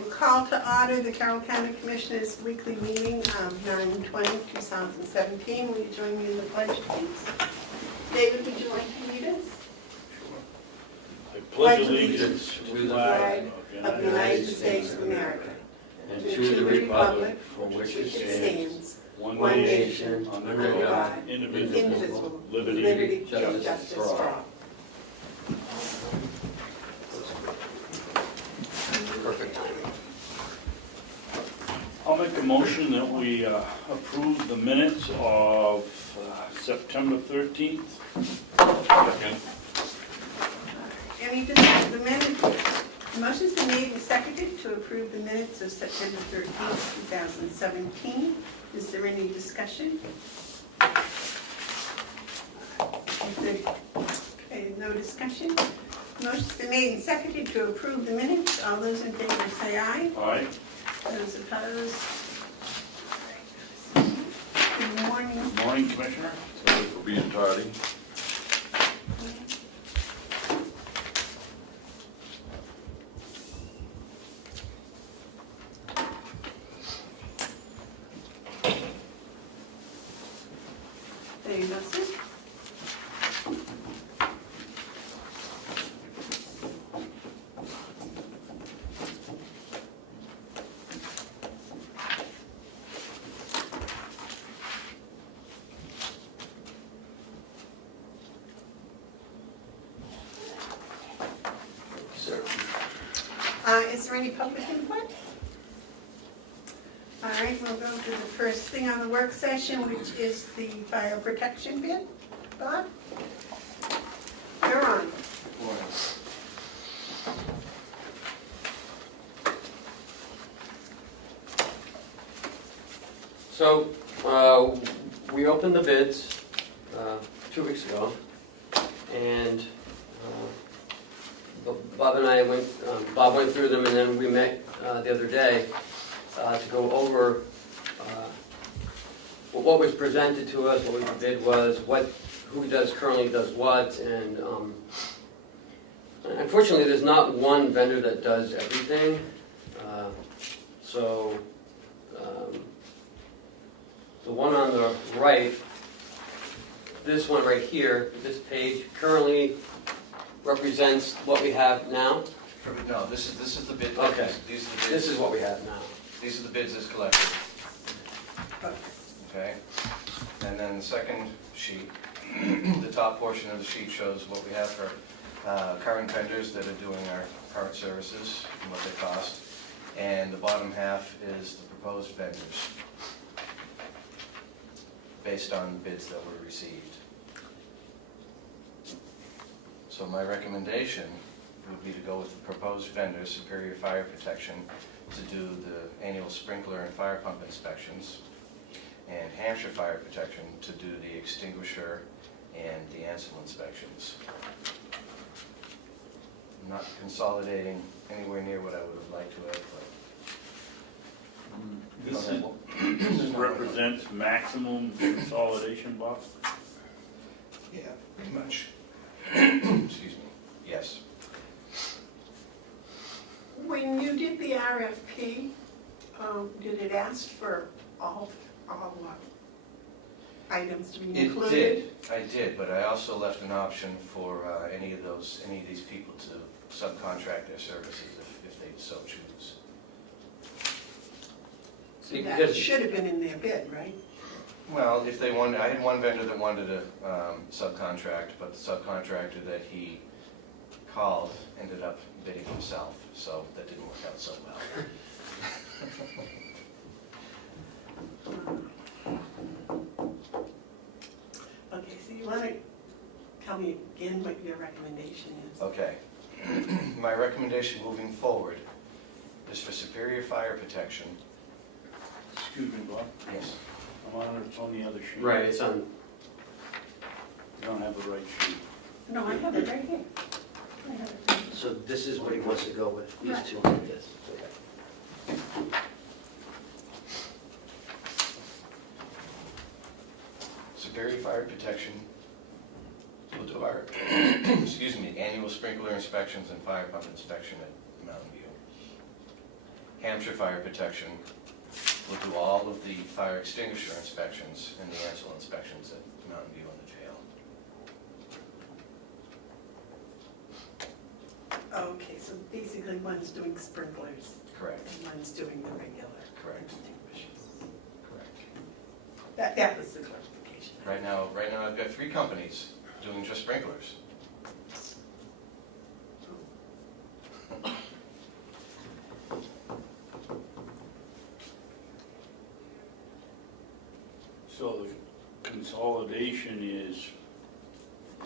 will call to order the Carroll County Commissioners' weekly meeting of 9/20/2017. Will you join me in the pledge, please? David, would you like to lead us? I pledge allegiance to the flag of the United States of America and to the republic for which it stands, one nation, under God, indivisible, with liberty and justice for all. Perfect timing. I'll make a motion that we approve the minutes of September 13th. Second. Any discussion? The motion's been made and seconded to approve the minutes of September 13th, 2017. Is there any discussion? Okay, no discussion. Motion's been made and seconded to approve the minutes. All those in favor say aye. Aye. Those opposed? Good morning. Good morning, Commissioner. Sorry for being tardy. There you go, sir. Sir. Is there any public input? All right, we'll go to the first thing on the work session, which is the fire protection bid. Bob? You're on. So, we opened the bids 2 weeks ago, and Bob and I Bob went through them, and then we met the other day to go over what was presented to us, what we bid was, who currently does what, and unfortunately there's not one vendor that does everything. So the one on the right, this one right here, this page, currently represents what we have now. No, this is the bid. Okay. These are the bids. This is what we have now. These are the bids as collected. Okay. And then the second sheet, the top portion of the sheet shows what we have for current vendors that are doing our current services and what they cost. And the bottom half is the proposed vendors based on the bids that were received. So my recommendation would be to go with the proposed vendor, Superior Fire Protection, to do the annual sprinkler and fire pump inspections, and Hampshire Fire Protection to do the extinguisher and the Ansel inspections. I'm not consolidating anywhere near what I would have liked to have, This represents maximum consolidation, Bob? yeah, pretty much. Excuse me, yes. When you did the RFP, did it ask for all items to be included? I did, but I also left an option for any of these people to subcontract their services if they so choose. See, That because should have been in their bid, right? Well, if they wanted, I had one vendor that wanted to subcontract, but the subcontractor that he called ended up bidding himself, so that didn't work out so well. Okay, so you want to tell me again what your recommendation is? Okay. My recommendation moving forward is for Superior Fire Protection. Excuse me, Bob. Yes. I'm on it, it's on the other sheet. right, it's on. You don't have the right sheet. No, I have it right here. I have it right here. So this is what he wants to go with. These Right. two like this. Okay. Superior Fire Protection will do our, excuse me, annual sprinkler inspections and fire pump inspection at Mountain View. Hampshire Fire Protection will do all of the fire extinguisher inspections and the Ansel inspections at Mountain View and the jail. Okay, so basically one's doing sprinklers Correct, and one's doing the regular Correct. extinguishers. correct. That was the clarification. Right now I've got 3 companies doing just sprinklers. So the consolidation is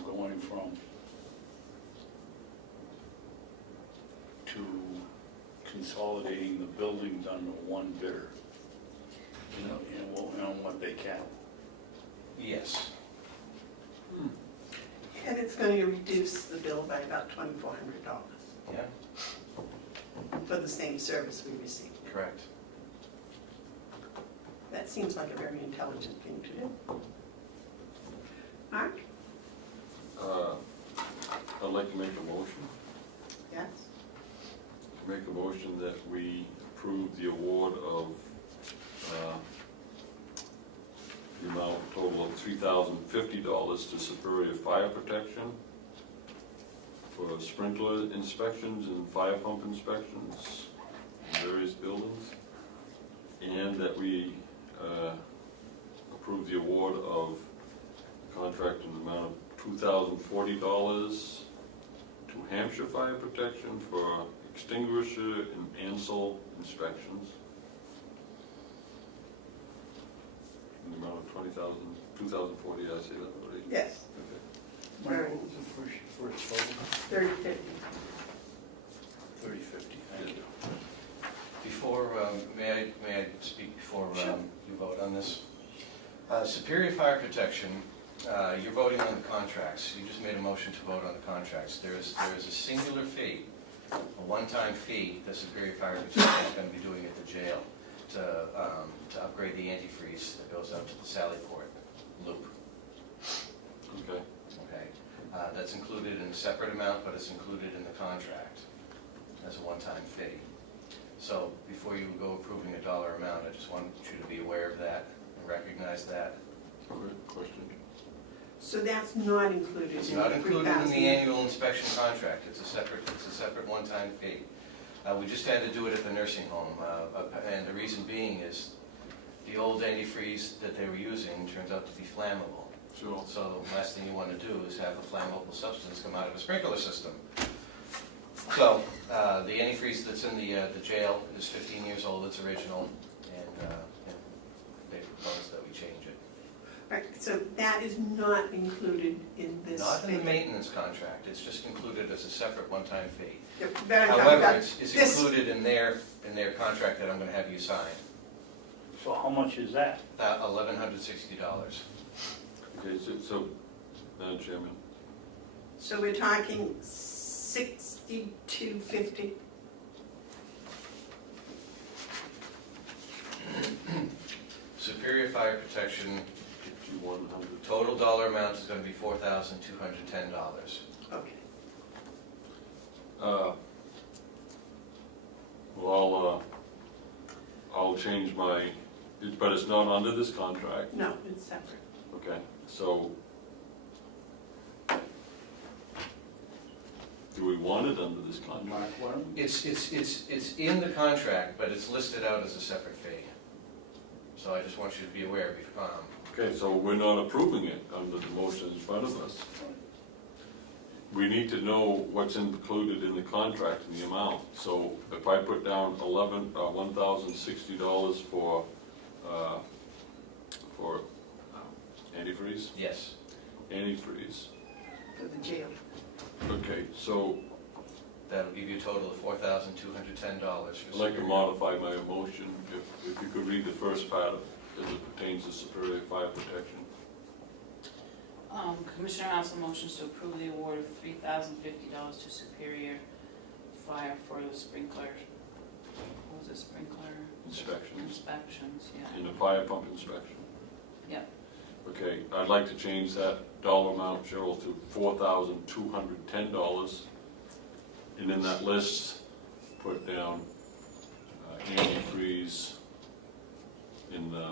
going from to consolidating the buildings under one bidder, and what they can. Yes, And it's going to reduce the bill by about $2,400 yeah, for the same service we received. correct. That seems like a very intelligent thing to do. Mark? I'd like to make a motion. Yes? Make a motion that we approve the award of the amount total of $3,050 to Superior Fire Protection for sprinkler inspections and fire pump inspections in various buildings. And that we approve the award of contract in the amount of $2,040 to Hampshire Fire Protection for extinguisher and Ansel inspections. In the amount of $2,040, did I say that already? Yes. Okay. Mike, what was the first total? 30/50. 30/50, thank you. Before, may I speak before Sure. you vote on this? Superior Fire Protection, you're voting on the contracts. You just made a motion to vote on the contracts. There is a singular fee, a one-time fee that Superior Fire Protection is going to be doing at the jail to upgrade the antifreeze that goes out to the Sallyport loop. Okay. Okay, that's included in a separate amount, but it's included in the contract as a one-time fee. So before you go approving a dollar amount, I just want you to be aware of that and recognize that. Okay, question? So that's not included It's in not the included in the 3,000. annual inspection contract. It's a separate one-time fee. We just had to do it at the nursing home, and the reason being is the old antifreeze that they were using turns out to be flammable. Sure. So the last thing you want to do is have the flammable substance come out of a sprinkler system. So, the antifreeze that's in the jail is 15 years old, it's original, and they propose that we change it. Right, so that is not included in this Not in the figure. maintenance contract, it's just included as a separate one-time fee. Yeah, but I'm talking However, about it's this- included in their contract that I'm gonna have you sign, So how much is that? $1,160. Okay, so, Madam Chairman, So we're talking 6250. Superior Fire Protection, 5,100. total dollar amount is gonna be $4,210. Okay. Well, I'll change my, but it's not under this contract, No, it's separate. okay? So, do we want it under this contract? Mark, what? It's in the contract, but it's listed out as a separate fee. So I just want you to be aware, Okay, so we're not approving it under the motion in front of us. We need to know what's included in the contract and the amount. So if I put down $1,060 for antifreeze? yes. Antifreeze. For the jail. Okay, so That'll give you a total of $4,210 for I'd like to modify my motion, if you could read the first part as it pertains to Superior Fire Protection. Commissioner Hounsell motions to approve the award of $3,050 to Superior Fire for the sprinkler, what was it, sprinkler? Inspections Inspections, yeah. and a fire pump inspection. Yep. Okay, I'd like to change that dollar amount, Cheryl, to $4,210. And in that list, put down antifreeze in the,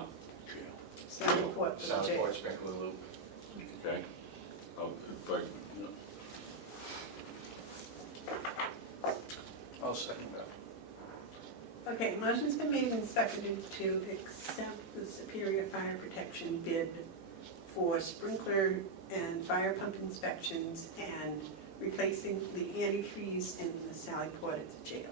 Sally Port for the jail. Southport sprinkler loop. okay? If I I'll second that. Okay, motion's been made and seconded to accept the Superior Fire Protection bid for sprinkler and fire pump inspections and replacing the antifreeze in the Sally Port at the jail.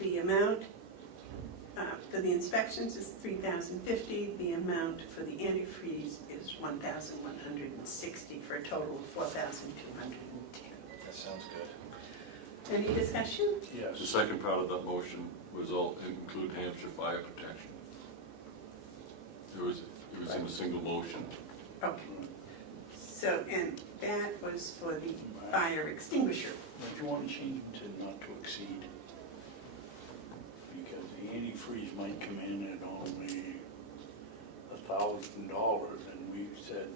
The amount for the inspections is $3,050. The amount for the antifreeze is $1,160 for a total of $4,210. That sounds good. Any discussion? the Yes. second part of that motion was all, include Hampshire fire protection. It was in a single motion. Okay. So, and that was for the fire extinguisher. If you want to change it to not to exceed, because the antifreeze might come in at only $1,000, and we said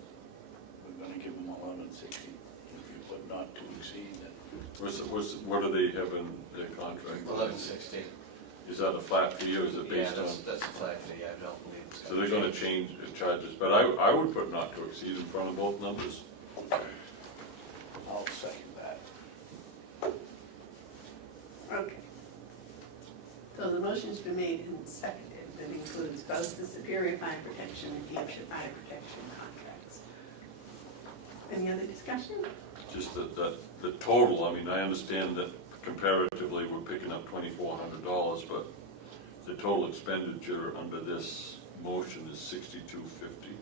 we're gonna give them $1,160. If you put not to exceed, then What do they have in their contract? 1160. Is that a flat fee or is it Yeah, based on? that's a flat fee, I don't believe it's So they're gonna change the charges, but I would put not to exceed in front of both numbers. I'll second that. Okay. So the motion's been made and seconded. That includes both the Superior Fire Protection and Hampshire Fire Protection contracts. Any other discussion? Just that the total, I mean, I understand that comparatively, we're picking up $2,400, but the total expenditure under this motion is $6,250.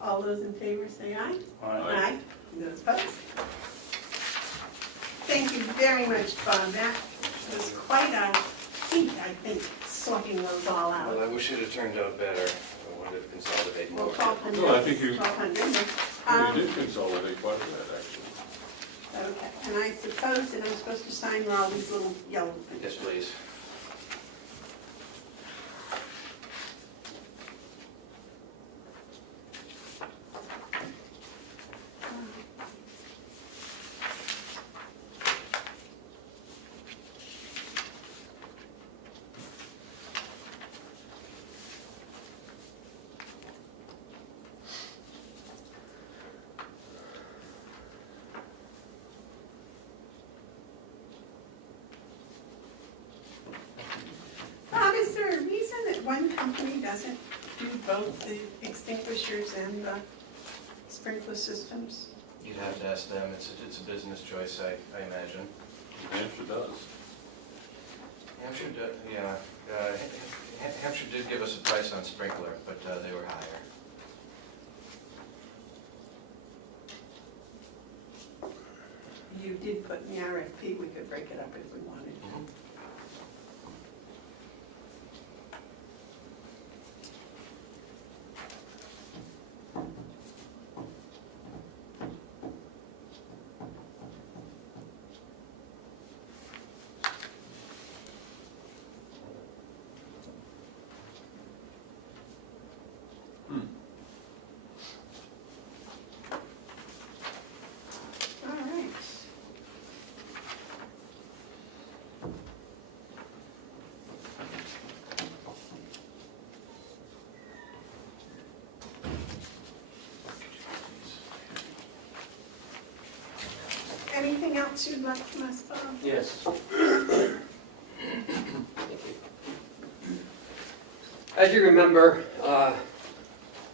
All those in favor say aye. Aye. Those opposed? Thank you very much, Bob. That was quite a feat, I think, sorting those all out. Well, I wish it had turned out better. I wanted to consolidate more. Well, 1,200. No, I think you- 1,200. You did consolidate quite a bit, actually. Okay, and I suppose that I'm supposed to sign where all these little yellow things. Yes, please. Bob, is there a reason that one company doesn't do both the extinguishers and the sprinkler systems? You'd have to ask them. It's a business choice, I imagine. Hampshire does. Hampshire, yeah. Hampshire did give us a price on sprinkler, but they were higher. You did put in the RFP, we could break it up if we wanted to. All right. Anything else you'd like from us, Bob? Yes. As you remember,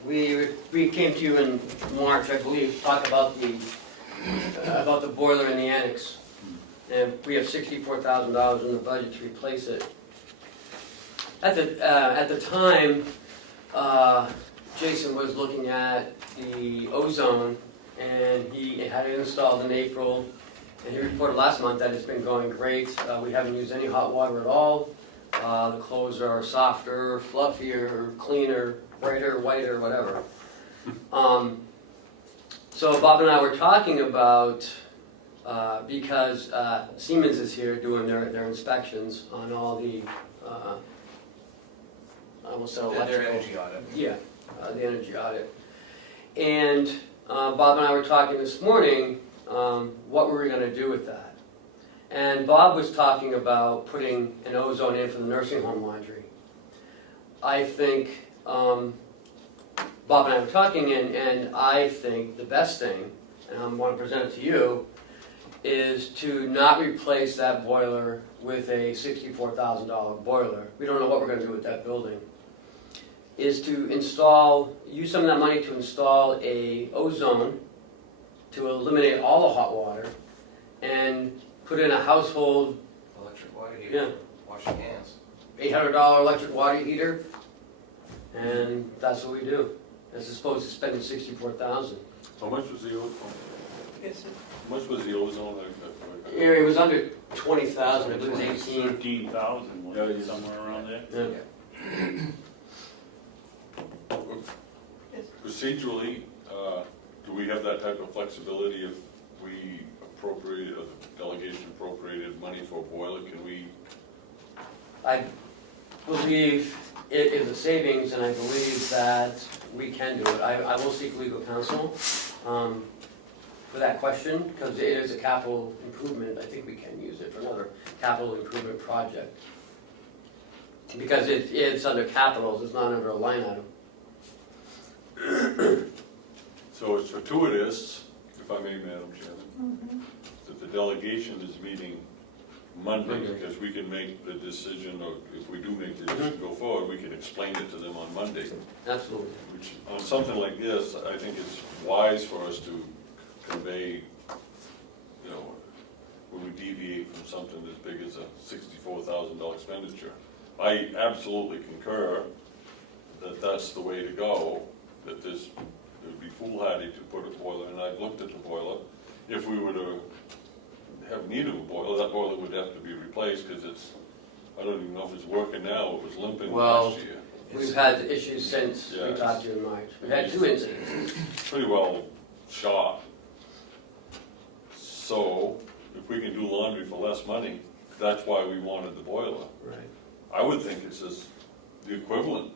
we came to you in March, I believe, to talk about the boiler in the annex. And we have $64,000 in the budget to replace it. At the time, Jason was looking at the ozone, and he had it installed in April. And he reported last month that it's been going great. We haven't used any hot water at all. The clothes are softer, fluffier, cleaner, brighter, whiter, whatever. So Bob and I were talking about, because Siemens is here doing their inspections on all the, I almost said Their electrical. energy audit. Yeah, the energy audit. And Bob and I were talking this morning, what were we gonna do with that? And Bob was talking about putting an ozone in for the nursing home laundry. I think, Bob and I were talking, and I think the best thing, and I want to present it to you, is to not replace that boiler with a $64,000 boiler. We don't know what we're going to do with that building. Is to use some of that money to install a ozone to eliminate all the hot water and put in a household Electric water Yeah. heater, wash your hands. $800 electric water heater, and that's what we do. As opposed to spending $64,000. How much was the ozone? Yes, sir. How much was the ozone? It was under 20,000, I believe it was 18. 13,000, Yeah, was it's- it somewhere around there? Yeah. Procedurally, do we have that type of flexibility if we appropriate, or the delegation appropriated money for a boiler, can we? I believe it is a savings, and I believe that we can do it. I will seek legal counsel for that question, because it is a capital improvement. I think we can use it for another capital improvement project. Because it's under capitals, it's not under a line item. So it's fortuitous, if I may, Madam Chairman, that the delegation is meeting Monday, Monday. because we can make the decision, or if we do make the decision go forward, we can explain it to them on Monday. Absolutely. Which, on something like this, I think it's wise for us to convey, you know, when we deviate from something as big as a $64,000 expenditure. I absolutely concur that that's the way to go, that it would be foolhardy to put a boiler, and I've looked at the boiler. If we were to have need of a boiler, that boiler would have to be replaced, because I don't even know if it's working now, it was limping Well, last year. We've had issues since Yeah, we talked to you in March. We've had 2 incidents. Pretty well shot. So, if we can do laundry for less money, that's why we wanted the boiler. Right. I would think it's just the equivalent.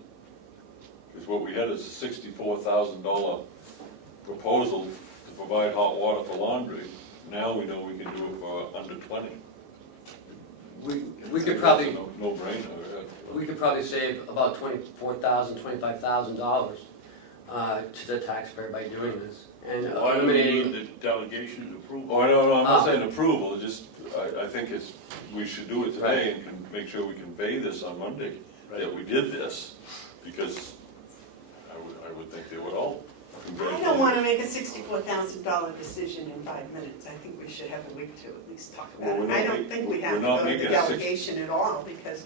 Because what we had is a $64,000 proposal to provide hot water for laundry. Now we know we can do it for under 20. We could probably, No brainer. we could probably save about $24,000, $25,000 to the taxpayer by doing this. And Why do we need eliminating, the delegation's approval? Oh, no, I'm not Ah. saying approval, it's just, I think we should do it today and can make sure we convey this on Monday, that we did this, because I would think they would all congratulate. I don't want to make a $64,000 decision in 5 minutes. I think we should have a week to at least talk Well, about we're it. not I don't make- think we we're have to not go to the making a six- delegation at all, because,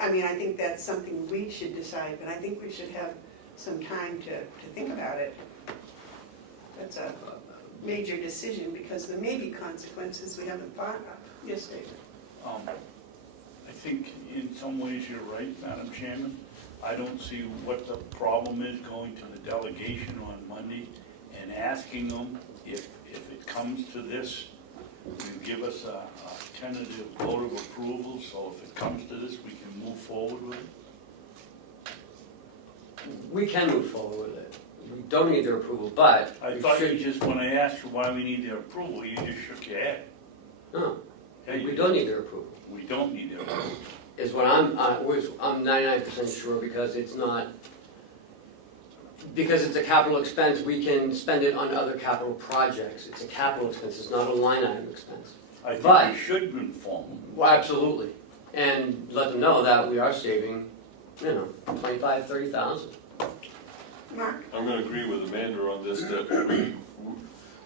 I mean, I think that's something we should decide, but I think we should have some time to think about it. That's a major decision, because there may be consequences we haven't thought of. Yes, David? I think in some ways you're right, Madam Chairman. I don't see what the problem is going to the delegation on Monday and asking them if it comes to this, you give us a tentative vote of approval, so if it comes to this, we can move forward with it. we can move forward with it. We don't need their approval, but I we thought you should, just, when I asked you why we need their approval, you just shook your head. no, Yeah, you we did. don't need their approval. We don't need their approval. Is what I'm 99% sure, because it's not, because it's a capital expense, we can spend it on other capital projects. It's a capital expense, it's not a line item expense. I think But- we should inform them. Well, absolutely. And let them know that we are saving, 25, 30,000. Mark? I'm gonna agree with Amanda on this, that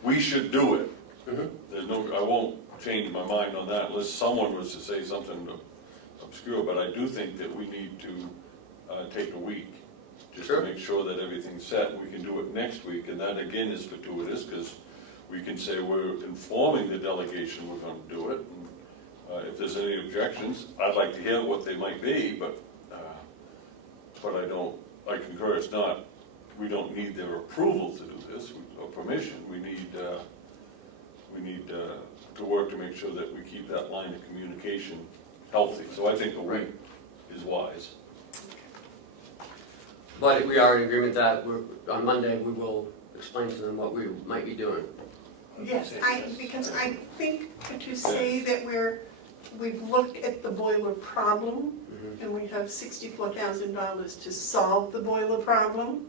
we should do it. Mhm. There's no, I won't change my mind on that unless someone was to say something obscure, but I do think that we need to take a week just to Sure. make sure that everything's set. We can do it next week, and that again is fortuitous, because we can say we're informing the delegation we're gonna do it. And if there's any objections, I'd like to hear what they might be, but I concur it's not, we don't need their approval to do this, or permission. We need to work to make sure that we keep that line of communication healthy. So I think a week is wise. But we are in agreement that on Monday, we will explain to them what we might be doing. Yes, because I think to say that we've looked at the boiler problem, and we have $64,000 to solve the boiler problem,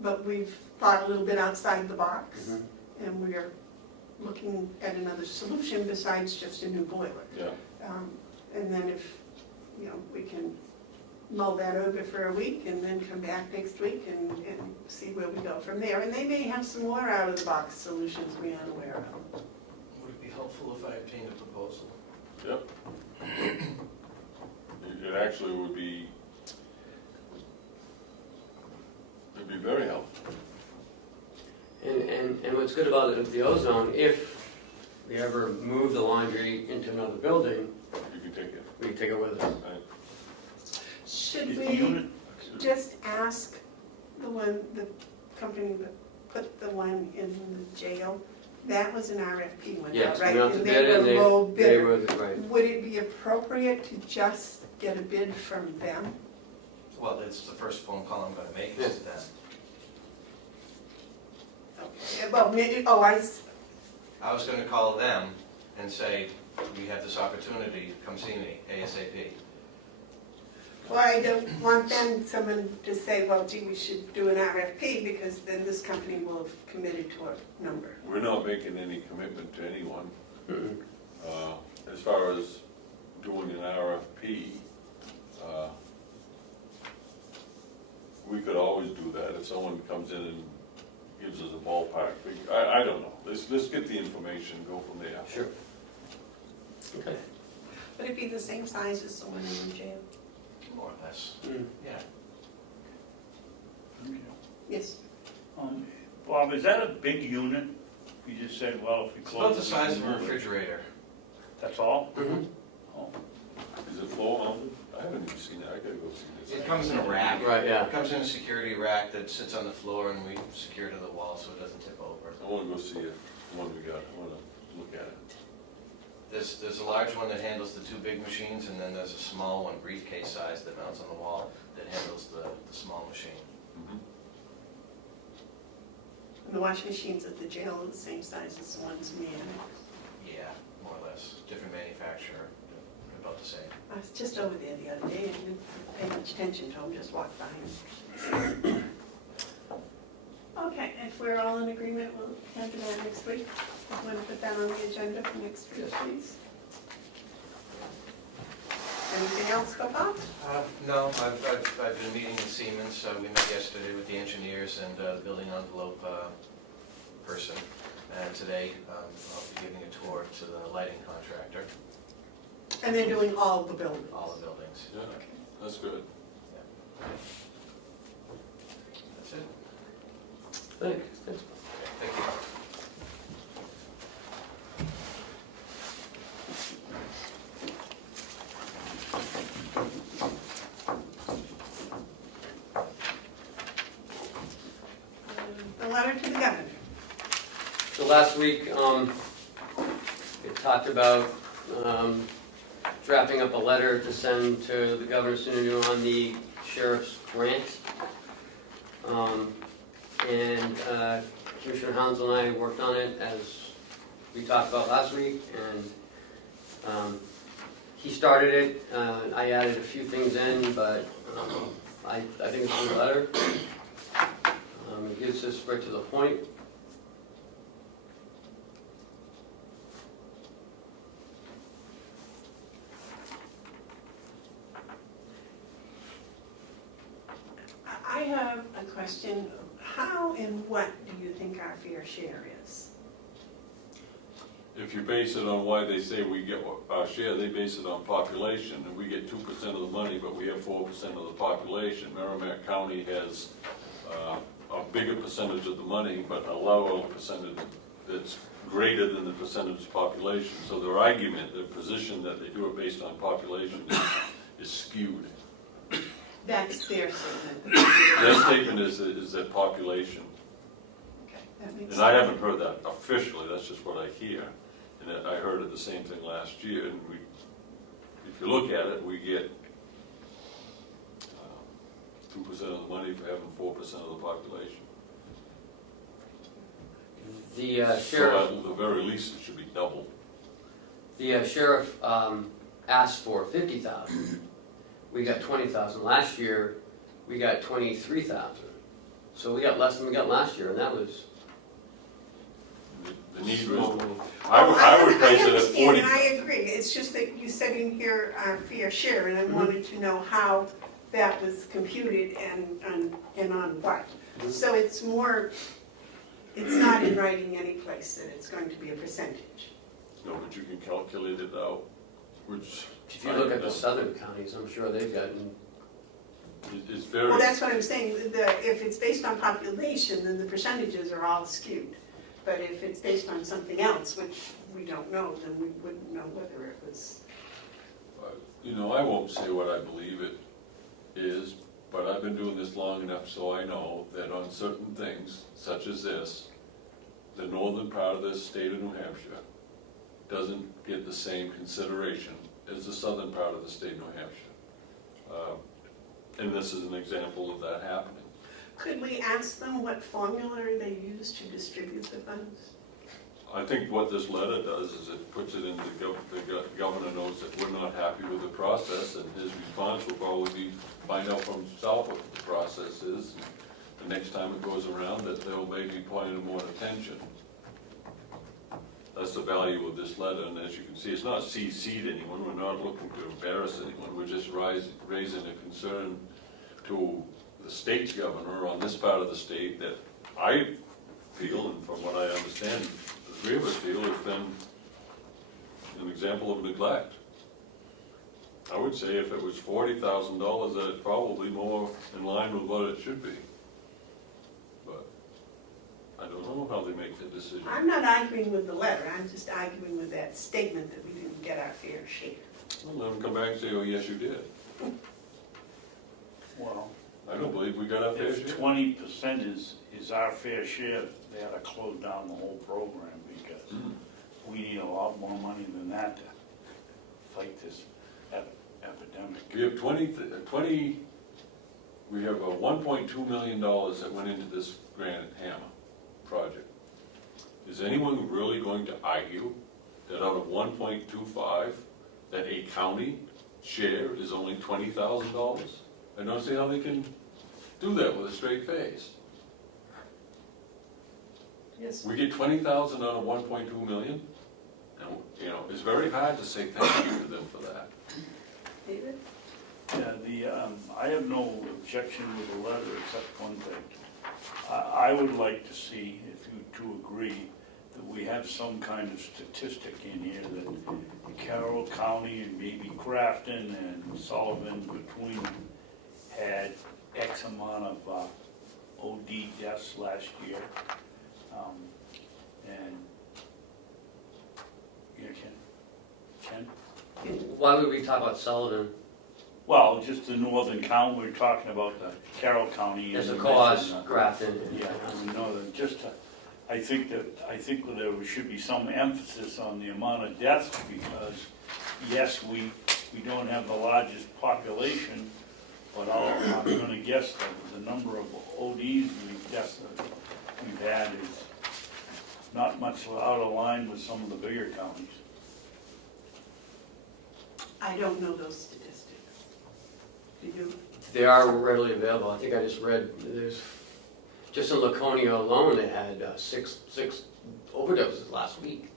but we've thought a little bit outside the box, and we're looking at another solution besides just a new boiler. Yeah. And then if, we can mull that over for a week and then come back next week and see where we go from there. And they may have some more out-of-the-box solutions we aren't aware of. Would it be helpful if I obtained a proposal? Yep. It actually would be, it'd be very helpful. And what's good about the ozone, if we ever move the laundry into another building, You can take it. we can take it with us. Right. Should Is the we unit, just ask the company that put the one in the jail? That was an RFP one, Yes, right? we went to And bid and they were low they bidder. were, right. Would it be appropriate to just get a bid from them? Well, it's the first phone call I'm gonna make is to them. Okay, well, I was gonna call them and say, we have this opportunity, come see me, ASAP. well, I don't want someone to say, well, gee, we should do an RFP, because then this company will have committed to a number. We're not making any commitment to anyone. Mm-mm. As far as doing an RFP, we could always do that if someone comes in and gives us a ballpark figure. I don't know. Let's get the information, go from there. Sure. Okay. Would it be the same size as the one in the jail? More or less, Mm. yeah. Yes. Bob, is that a big unit? You just said, well, if we It's close. about the it, size we of a can move it. refrigerator. That's all? Mhm. Oh. Is it floor mounted? I haven't even seen it. I gotta go see this. It comes in a rack. Right, yeah. It comes in a security rack that sits on the floor and we secure to the wall so it doesn't tip over. I wanna go see it, the one we got. I wanna look at it. There's a large one that handles the two big machines, and then there's a small one, briefcase size, that mounts on the wall that handles the small machine. Mhm. And the washing machines at the jail are the same size as the ones in the annex. Yeah, more or less. Different manufacturer, about the same. I was just over there the other day and didn't pay much attention to them, just walked by them. Okay, if we're all in agreement, we'll handle that next week. Want to put that on the agenda for next week, please? Anything else, Bob? No, I've been meeting with Siemens. We met yesterday with the engineers and the building envelope person. And today, I'll be giving a tour to the lighting contractor, And they're doing all the buildings? all the buildings. Yeah, that's good. That's it. Thanks. Thank you. The letter to the governor. So last week, we talked about drafting up a letter to send to the governor soon on the sheriff's grant. And Commissioner Hounsell and I worked on it as we talked about last week, and he started it. I added a few things in, but I think it's a good letter. It gets us right to the point. I have a question. How and what do you think our fair share is? If you base it on why they say we get our share, they base it on population, and we get 2% of the money, but we have 4% of the population. Merrimack County has a bigger percentage of the money, but a lower percentage that's greater than the percentage of population. So their argument, their position that they do it based on population is skewed. That's their statement. Their statement is that population. Okay, that makes And I sense. haven't heard that officially, that's just what I hear. And I heard it the same thing last year, and if you look at it, we get 2% of the money for having 4% of the population. The So sheriff, at the very least, it should be double. the sheriff asked for 50,000. We got 20,000. Last year, we got 23,000. So we got less than we got last year, and that was. The need was, I would place it at 40. understand, I agree, it's just that you said in here our fair share, and I wanted to know how that was computed and on what. So it's more, it's not in writing any place that it's going to be a percentage. No, but you can calculate it out, which. If you look at the southern counties, I'm sure they've gotten. It's very. Well, that's what I'm saying, if it's based on population, then the percentages are all skewed. But if it's based on something else, which we don't know, then we wouldn't know whether it was. You know, I won't say what I believe it is, but I've been doing this long enough so I know that on certain things, such as this, the northern part of the state of New Hampshire doesn't get the same consideration as the southern part of the state of New Hampshire. And this is an example of that happening. Could we ask them what formula they use to distribute the funds? I think what this letter does is it puts it in the governor knows that we're not happy with the process, and his response will probably be find out from himself what the process is. And the next time it goes around, that they'll maybe paying more attention. That's the value of this letter, and as you can see, it's not CC'd anyone. We're not looking to embarrass anyone. We're just raising a concern to the state's governor on this part of the state that I feel, and from what I understand, the three of us feel has been an example of neglect. I would say if it was $40,000, that it's probably more in line with what it should be. But I don't know how they make the decision. I'm not arguing with the letter, I'm just arguing with that statement that we didn't get our fair share. Well, let them come back and say, oh, yes, you did. Well, I don't believe we got our fair if share. 20% is our fair share, they ought to close down the whole program, because we need a lot more money than that to fight this epidemic. We have 20, we have $1.2 million that went into this Granite Hammer project. Is anyone really going to argue that out of 1.25, that a county share is only $20,000? I don't see how they can do that with a straight face. Yes. We get 20,000 out of 1.2 million, and, you know, it's very hard to say thank you to them for that. David? Yeah, I have no objection with the letter except one thing. I would like to see, if you two agree, that we have some kind of statistic in here that Carroll County and maybe Grafton and Sullivan between them had X amount of OD deaths last year. And, yeah, Ken? Why would we talk about Sullivan? Well, just the northern county, we're talking about the Carroll County. There's a and co-op, Grafton. Yeah, the northern, just, I think that there should be some emphasis on the amount of deaths, because, yes, we don't have the largest population, but I'm gonna guess that the number of ODs deaths that we've had is not much out of line with some of the bigger counties. I don't know those statistics. Do you? They are readily available. I think I just read, there's, just in Laconia alone, they had six overdoses last week.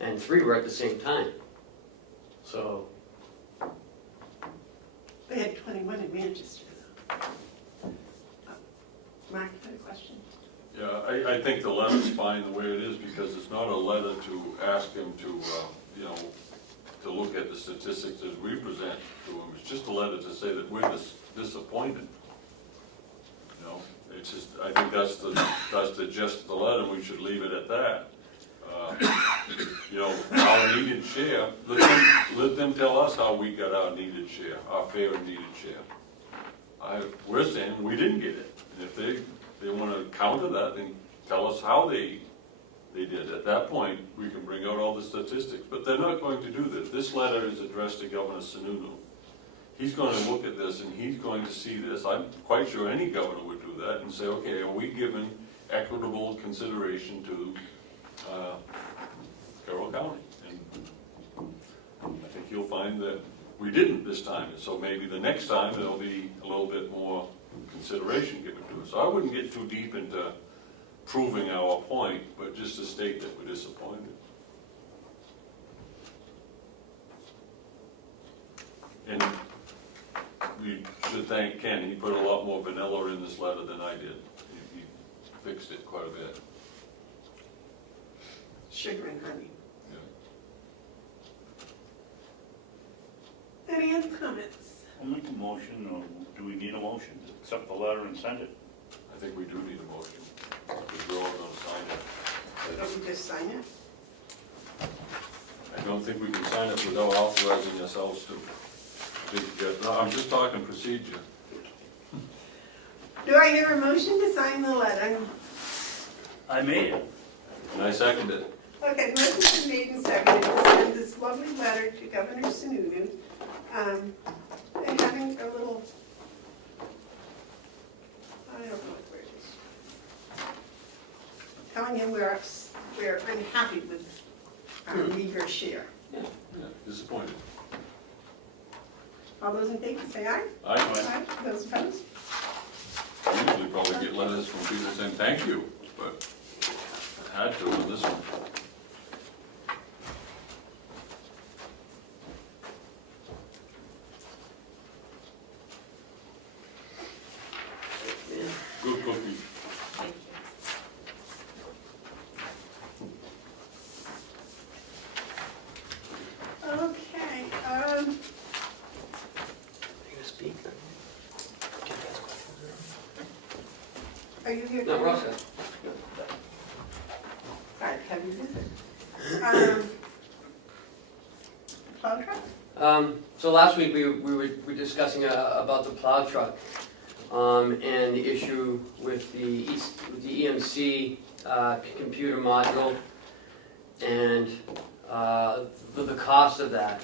And 3 were at the same time. So, They had 21 in Manchester. Mark, you had a question? Yeah, I think the letter's fine the way it is, because it's not a letter to ask him to, you know, to look at the statistics as we present to him. It's just a letter to say that we're disappointed. You know, it's just, I think that's the gist of the letter, and we should leave it at that. You know, our needed share, let them tell us how we got our needed share, our fair and needed share. We're saying we didn't get it. And if they want to counter that, then tell us how they did. At that point, we can bring out all the statistics. But they're not going to do this. This letter is addressed to Governor Sununu. He's going to look at this and he's going to see this. I'm quite sure any governor would do that and say, okay, are we giving equitable consideration to Carroll County. And I think you'll find that we didn't this time, and so maybe the next time there'll be a little bit more consideration given to us. So I wouldn't get too deep into proving our point, but just to state that we're disappointed. And we should thank Ken, he put a lot more vanilla in this letter than I did. He fixed it quite a bit. Sugar and honey. Yeah. Any other comments? I'll make a motion, or do we need a motion to accept the letter and send it? I think we do need a motion, because we're all gonna sign it. Don't we just sign it? I don't think we can sign it without authorizing ourselves to. No, I'm just talking procedure. Do I hear a motion to sign the letter? I made it. And I second it. Okay, motion's been made and seconded to send this lovely letter to Governor Sununu, and having a little, I don't know what word it is. Telling him we're unhappy with our meager share. Yeah, disappointed. All those in favor say aye. I Aye. Those opposed? usually probably get letters from people saying thank you, but I had to on this one. Good cookie. Thank you. Okay, Speak. are you here? No, to- we're all set. All right, have you visit? Plow truck? So last week we were discussing about the plow truck and the issue with the EMC computer module and the cost of that.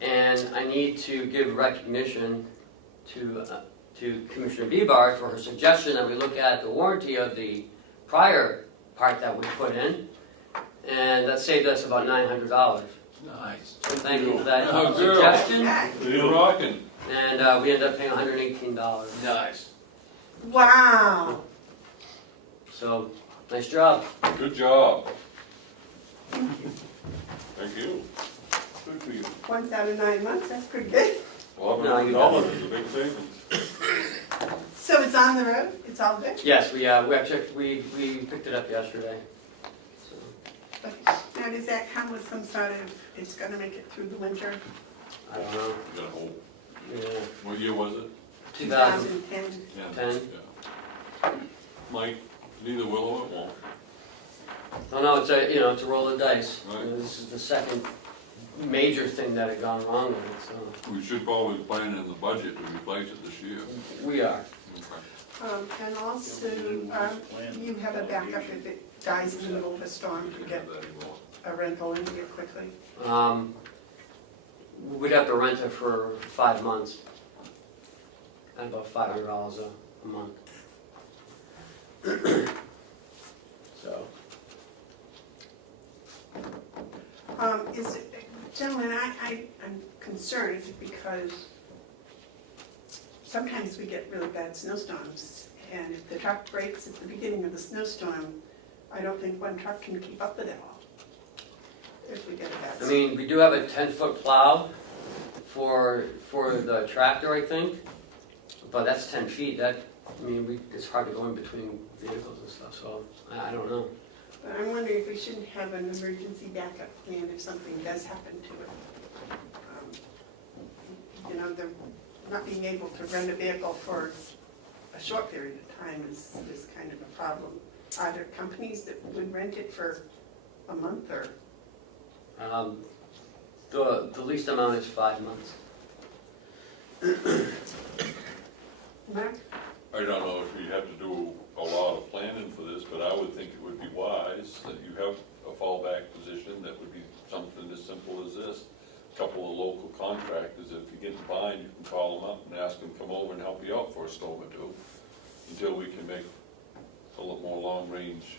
And I need to give recognition to Commissioner Bevard for her suggestion that we look at the warranty of the prior part that we put in, and that saved us about $900. Nice. So thank you for that Oh, girl. suggestion. Yeah. You're rocking. And we ended up paying $118. Nice. Wow. So, nice job. Good job. Thank you. Good for you. Once out of 9 months, that's pretty good. $1,100 is a big savings. So it's on the road? It's all good? Yes, we picked it up yesterday. So, Okay. Now, does that come with some sort of, it's gonna make it through the winter? I don't know. You got a whole, Yeah. what year was it? 2010. 2010? Yeah. Mike, neither will or it won't. Oh no, it's a roll of dice. Right. This is the second major thing that had gone wrong with it, so We should probably plan in the budget to replace it this year. we are. Okay. And also, you have a backup if it dies in the middle of a storm We to can get have that anymore. a rental in here quickly. We'd have to rent it for 5 months. At about $500 a month. So, Gentlemen, I'm concerned because sometimes we get really bad snowstorms, and if the truck breaks at the beginning of the snowstorm, I don't think one truck can keep up with it all. If we get a bad I mean, we do have a 10-foot plow for the tractor, I think, but that's 10 feet. It's hard to go in between vehicles and stuff, so I don't know. But I'm wondering if we shouldn't have an emergency backup plan if something does happen to it. The not being able to rent a vehicle for a short period of time is kind of a problem. Are there companies that would rent it for a month or? The least amount is 5 months. Mark? I don't know if you have to do a lot of planning for this, but I would think it would be wise that you have a fallback position that would be something as simple as this. A couple of local contractors, if you get in a bind, you can call them up and ask them to come over and help you out for a storm or two until we can make a lot more long range.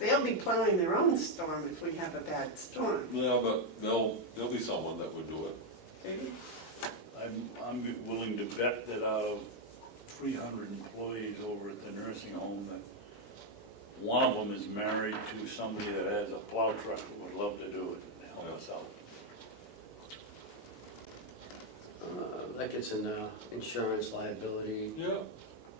They'll be plowing their own storm if we have a bad storm. Yeah, but there'll be someone that would do it. Maybe. I'm willing to bet that out of 300 employees over at the nursing home, that one of them is married to somebody that has a plow truck and would love to do it and help us out. That gets in insurance liability. Yeah.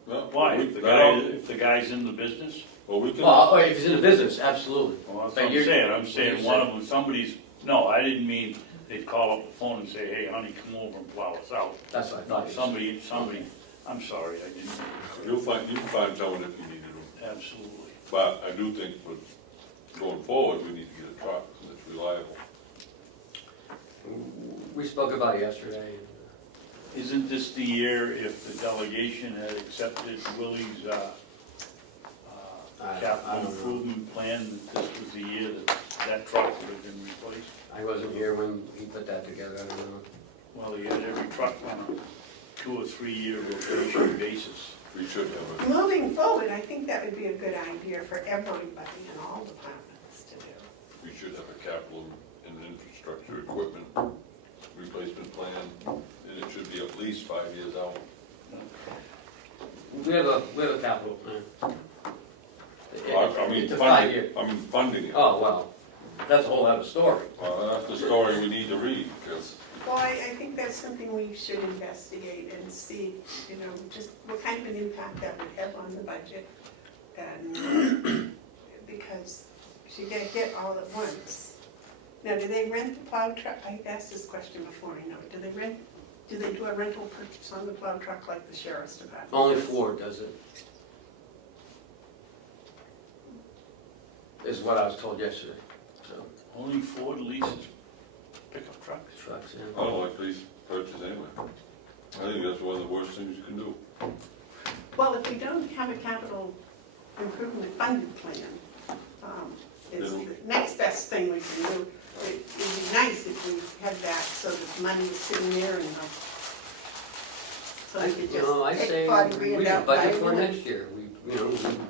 Well, Why? we- If the guy's in the business? Well, we can. Well, if he's in the business, absolutely. Well, that's But what I'm you're- saying. I'm saying one of them, somebody's, no, I didn't mean they'd call up the phone and say, hey, honey, come over and plow us out. That's what I No, thought. somebody, I'm sorry, I didn't. You can find someone if you needed them. Absolutely. But I do think for going forward, we need to get a truck that's reliable. We spoke about it yesterday. Isn't this the year if the delegation had accepted Willie's I capital don't know. improvement plan, that this was the year that that truck would have been replaced? I wasn't here when he put that together, I don't know. Well, he had every truck on a 2 or 3 year rotation basis. We should have Moving forward, I think that would be a good idea for everybody in all departments to do. we should have a capital and infrastructure equipment replacement plan, and it should be at least 5 years out. We have a capital plan. Well, I mean, It's a 5 year. funding it. Oh, well, that's a whole other story. Well, that's the story we need to read, because Well, I think that's something we should investigate and see, you know, just what kind of an impact that would have on the budget. And because you get hit all at once. Now, do they rent the plow truck? I asked this question before, I know. Do they do a rental purchase on the plow truck like the sheriff's department? Only Ford does it. Is what I was told yesterday, so, Only Ford leases pickup trucks. trucks, yeah. I don't like these purchases anyway. I think that's one of the worst things you can do. Well, if we don't have a capital improvement funded plan, it's the next best thing we can do. It'd be nice if we had that so that money is sitting there and so we could You know, I just say take 40 we grand can out by budget a for minute. next year. We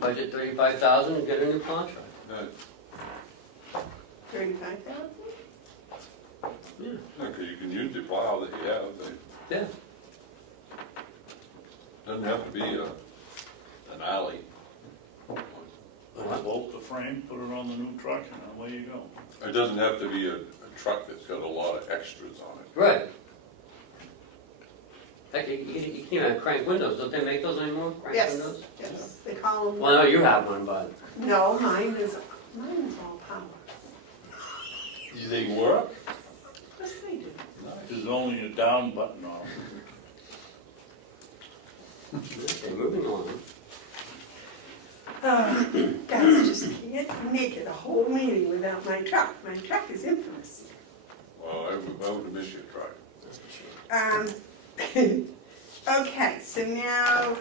budget 35,000 and get a new contract. 35,000? Yeah. Because you can use the plow that you have, it Yeah. doesn't have to be an alley. Bolt the frame, put it on the new truck, and away you go. It doesn't have to be a truck that's got a lot of extras on it. Right. Like, you can't have crank windows, don't they make those anymore, crank Yes, windows? yes, they call them, Well, I know you have one, but, no, mine is all power. Do they work? Yes, they do. There's only a down button on it. okay, moving on. Guys just can't make it a whole meeting without my truck. My truck is infamous. Well, I would miss your truck. Okay, so now,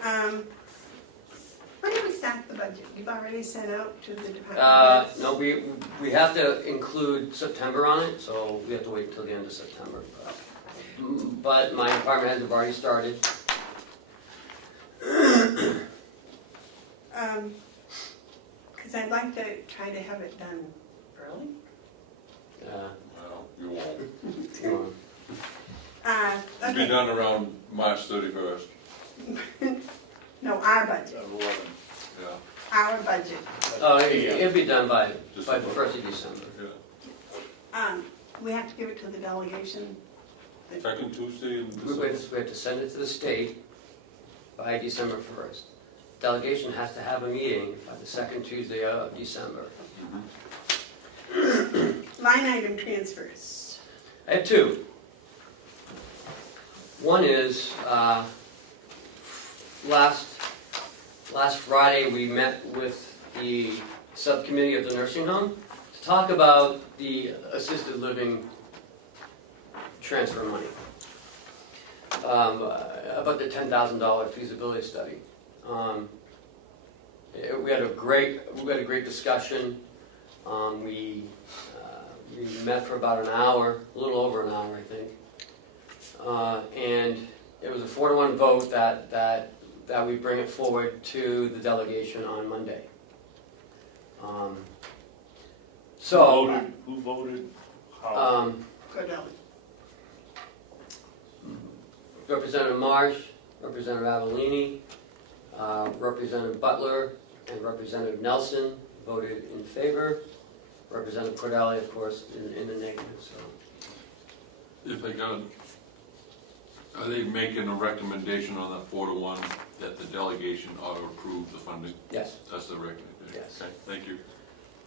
when do we start the budget? You've already sent out to the department heads? No, we have to include September on it, so we have to wait until the end of September. But my department heads have already started. Because I'd like to try to have it done early. Well, you won't. Come on. It'll be Okay, done around March 31st. no, our budget, 11. Yeah. our budget. Oh, it'll be done by the December. 1st of December. Yeah. We have to give it to the delegation. Second Tuesday in We December. have to send it to the state by December 1st. Delegation has to have a meeting by the second Tuesday of December. Line item transfers. I have two. One is, last Friday, we met with the subcommittee of the nursing home to talk about the assisted living transfer money. About the $10,000 feasibility study. We had a great discussion. We met for about an hour, a little over an hour, I think. And it was a 4-to-1 vote that that we bring it forward to the delegation on Monday. So, Who voted how? Cordelli. Representative Marsh, Representative Avellini, Representative Butler, and Representative Nelson voted in favor. Representative Cordelli, of course, in the negative, so. If I got, are they making a recommendation on that 4-1 that the delegation ought to approve the funding? Yes. That's the recommendation? Yes. Okay, thank you.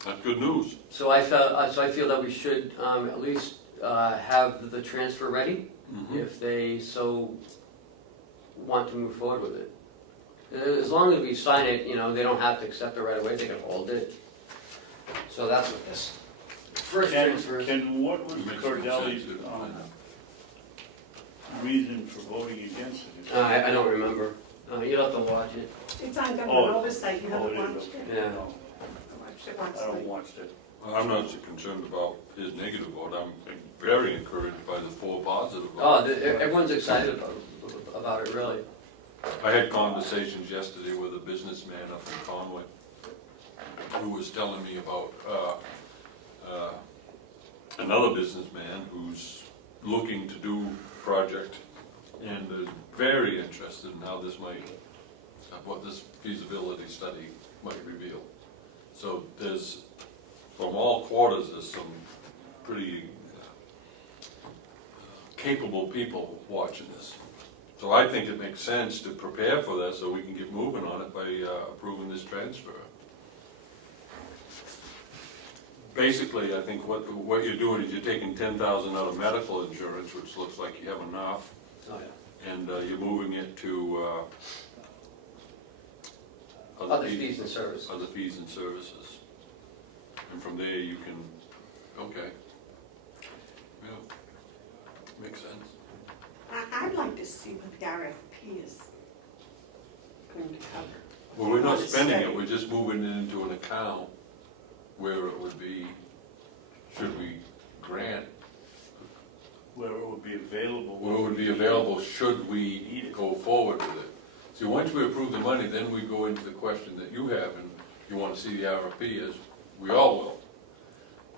That's good news. So I feel that we should at least have the transfer ready, if they so want to move forward with it. As long as we sign it, they don't have to accept it right away, they can hold it. So that's what this first transfer is. Ken, what was Makes no Cordelli's sense. reason for voting against it? I don't remember. You'll have to watch it. It's on government Oh, oversight, you oh, haven't it is, watched it? Yeah. I No, watched it once. I don't watch it. I'm not so concerned about his negative vote. I'm very encouraged by the 4 positive Oh, votes. everyone's excited about it, really. I had conversations yesterday with a businessman up in Conway who was telling me about another businessman who's looking to do a project and is very interested in how this might, what this feasibility study might reveal. So there's, from all quarters, there's some pretty capable people watching this. So I think it makes sense to prepare for that so we can get moving on it by approving this transfer. Basically, I think what you're doing is you're taking $10,000 out of medical insurance, which looks like you have enough, Oh, yeah. and you're moving it to Other fees and services. Other fees and services. And from there you can, okay. Yeah, makes sense. I'd like to see what the RFP is going to cover. Well, we're not On the spending study. it, we're just moving it into an account where it would be, should we grant, Where it would be available. where it would be available should we go forward with it. See, once we approve the money, then we go into the question that you have, and you want to see the RFP, as we all will.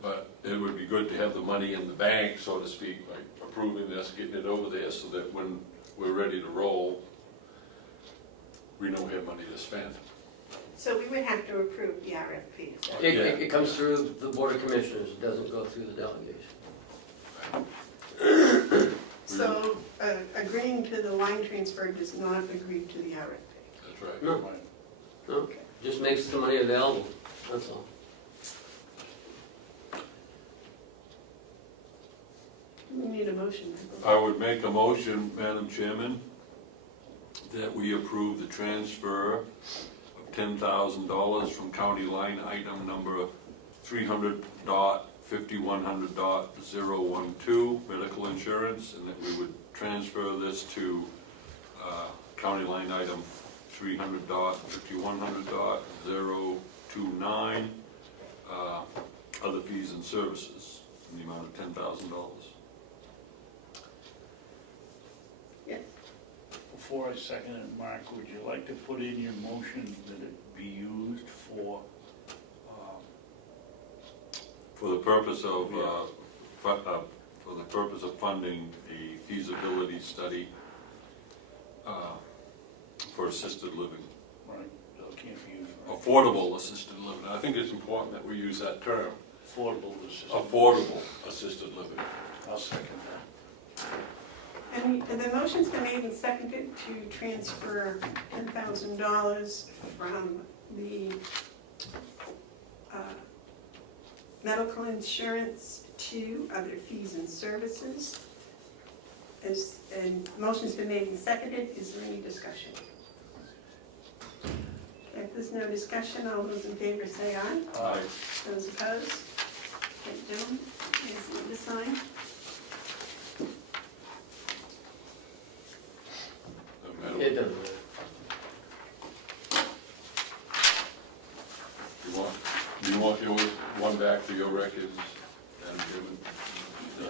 But it would be good to have the money in the bank, so to speak, like approving this, getting it over there, so that when we're ready to roll, we know we have money to spend. So we would have to approve the RFP. is that- It comes through the Board of Commissioners, it doesn't go through the delegation. So agreeing to the line transfer does not agree to the RFP. That's right. No. No, just makes the money available, that's all. We need a motion. I would make a motion, Madam Chairman, that we approve the transfer of $10,000 from county line item number 300.5100.012, medical insurance, and that we would transfer this to county line item 300.5100.029, other fees and services, in the amount of $10,000. Before I second it, Mark, would you like to put in your motion that it be used for For the purpose of, funding a feasibility study for assisted living, right, so it can't be used for affordable assisted living. I think it's important that we use that term, affordable assistance? affordable assisted living. I'll second that. And the motion's been made and seconded to transfer $10,000 from the medical insurance to other fees and services. And motion's been made and seconded. Is there any discussion? If there's no discussion, all those in favor say aye. Aye. Those opposed? Okay, gentlemen, here's the sign. No matter It doesn't matter. Do you want yours, one back for your records, Madam Chairman?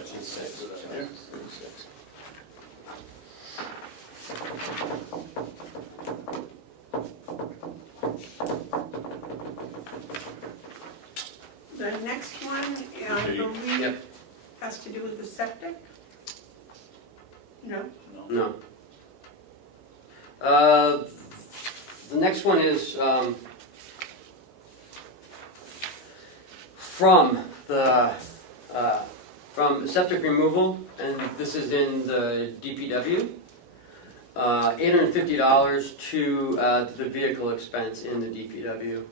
It's in six. Yeah. It's in six. the next one, I Okay. believe, Yep. has to do with the septic? No? No. No. The next one is from septic removal, and this is in the DPW. $850 to the vehicle expense in the DPW.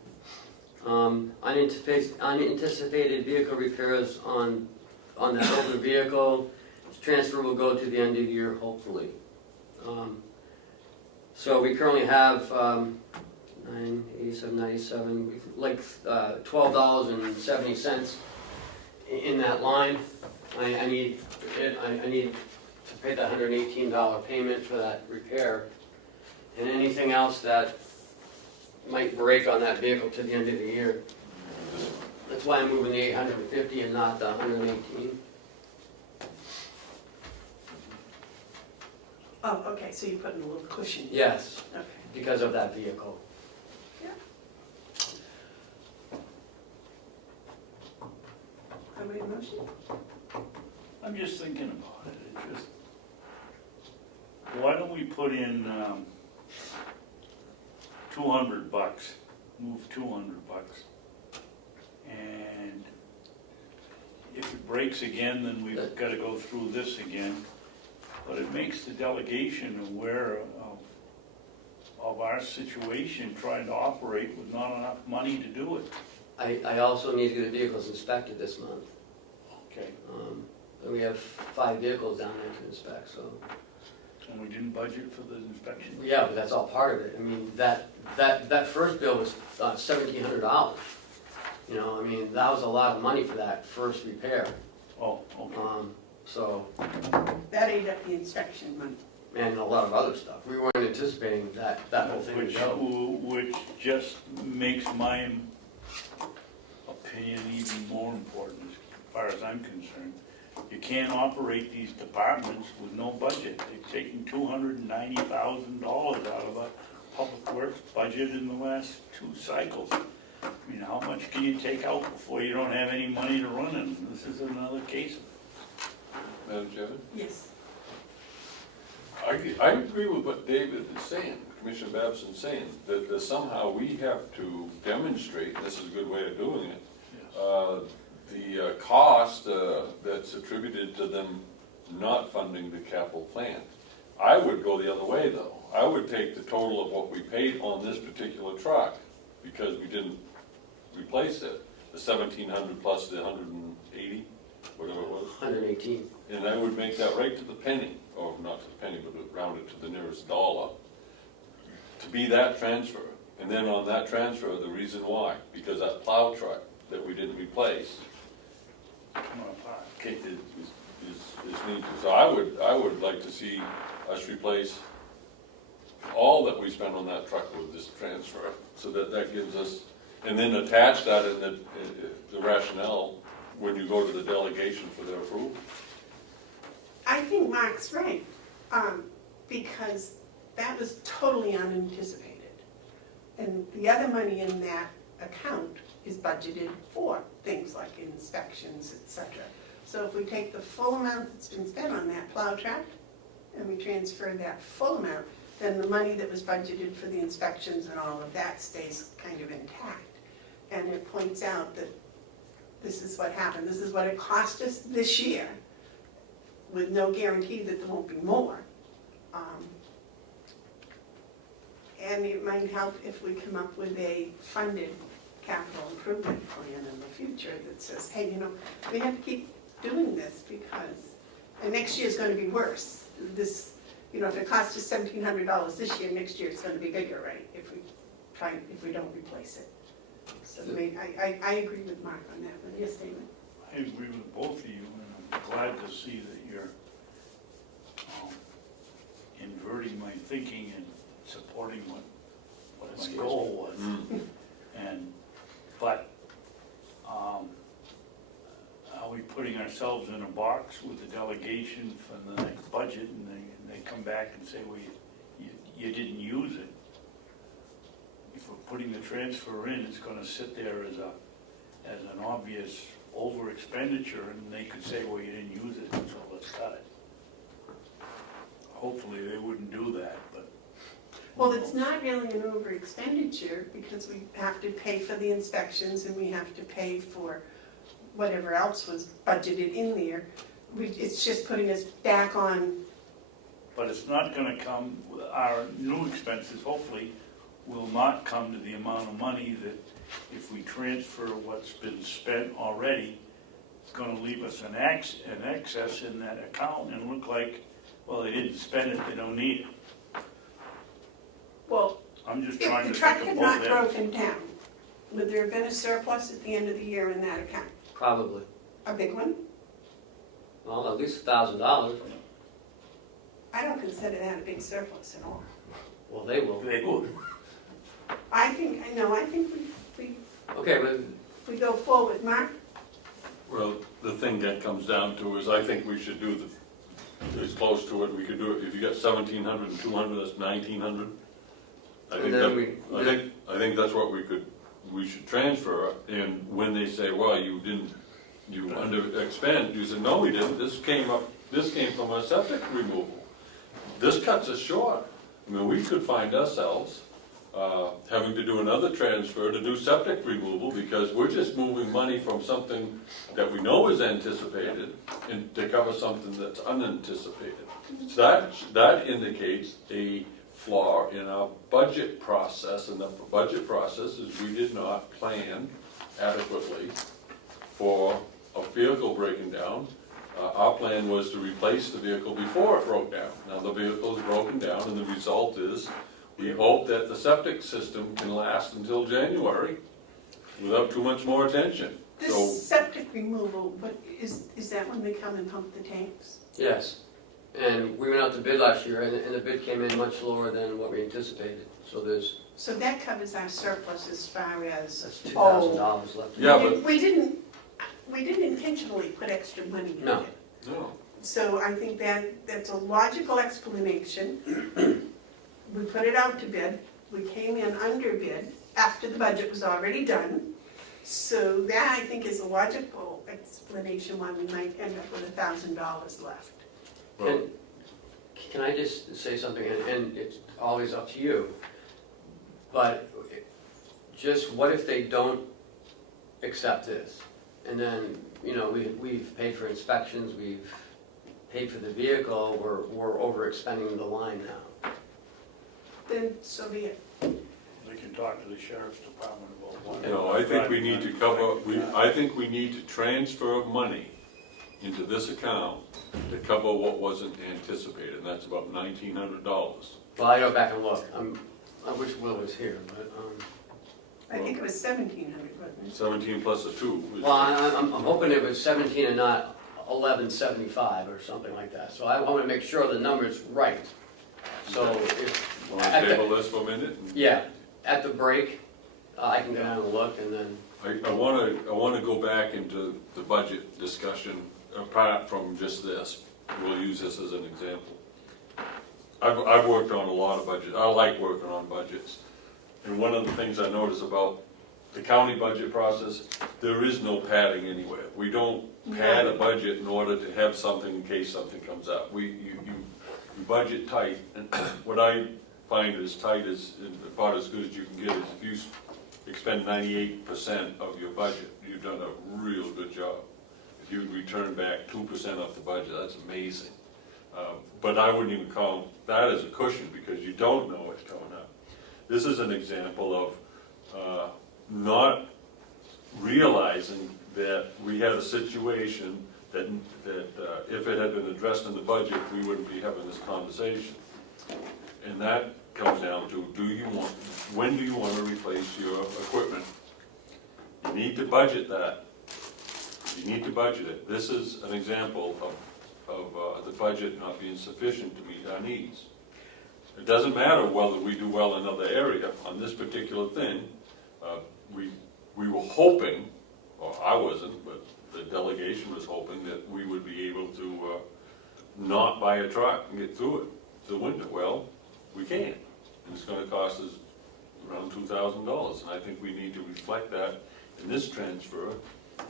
Unanticipated vehicle repairs on that older vehicle. Transfer will go to the end of the year, hopefully. So we currently have $987.97, like $12.70 in that line. I need to pay that $118 payment for that repair, and anything else that might break on that vehicle to the end of the year. That's why I'm moving the $850 and not the $118. Oh, okay, so you're putting a little cushion. Yes, Okay. because of that vehicle. I made a motion? I'm just thinking about it, why don't we put in $200, move $200, and if it breaks again, then we've got to go through this again, but it makes the delegation aware of our situation, trying to operate with not enough money to do it. I also need to get the vehicles inspected this month. Okay. And we have 5 vehicles down there to inspect, so. And we didn't budget for the inspection? Yeah, but that's all part of it. I mean, that first bill was $1,700. You know, I mean, that was a lot of money for that first repair. Oh, okay. So, That ate up the inspection money. and a lot of other stuff. We weren't anticipating that whole thing would go. Which just makes my opinion even more important as far as I'm concerned. You can't operate these departments with no budget. They've taken $290,000 out of a public works budget in the last 2 cycles. I mean, how much can you take out before you don't have any money to run in? This is another case of it. Madam Chairman? Yes. I agree with what David is saying, Commissioner Babson saying, that somehow we have to demonstrate, and this is a good way of doing it, the cost that's attributed to them not funding the capital plan. I would go the other way though. I would take the total of what we paid on this particular truck, because we didn't replace it, the 1,700 plus the 180, whatever it was. 118. And I would make that right to the penny, or not to the penny, but round it to the nearest dollar, to be that transfer. And then on that transfer, the reason why, because that plow truck that we didn't replace, okay, is needed. So I would like to see us replace all that we spend on that truck with this transfer, so that gives us, and then attach that in the rationale when you go to the delegation for their approval. I think Mark's right, because that was totally unanticipated. And the other money in that account is budgeted for things like inspections, etc. So if we take the full amount that's been spent on that plow truck and we transfer that full amount, then the money that was budgeted for the inspections and all of that stays kind of intact. And it points out that this is what happened, this is what it cost us this year, with no guarantee that there won't be more. And it might help if we come up with a funded capital improvement plan in the future that says, hey, you know, we have to keep doing this because, and next year's going to be worse. This, you know, if it costs us $1,700 this year, next year it's going to be bigger, right? If we don't replace it. So I agree with Mark on that one. Yes, David? I agree with both of you, and I'm glad to see that you're inverting my thinking and supporting what my goal was. But are we putting ourselves in a box with the delegation for the next budget, and they come back and say, well, you didn't use it? If we're putting the transfer in, it's going to sit there as an obvious over expenditure, and they could say, well, you didn't use it, so let's cut it. Hopefully, they wouldn't do that, but. Well, it's not really an over expenditure because we have to pay for the inspections and we have to pay for whatever else was budgeted in there. It's just putting us back on. But it's not gonna come, our new expenses hopefully will not come to the amount of money that if we transfer what's been spent already, it's gonna leave us an excess in that account and look like, well, they didn't spend it, they don't need it. Well, I'm just if trying the to truck think had of not both ends. broken down, would there have been a surplus at the end of the year in that account? Probably. A big one? Well, at least $1,000. I don't consider that a big surplus at all. Well, they will. They would. I think Okay, but we go forward. Mark? Well, the thing that comes down to is I think we should do as close to it, we could do it, if you got 1,700 and 200, that's 1,900. I think that's what we should transfer, and when they say, well, you under expend, you say, no, we didn't, this came from a septic removal. This cuts us short. I mean, we could find ourselves having to do another transfer to do septic removal because we're just moving money from something that we know is anticipated and to cover something that's unanticipated. So that indicates a flaw in our budget process, and the budget process is we did not plan adequately for a vehicle breaking down. Our plan was to replace the vehicle before it broke down. Now the vehicle is broken down, and the result is we hope that the septic system can last until January without too much more attention. This So septic removal, but is that when they come and pump the tanks? yes. And we went out to bid last year, and the bid came in much lower than what we anticipated. So there's, So that covers our surplus as far as. that's $2,000 left. Yeah, but- We didn't intentionally put extra money in No. it. no, So I think that's a logical explanation. We put it out to bid, we came in under bid after the budget was already done. So that I think is a logical explanation why we might end up with $1,000 left. well, Can I just say something, and it's always up to you, but just what if they don't accept this? And then, we've paid for inspections, we've paid for the vehicle, we're overexpending the line now. Then so be it. We can talk to the sheriff's department about what. no, I think we need to I think we need to transfer money into this account to cover what wasn't anticipated, and that's about $1,900. Well, I go back and look, I wish Will was here, but, I think it was 1,700, wasn't it? 17 plus a 2. well, I'm hoping it was 17 and not 1175 or something like that. So I want to make sure the number's right. So if, Want to table this for a minute? yeah, at the break, I can go down and look, and then, I want to go back into the budget discussion apart from just this. We'll use this as an example. I've worked on a lot of budgets. I like working on budgets. And one of the things I notice about the county budget process, there is no padding anywhere. We don't pad a budget in order to have something in case something comes up. You budget tight, and what I find as tight as, about as good as you can get is if you expend 98% of your budget, you've done a real good job. If you return back 2% off the budget, that's amazing. But I wouldn't even call that as a cushion because you don't know what's coming up. This is an example of not realizing that we had a situation that if it had been addressed in the budget, we wouldn't be having this conversation. And that comes down to, when do you want to replace your equipment? You need to budget that. You need to budget it. This is an example of the budget not being sufficient to meet our needs. It doesn't matter whether we do well in another area. On this particular thing, we were hoping, or I wasn't, but the delegation was hoping that we would be able to not buy a truck and get through it the winter. Well, we can't, and it's going to cost us around $2,000, and I think we need to reflect that And this transfer,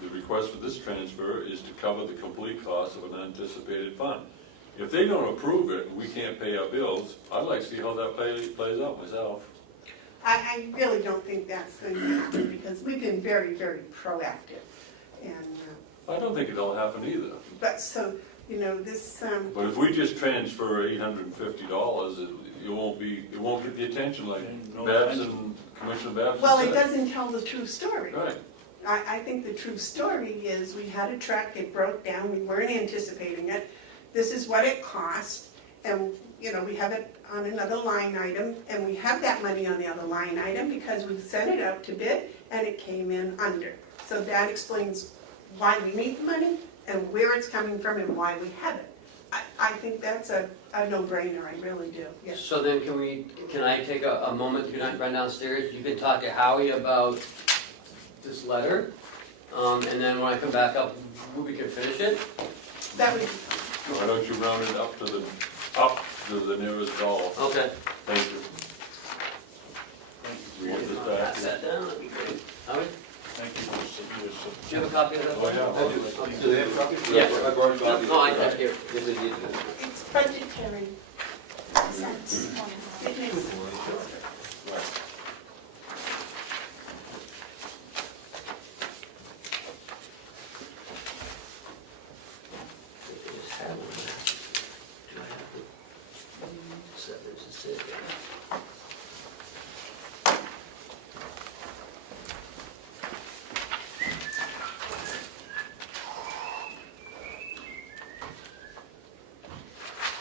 the request for this transfer is to cover the complete cost of an unanticipated fund. If they don't approve it and we can't pay our bills, I'd like to see how that plays out myself. I really don't think that's going to happen, because we've been very, very proactive. And, I don't think it'll happen either. but so, you know, this, But if we just transfer $850, it won't get the attention like No Babson, Commissioner Babson well, it said. doesn't tell the true story. Right. I think the true story is we had a truck, it broke down, we weren't anticipating it. This is what it cost, and, you know, we have it on another line item, and we have that money on the other line item because we sent it out to bid and it came in under. So that explains why we need the money and where it's coming from and why we have it. I think that's a no-brainer, I really do, yes. So then can I take a moment to run downstairs? You can talk to Howie about this letter, and then when I come back up, we can finish it. That would, Why don't you round it up to the nearest dollar? Okay. Thank you. We get this back. Pass that down, that'd be great. Howie, Thank you for your support. do you have a copy of that? Oh, yeah. Do they have copies? Yeah. I brought a copy. No, I got here. If they need it. it's budgetary sense. It makes sense. Right. I just had one. Do I have it? So there's a sit there.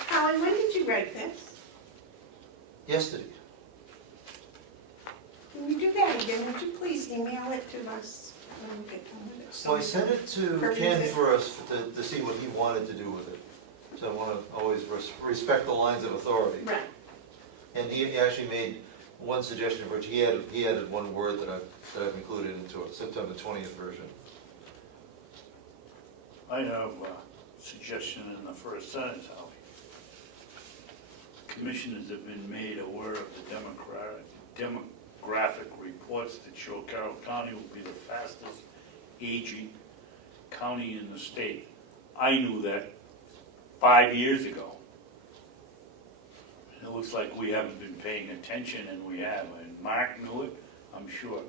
Howie, when did you write this? Yesterday. Can you do that again? Would you please email it to us when we get done with it? So I sent it to Ken first to see what he wanted to do with it. So I want to always respect the lines of authority. Right. And he actually made one suggestion, which he added one word that I've included into it, September 20th version. I have a suggestion in the first sentence, Howie. Commissioners have been made aware of the demographic reports that show Carroll County will be the fastest aging county in the state. I knew that 5 years ago. And it looks like we haven't been paying attention, and we have. And Mark knew it, I'm sure.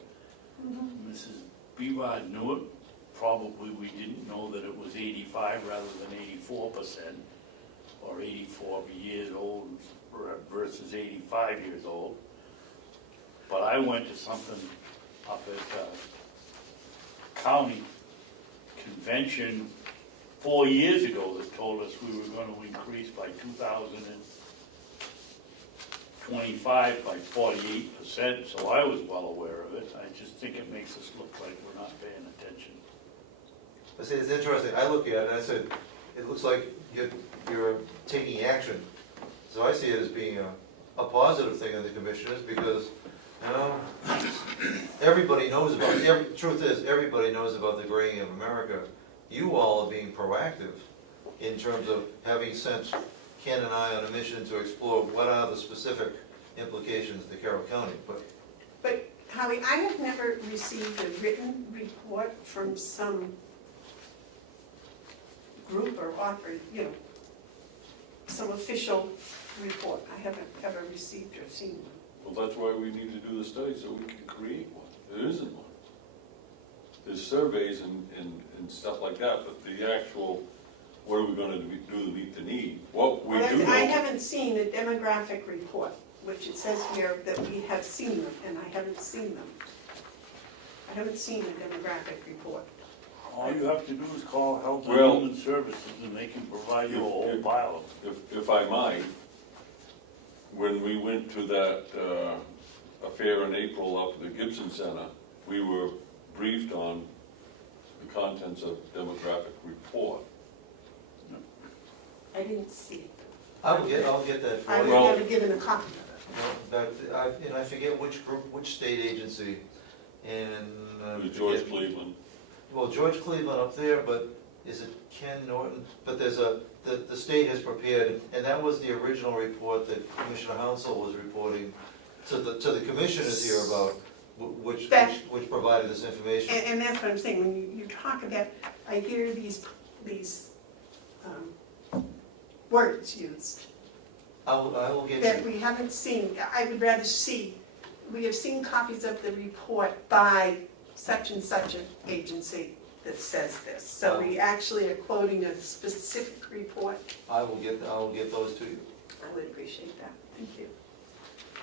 Mrs. Bevard knew it. Probably we didn't know that it was 85 rather than 84%, or 84 years old versus 85 years old. But I went to something up at county convention 4 years ago that told us we were going to increase by 2025 by 48%, so I was well aware of it. I just think it makes us look like we're not paying attention. I say, it's interesting, I look at it and I said, it looks like you're taking action. So I see it as being a positive thing in the commissioners because, you know, everybody knows about it. Truth is, everybody knows about the graying of America. You all are being proactive in terms of having sent Ken and I on a mission to explore what are the specific implications to Carroll County. But Howie, I have never received a written report from some group or author, you know, some official report. I haven't ever received or seen one. Well, that's why we need to do the study, so we can create one. There isn't one. There's surveys and stuff like that, but the actual, what are we gonna do to meet the need? What we do know. I haven't seen a demographic report, which it says here that we have seen them, and I haven't seen them. I haven't seen a demographic report. All you have to do is call Health and Well, Human Services and they can provide you a whole pile of them. If I might, when we went to that affair in April up at the Gibson Center, we were briefed on the contents of demographic report. I didn't see it. I'll get that for I you. was never given a copy of But I forget which group, which state agency, and. It was George Cleveland. Well, George Cleveland up there, but is it Ken Norton? But there's the state has prepared, and that was the original report that Commissioner Hounsell was reporting to the commissioners here about which provided this information. And that's what I'm saying, when you talk about, I hear these words used I will get that you, we haven't seen. I would rather see, we have seen copies of the report by such and such an agency that says this. So we actually are quoting a specific report. I will get those to you. I would appreciate that, thank you.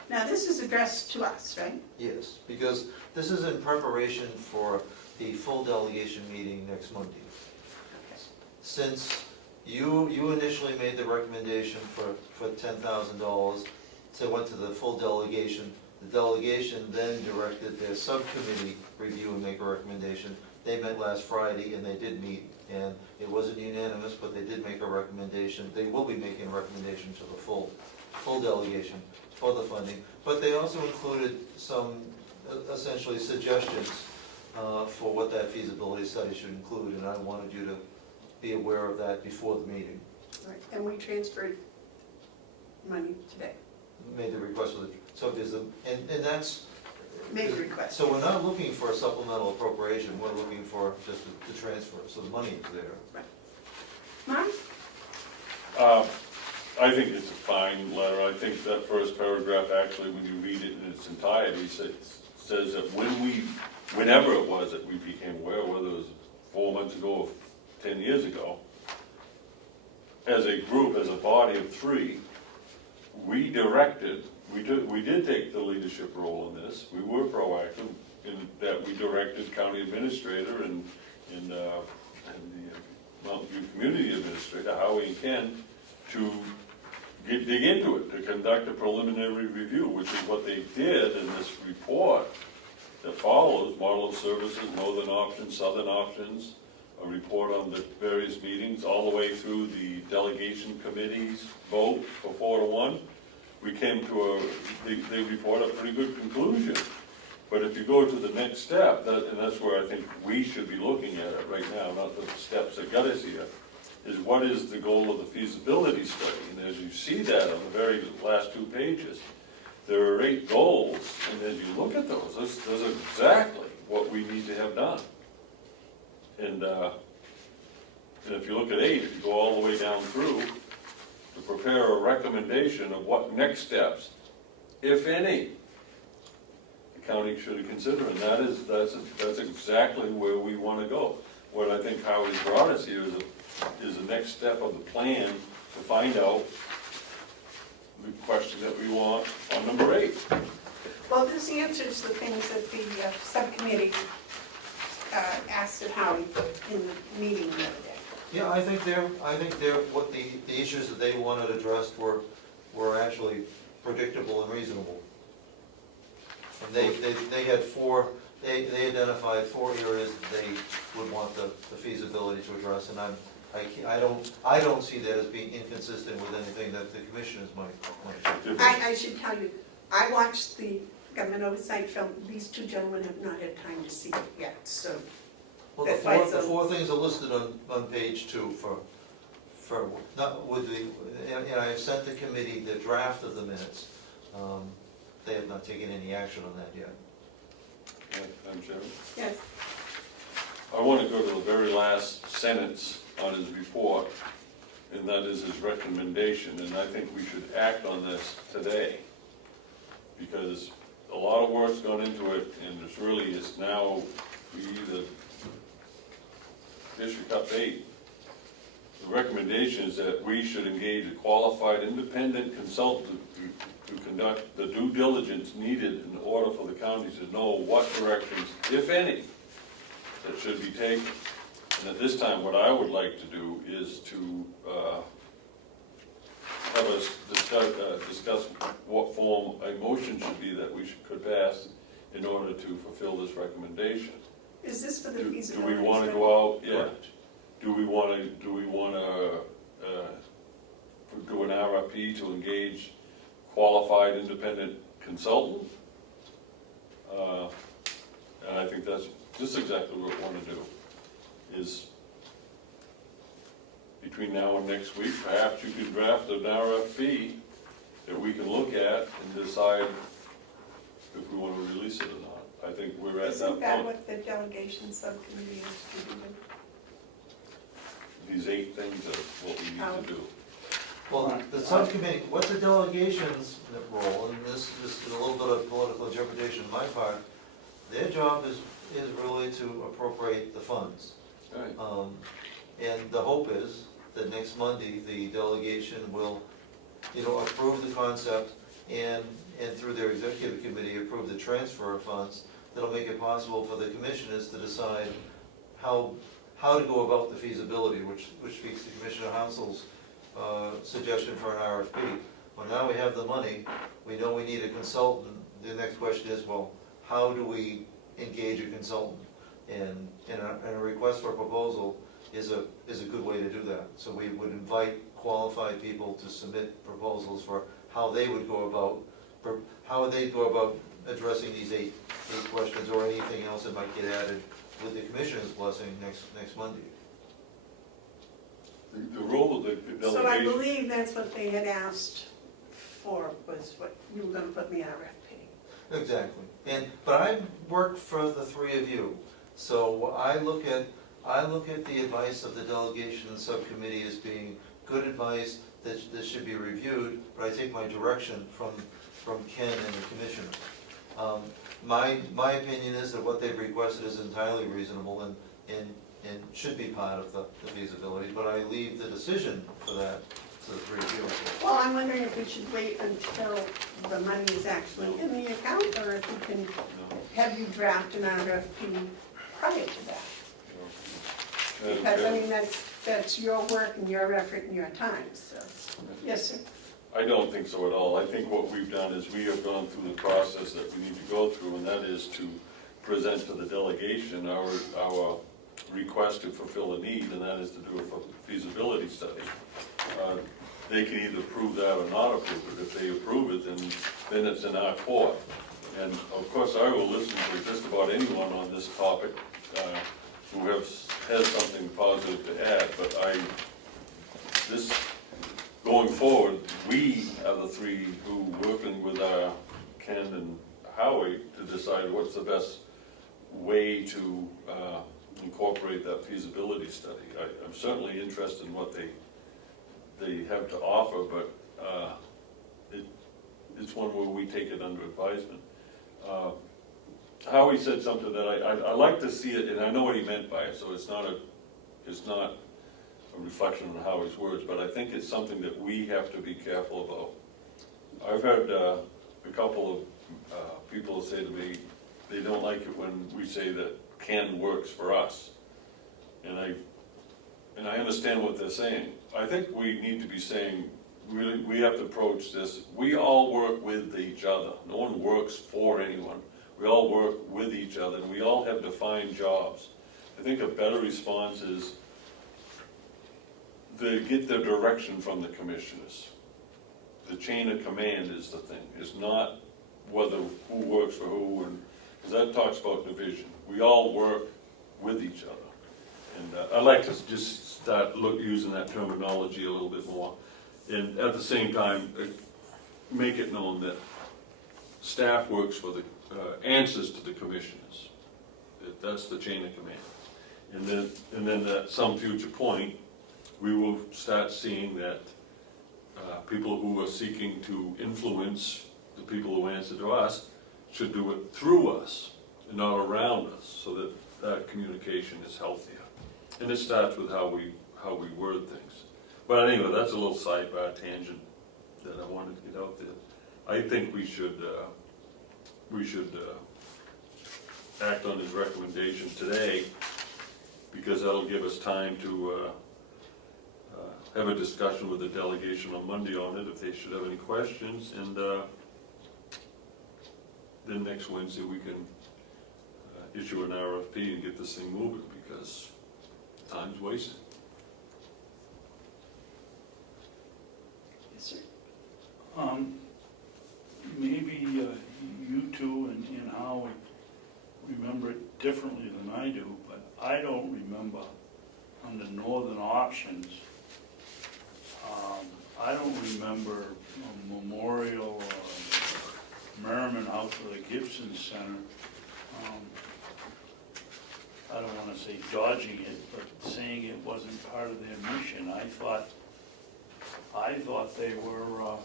Now, this is addressed to us, right? Yes, because this is in preparation for the full delegation meeting next Monday. Okay. Since you initially made the recommendation for $10,000, so it went to the full delegation. The delegation then directed their subcommittee review and make a recommendation. They met last Friday and they did meet, and it wasn't unanimous, but they did make a recommendation. They will be making a recommendation to the full delegation for the funding, but they also included some essentially suggestions for what that feasibility study should include, and I wanted you to be aware of that before the meeting. All right. And we transferred money today, Made the request for the, so there's a, and that's, made the request. so we're not looking for a supplemental appropriation, we're looking for just the transfer, so the money is there. Mark? I think it's a fine letter. I think that first paragraph, actually, when you read it in its entirety, says that whenever it was that we became aware, whether it was 4 months ago or 10 years ago, as a group, as a body of three, we did take the leadership role in this. We were proactive in that we directed county administrator and the Mountain View community administrator, Howie and Ken, to dig into it, to conduct a preliminary review, which is what they did in this report that follows: model of services, northern options, southern options, a report on the various meetings, all the way through the delegation committee's vote for 4-1. We came to they report a pretty good conclusion. But if you go to the next step, and that's where I think we should be looking at it right now, not the steps that got us here, is what is the goal of the feasibility study? And as you see that on the very last 2 pages, there are 8 goals, and as you look at those are exactly what we need to have done. And if you look at 8, if you go all the way down through, to prepare a recommendation of what next steps, if any, the county should consider, and that's exactly where we want to go. What I think Howard's brought us here is the next step of the plan to find out the question that we want on number 8. Well, this answers the things that the subcommittee asked of Howie in the meeting the other day. Yeah, I think what the issues that they wanted addressed were actually predictable and reasonable. And they had 4, they identified 4 areas that they would want the feasibility to address, and I don't see that as being inconsistent with anything that the commissioners might. I should tell you, I watched the government oversight film. These 2 gentlemen have not had time to see it yet, so. Well, That's why it's the a- 4 things are listed on page 2 for not with the, and I have sent the committee the draft of the minutes. They have not taken any action on that yet. Madam Chairman? Yes. I want to go to the very last sentence on his report, and that is his recommendation, and I think we should act on this today, because a lot of work's gone into it, and it's really is now, we either District Update. The recommendation is that we should engage a qualified independent consultant to conduct the due diligence needed in order for the county to know what directions, if any, that should be taken. And at this time, what I would like to do is to have us discuss what form a motion should be that we could pass in order to fulfill this recommendation. Is this for the Do feasibility? we want to go out? Yeah. Do we want to do an RFP to engage qualified independent consultant? And I think that's just exactly what we want to do. Is between now and next week, perhaps you could draft an RFP that we can look at and decide if we want to release it or not. I think we're at Isn't that that point. what the delegation subcommittee is to do? These 8 things are what we need to do. Well, the subcommittee, what's the delegation's role, and this is a little bit of political interpretation on my part, their job is really to appropriate the funds. Right. And the hope is that next Monday, the delegation will, approve the concept and through their executive committee, approve the transfer of funds that'll make it possible for the commissioners to decide how to go about the feasibility, which speaks to Commissioner Hounsell's suggestion for an RFP. Well, now we have the money, we know we need a consultant. The next question is, well, how do we engage a consultant? And a request for a proposal is a good way to do that. So we would invite qualified people to submit proposals for how they would go about addressing these eight questions or anything else that might get added with the commissioner's blessing next Monday. The role of the delegation. So I believe that's what they had asked for, was what you were gonna put in the RFP. Exactly. But I work for the 3 of you, so I look at the advice of the delegation and subcommittee as being good advice that should be reviewed, but I take my direction from Ken and the commissioner. My opinion is that what they've requested is entirely reasonable and should be part of the feasibility, but I leave the decision for that to the 3 of you. Well, I'm wondering if we should wait until the money is actually in the account, or if we can have you draft an RFP prior to that. Because, I mean, that's your work and your effort and your time, so. Yes, sir. I don't think so at all. I think what we've done is we have gone through the process that we need to go through, and that is to present to the delegation our request to fulfill a need, and that is to do a feasibility study. They can either approve that or not approve it. If they approve it, then it's in our court. And of course, I will listen to just about anyone on this topic who has something positive to add, but going forward, we are the 3 who working with Ken and Howie to decide what's the best way to incorporate that feasibility study. I'm certainly interested in what they have to offer, but it's one where we take it under advisement. Howie said something that I like to see it, and I know what he meant by it, so it's not a reflection on Howie's words, but I think it's something that we have to be careful about. I've heard a couple of people say to me they don't like it when we say that Ken works for us, and I understand what they're saying. I think we need to be saying, really, we have to approach this. We all work with each other. No one works for anyone. We all work with each other, and we all have defined jobs. I think a better response is to get the direction from the commissioners. The chain of command is the thing. It's not who works for who, and because that talks about division. We all work with each other. And I'd like to just start using that terminology a little bit more. And at the same time, make it known that staff works for the answers to the commissioners. That's the chain of command. And then at some future point, we will start seeing that people who are seeking to influence the people who answer to us should do it through us and not around us, so that that communication is healthier. And it starts with how we word things. But anyway, that's a little sidebar tangent that I wanted to get out there. I think we should act on his recommendation today, because that'll give us time to have a discussion with the delegation on Monday on it if they should have any questions, and then next Wednesday we can issue an RFP and get this thing moving, because time's wasted. Yes, sir. Maybe you two and Howie remember it differently than I do, but I don't remember under Northern Options. I don't remember a memorial or Merriman out for the Gibson Center I don't wanna say dodging it, but saying it wasn't part of their mission. I thought they were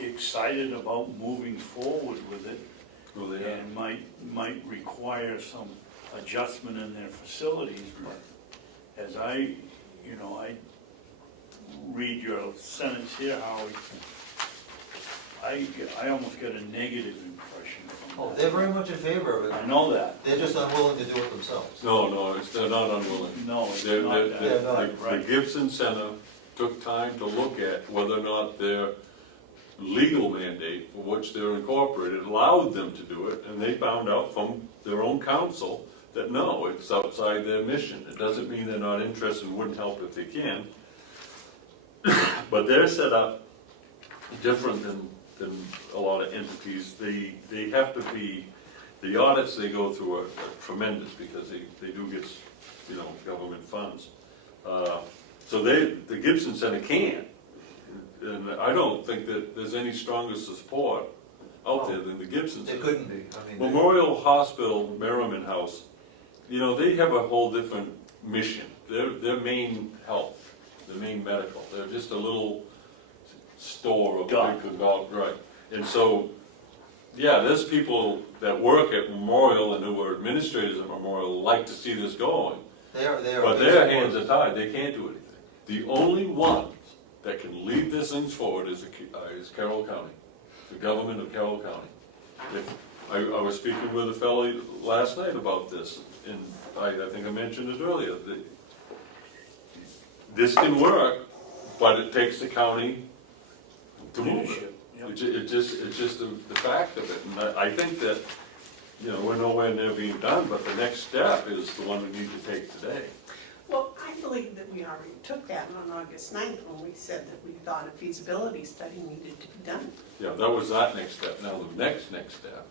excited about moving forward with it. Well, they are. And might require some adjustment in their facilities, but as I read your sentence here, Howie, I almost get a negative impression Oh, from they're that. very much in favor of I it. know that. They're just unwilling to do it themselves. No, they're not unwilling. No, it's They're- not they're- that. They're not. The Right. Gibson Center took time to look at whether or not their legal mandate for which they're incorporated allowed them to do it, and they found out from their own counsel that no, it's outside their mission. It doesn't mean they're not interested and wouldn't help if they can. But they're set up different than a lot of entities. They have to be, the audits they go through are tremendous because they do get, government funds. So the Gibson Center can. And I don't think that there's any stronger support out there than the Gibson It Center. couldn't be, I mean. Memorial Hospital, Merriman House, they have a whole different mission. Their main health, their main medical. They're just a little store of Duh. big involved, right? And so, yeah, there's people that work at Memorial and who are administrators at Memorial like to see this going. They are. But their hands are tied, they can't do anything. The only ones that can lead these things forward is Carroll County, the government of Carroll County. I was speaking with a fellow last night about this, and I think I mentioned it earlier. This can work, but it takes the county to move it. Leadership, yep. It's just the fact of it, and I think that, we're nowhere near being done, but the next step is the one we need to take today. Well, I believe that we already took that on August 9th when we said that we thought a feasibility study needed to be done. Yeah, that was that next step. Now, the next step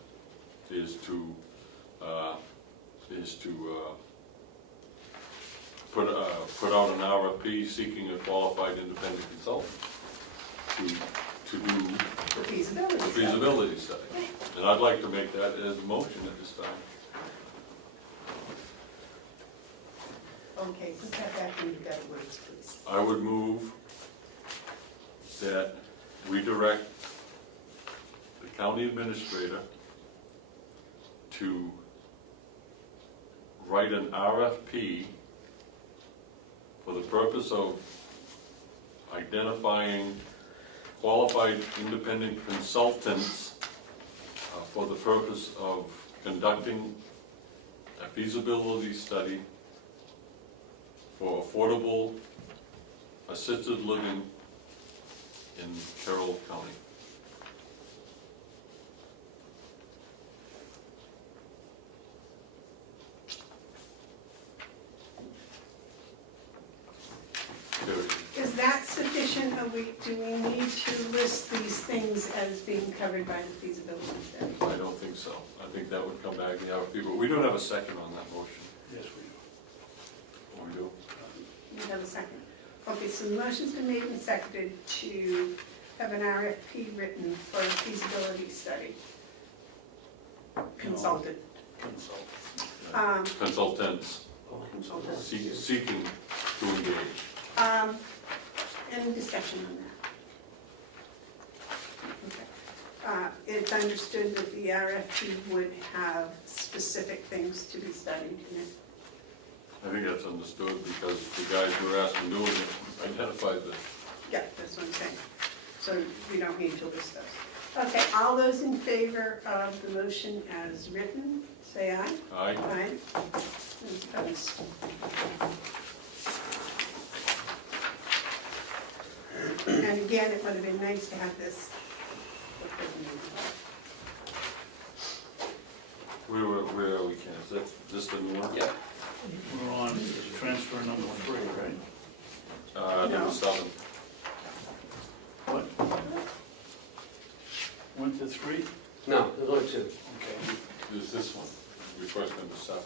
is to put out an RFP seeking a qualified independent consultant to do The feasibility a study. feasibility study. And I'd like to make that as a motion at this time. Okay, put that back into better words, please. I would move that we direct the county administrator to write an RFP for the purpose of identifying qualified independent consultants for the purpose of conducting a feasibility study for affordable assisted living in Carroll County. Period. Is that sufficient? Do we need to list these things as being covered by the feasibility study? I don't think so. I think that would come back in the RFP, but we don't have a second on that motion. Yes, we do. We do? You have a second. Okay, so the motion's been made and seconded to have an RFP written for a feasibility study. Consulted. Consult. Consultants Consultant. seeking to engage. Any discussion on that? Okay. It's understood that the RFP would have specific things to be studied in it. I think that's understood because the guys who were asking doing it identified the. Yeah, that's what I'm saying. So we don't need to list those. Okay, all those in favor of the motion as written, say aye. Aye. Aye. Those opposed? And again, it would have been nice to have this before the meeting. Where are we, Ken? Is that this the new one? Yeah. We're on transfer number 3, right? Number No. 7. What? Went to 3? No, there's only two. Okay. There's this one, request number 7.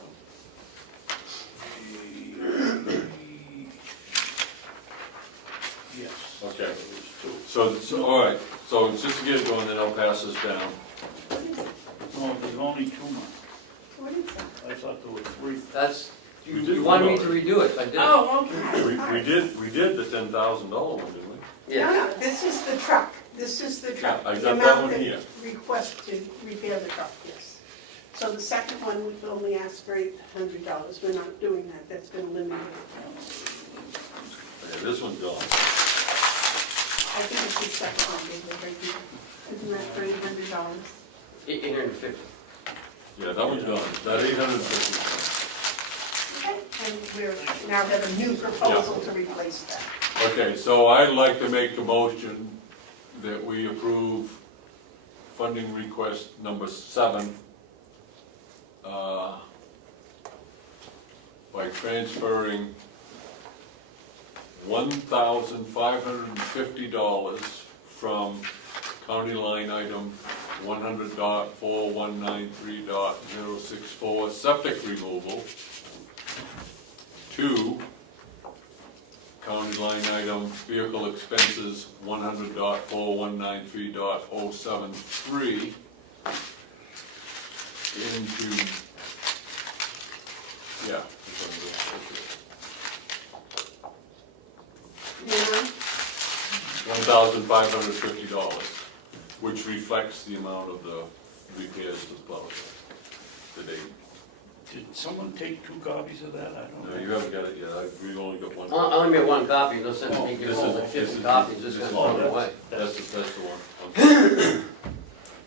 Yes. Okay. There's 2. So, all right, so just to get it going, then I'll pass this down. What is it? No, there's only 2 more. What is that? I thought there were three. That's, We you did you wanted me one to redo it, I did. Oh, okay. We did the $10,000 one, didn't we? Yes. No, this is the truck. This is the truck. I The got that amount one that here. Request to repair the truck, yes. So the second one, we've only asked for $800. We're not doing that. That's been eliminated. Okay, this one's gone. I think it's the second one, David, right here. Isn't that for $800? 850. Yeah, that one's gone. That 850. Okay, and we're now have a new proposal to replace that. Okay, so I'd like to make a motion that we approve funding request number 7 by transferring $1,550 from county line item 100.4193.064 septic removal to county line item vehicle expenses 100.4193.073 into, yeah. Yeah, $1,550, which reflects the amount of the repairs to the plow today. Did someone take 2 copies of that? I don't No, know. you haven't got it yet. We've only got one. I only made one copy, no sense in me This giving all is- like this 50 is- copies, just this gonna is- throw it away. That's the one.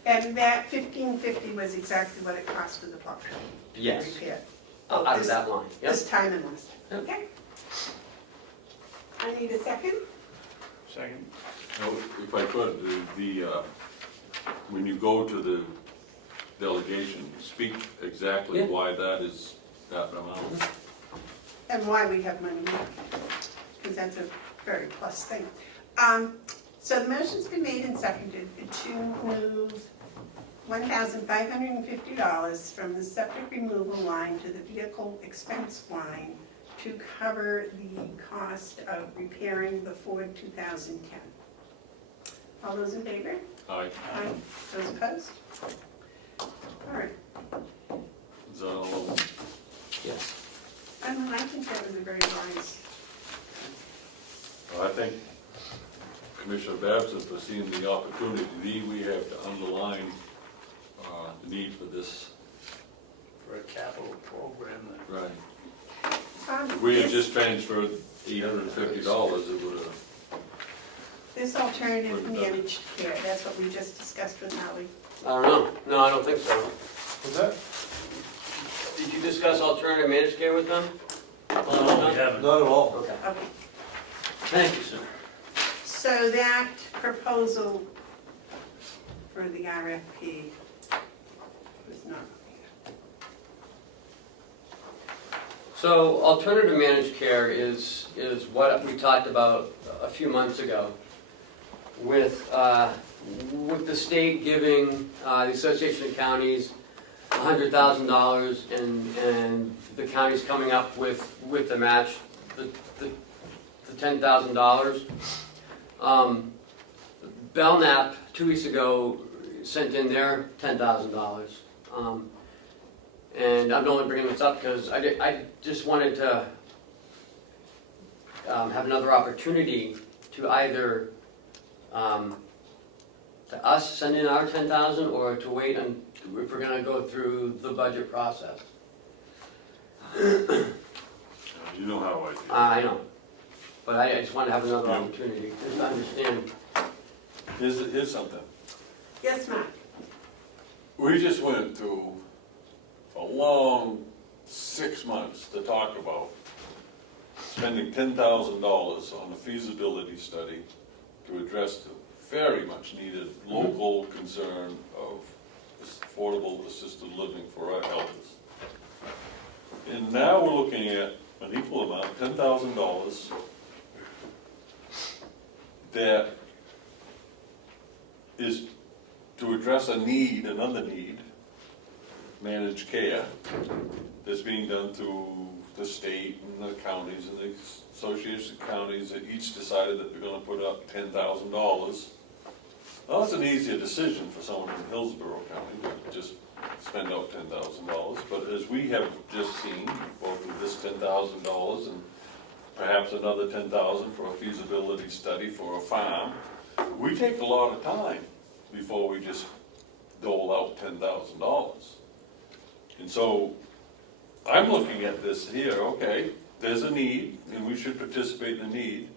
and that $1,550 was exactly what it cost for the plow truck. Yes, Repair. out of that line, yep. This time and last time, Yep. okay? I need a second. Second? Now, if I could, when you go to the delegation, speak exactly Yeah. why that is that amount. And why we have money, because that's a very plus thing. So the motion's been made and seconded to move $1,550 from the septic removal line to the vehicle expense line to cover the cost of repairing the Ford 2010. All those in favor? Aye. Aye. Those opposed? All right. Is that all of them? Yes. I think that was a very wise. I thank Commissioner Babson for seeing the opportunity. We have to underline the need for this. For a capital program that Right. If we had just transferred $850, it would have. This alternative managed care, that's what we just discussed with Holly. I don't know, no, I don't think so. Was that? Did you discuss alternative managed care with them? we haven't. Not at all. Okay, Okay, thank you, sir. so that proposal for the RFP was not. So alternative managed care is what we talked about a few months ago with the state giving the Association of Counties $100,000 and the counties coming up with the match, the $10,000. Belknap 2 weeks ago sent in their $10,000. And I'm only bringing this up because I just wanted to have another opportunity to either to us send in our 10,000 or to wait and if we're going to go through the budget process. You know how I feel. I know, but I just want to have another Yeah. opportunity just to understand. Here's something. Yes, Mark? We just went through a long 6 months to talk about spending $10,000 on a feasibility study to address the very much needed local concern of affordable assisted living for our elders. And now we're looking at an equal amount, $10,000, that is to address a need, another need, managed care, that's being done through the state and the counties and the association of counties that each decided that they're gonna put up $10,000. Well, it's an easier decision for someone in Hillsborough County to just spend out $10,000, but as we have just seen, both with this $10,000 and perhaps another $10,000 for a feasibility study for a farm, we take a lot of time before we just dole out $10,000. And so I'm looking at this here, okay, there's a need, and we should participate in the need,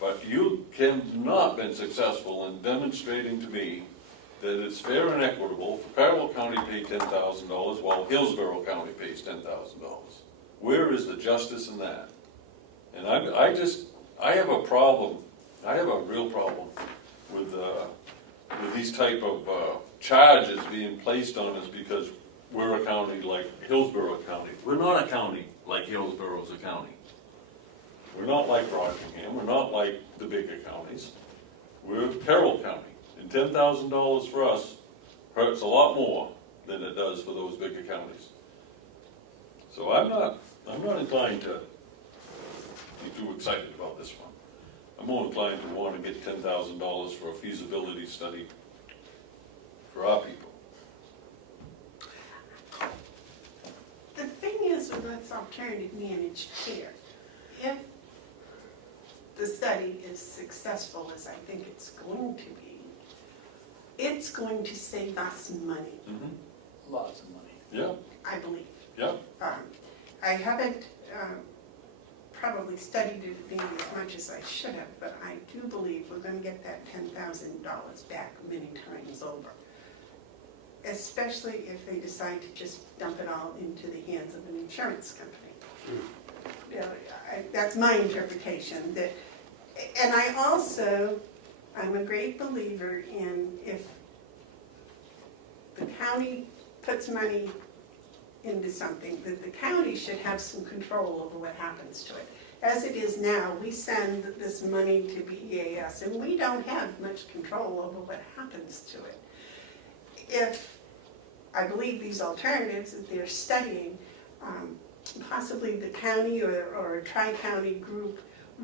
but you cannot been successful in demonstrating to me that it's fair and equitable for Carroll County to pay $10,000 while Hillsborough County pays $10,000. Where is the justice in that? And I have a problem, I have a real problem with these type of charges being placed on us because we're a county like Hillsborough County. We're not a county like Hillsborough's a county. We're not like Rockingham, we're not like the bigger counties. We're Carroll County, and $10,000 for us hurts a lot more than it does for those bigger counties. So I'm not inclined to be too excited about this one. I'm more inclined to want to get $10,000 for a feasibility study for our people. The thing is with this alternative managed care, if the study is successful as I think it's going to be, it's going to save us money, Lots of money. Yeah, I believe. yeah. I haven't probably studied it maybe as much as I should have, but I do believe we're going to get that $10,000 back many times over. Especially if they decide to just dump it all into the hands of an insurance company. You know, that's my interpretation. And I'm a great believer in if the county puts money into something, that the county should have some control over what happens to it. As it is now, we send this money to BEAS and we don't have much control over what happens to it. If I believe these alternatives that they're studying, possibly the county or a tri-county group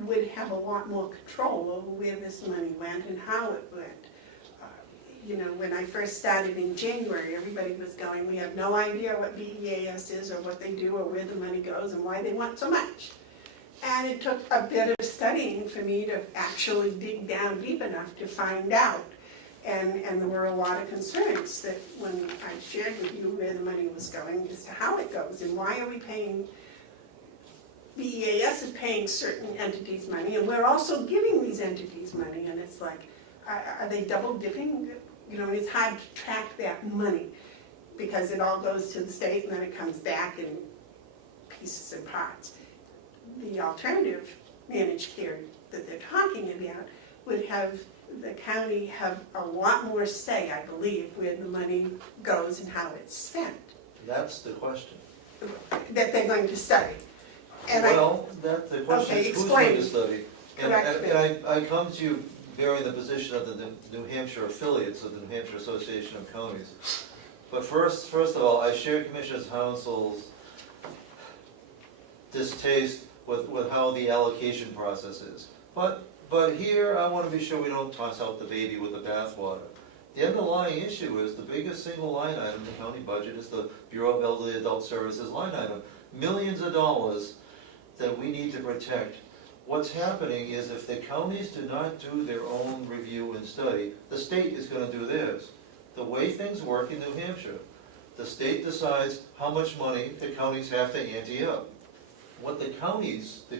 would have a lot more control over where this money went and how it went. You know, when I first started in January, everybody was going, we have no idea what BEAS is or what they do or where the money goes and why they want so much. And it took a bit of studying for me to actually dig down deep enough to find out. And there were a lot of concerns that when I shared with you where the money was going as to how it goes and why are we paying, BEAS is paying certain entities money and we're also giving these entities money, and it's like, are they double dipping? You know, it's hard to track that money because it all goes to the state and then it comes back in pieces and parts. The alternative managed care that they're talking about would have the county have a lot more say, I believe, where the money goes and how it's spent, That's the question. that they're going to study. And Well, the question Okay, is who's going to explain. study? And Correct. I come to you bearing the position of the New Hampshire affiliates of the New Hampshire Association of Counties. But first of all, I share Commissioner Hounsell's distaste with how the allocation process is. But here, I want to be sure we don't toss out the baby with the bathwater. The underlying issue is the biggest single line item in the county budget is the Bureau of Elderly Adult Services line item. Millions of dollars that we need to protect. What's happening is if the counties do not do their own review and study, the state is going to do theirs. The way things work in New Hampshire, the state decides how much money the counties have to ante up. What the counties, the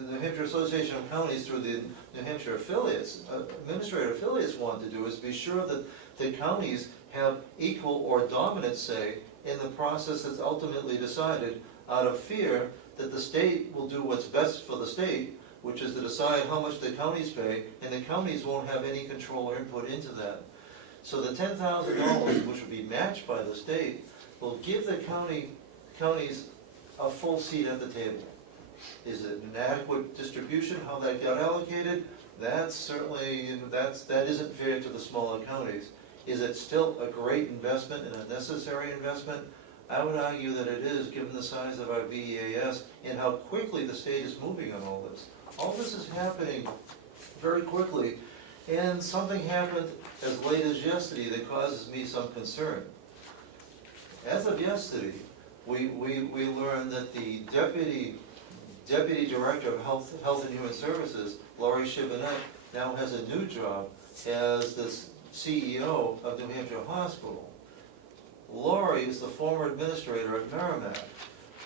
New Hampshire Association of Counties through the New Hampshire affiliates, administrative affiliates want to do is be sure that the counties have equal or dominant say in the process that's ultimately decided out of fear that the state will do what's best for the state, which is to decide how much the counties pay, and the counties won't have any control or input into that. So the $10,000, which will be matched by the state, will give the counties a full seat at the table. Is it an adequate distribution, how that got allocated? That's certainly, that isn't fair to the smaller counties. Is it still a great investment and a necessary investment? I would argue that it is, given the size of our VEAS and how quickly the state is moving on all this. All this is happening very quickly, and something happened as late as yesterday that causes me some concern. as of yesterday, we learned that the Deputy Director of Health and Human Services, Laurie Chivinette, now has a new job as the CEO of New Hampshire Hospital. Laurie is the former administrator at Merrimack.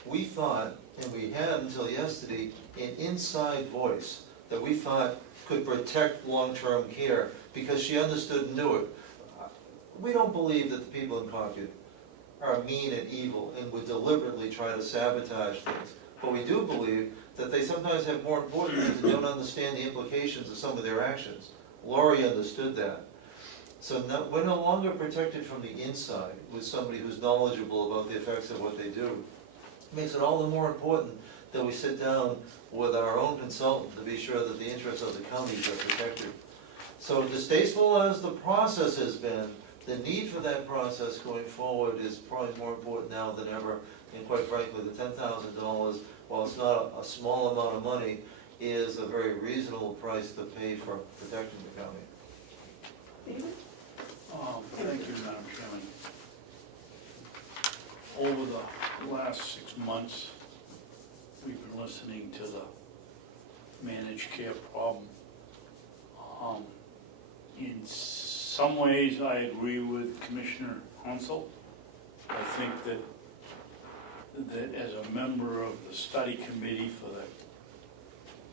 We thought, and we had until yesterday, an inside voice that we thought could protect long-term care because she understood and knew it. We don't believe that the people in Concord are mean and evil and would deliberately try to sabotage things. But we do believe that they sometimes have more important things and don't understand the implications of some of their actions. Laurie understood that. So we're no longer protected from the inside with somebody who's knowledgeable about the effects of what they do. It makes it all the more important that we sit down with our own consultant to be sure that the interests of the counties are protected. So distasteful as the process has been, the need for that process going forward is probably more important now than ever. And quite frankly, the $10,000, while it's not a small amount of money, is a very reasonable price to pay for protecting the county. David? Thank you, Madam Chairman. Over the last 6 months, we've been listening to the managed care problem. In some ways, I agree with Commissioner Hounsell. I think that as a member of the study committee for the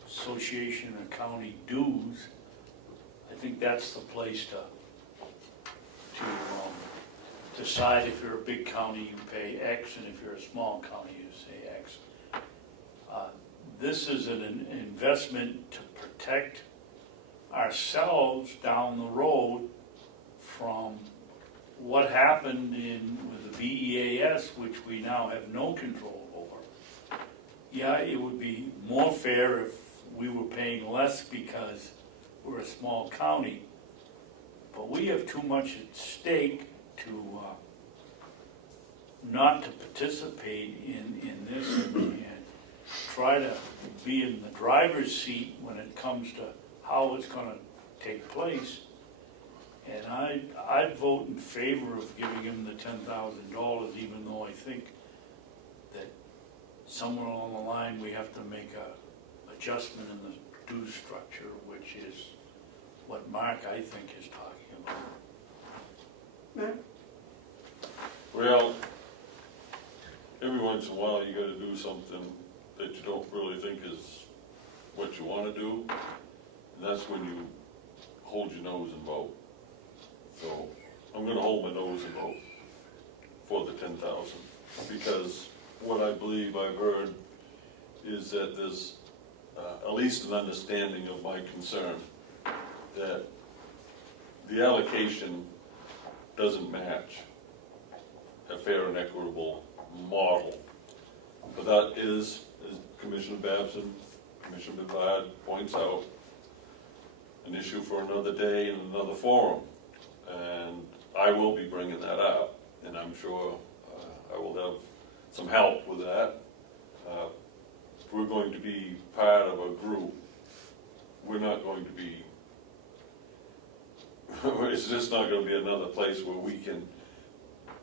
Association of County Dues, I think that's the place to decide if you're a big county, you pay X, and if you're a small county, you say X. This is an investment to protect ourselves down the road from what happened with the BEAS, which we now have no control over. Yeah, it would be more fair if we were paying less because we're a small county, but we have too much at stake to not to participate in this and try to be in the driver's seat when it comes to how it's going to take place. And I'd vote in favor of giving him the $10,000, even though I think that somewhere along the line we have to make a adjustment in the due structure, which is what Mark, I think, is talking about. Mark? Well, every once in a while you gotta do something that you don't really think is what you wanna do, and that's when you hold your nose and vote. So, I'm gonna hold my nose and vote for the 10,000, because what I believe I've heard is that there's at least an understanding of my concern that the allocation doesn't match a fair and equitable model. But that is, as Commissioner Babson, Commissioner Bevard points out, an issue for another day and another forum. And I will be bringing that up, and I'm sure I will have some help with that. If we're going to be part of a group, we're not going to be, it's just not going to be another place where we can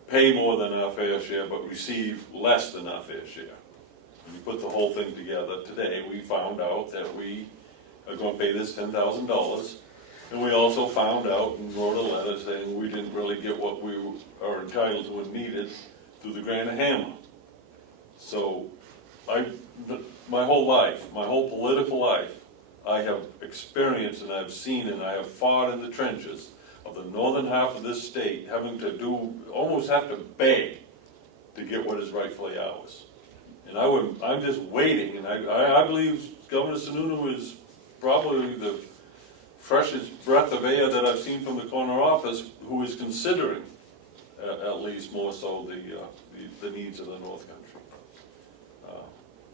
pay more than our fair share but receive less than our fair share. When you put the whole thing together today, we found out that we are going to pay this $10,000, and we also found out and wrote a letter saying we didn't really get what we are entitled to and needed through the grant of Hammer. So my whole life, my whole political life, I have experienced and I've seen and I have fought in the trenches of the northern half of this state, having to almost have to beg to get what is rightfully ours. And I'm just waiting, and I believe Governor Sununu is probably the freshest breath of air that I've seen from the corner office, who is considering, at least more so, the needs of the North Country.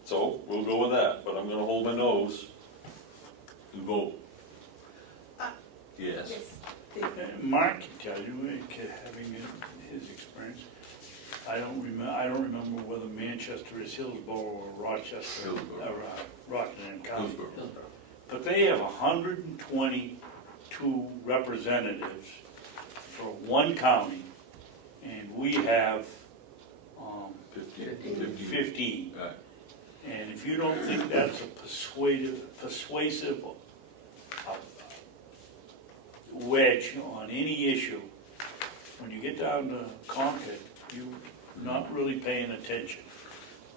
So we'll go with that, but I'm going to hold my nose and vote. Yes. Mark can tell you, having his experience, I don't remember whether Manchester is Hillsborough or Rochester, or Rockingham County. But they have 122 representatives for one county, and we have 15. Right. And if you don't think that's a persuasive wedge on any issue, when you get down to Concord, you're not really paying attention.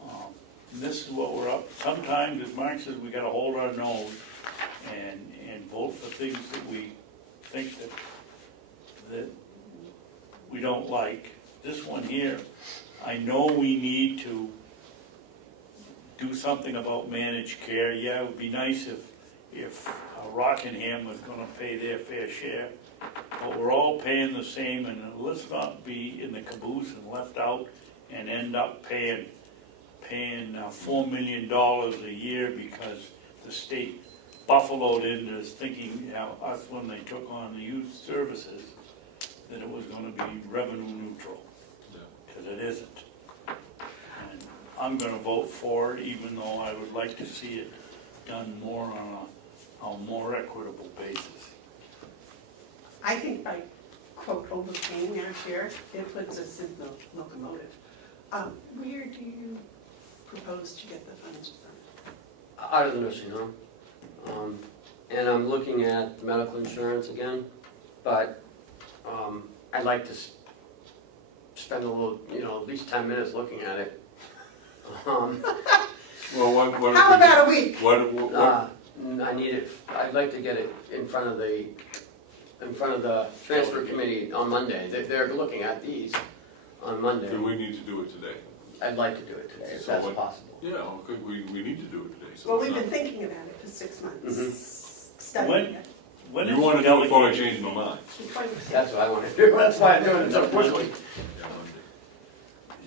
And this is what we're up, sometimes, as Mark says, we gotta hold our nose and vote for things that we think that we don't like. This one here, I know we need to do something about managed care. Yeah, it would be nice if Rockingham was gonna pay their fair share, but we're all paying the same, and let's not be in the caboose and left out and end up paying $4 million a year because the state buffaloed into thinking, us when they took on the youth services, that it was gonna be revenue neutral, because it isn't. And I'm gonna vote for it, even though I would like to see it done more on a more equitable basis. I think by quote overpaying our share, it puts us in the locomotive. Where do you propose to get the funds from? Out of the nursing home. And I'm looking at medical insurance again, but I'd like to spend a little, at least 10 minutes looking at it. Well, what How about a week? What? I need it, I'd like to get it in front of the transfer committee on Monday. They're looking at these on Monday. Do we need to do it today? I'd like to do it today, if So that's what- possible. Yeah, we need to do it today. So Well, it's we've been not- thinking about it for 6 months. Mm-hmm. Studying it. When You is want the to do it before I delegation change my meeting? mind. The 26th. That's what I want to do, that's why I'm doing it so quickly. Yeah,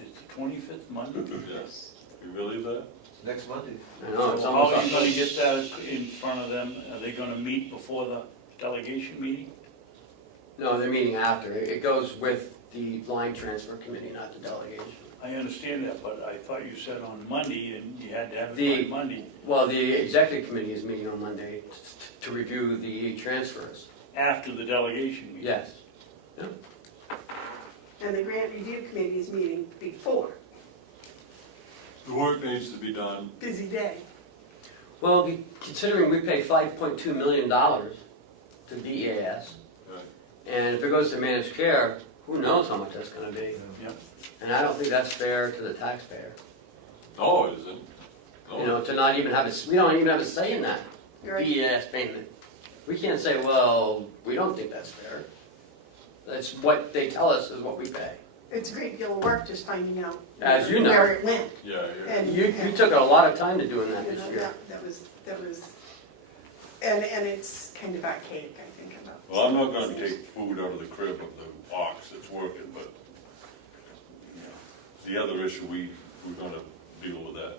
Is the 25th Monday? Monday. Yes. You believe that? Next Monday. I know, it's So almost. how are you gonna get that in front of them? Are they gonna meet before the delegation meeting? No, they're meeting after. It goes with the line transfer committee, not the delegation. I understand that, but I thought you said on Monday and you had to have The- it by Monday, Well, the executive committee is meeting on Monday to review the transfers. after the delegation meeting. Yes. And the grant review committee is meeting before. The work needs to be done. Busy day. Well, considering we pay $5.2 million to DEAS, Right. and if it goes to managed care, who knows how much that's gonna be? Yep. And I don't think that's fair to the taxpayer. No, it isn't. No. To not even have we don't even have a say in that You're right. DES payment. We can't say, well, we don't think that's fair. That's what they tell us is what we pay. It's a great deal of work just finding out As you know. where it went. Yeah, yeah. And You took a lot of time to doing that you this know, year. that was, and it's kind of archaic, I think, about. Well, I'm not gonna take food out of the crib of the ox that's working, but the other issue, we're gonna deal with that.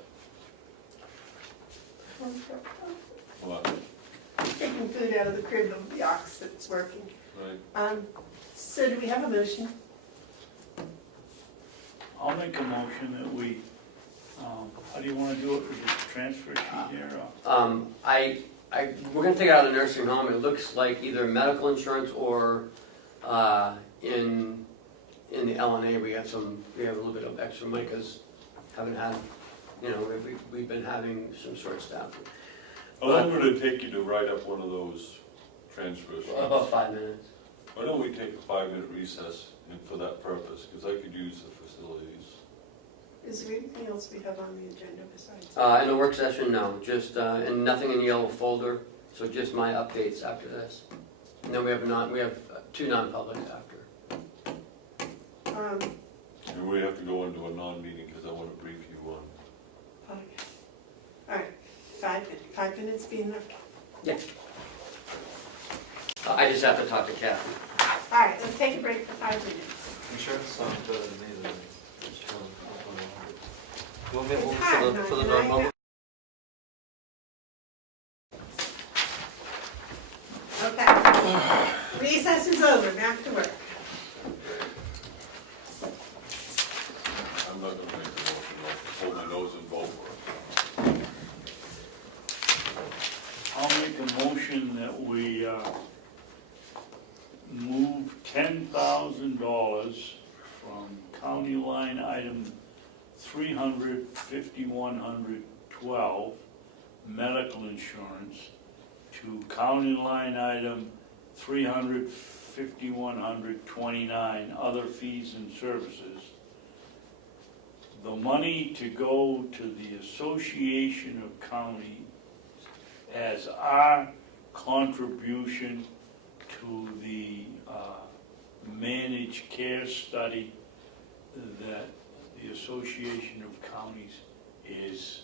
What? Taking food out of the crib of the ox that's working. Right. So do we have a motion? I'll make a motion that we, how do you wanna do it? We just transfer it sheet here or? We're gonna take it out of the nursing home. It looks like either medical insurance or in the LNA, we have a little bit of extra money because haven't had, we've been having some short staff. How long would it take you to write up one of those transfers? About 5 minutes. Why don't we take a 5-minute recess for that purpose, because I could use the facilities. Is there anything else we have on the agenda besides? In the work session, no, just, and nothing in the yellow folder, so just my updates after this. And then we have 2 non-publics after. And we have to go into a non-meeting, because I want to brief you on. Okay. All right, 5 minutes be enough? Yeah. I just have to talk to Kathy. All right, let's take a break for 5 minutes. I'm sure it sounds better to me than just trying to. You want me to It's move hard for the not to non-public? Okay. Recess is over, back to work. I'm not going to make the motion, I'll hold my nose and vote for it. I'll make a motion that we move $10,000 from county line item $300,5112 medical insurance to county line item $350,129 other fees and services. The money to go to the Association of Counties as our contribution to the managed care study that the Association of Counties is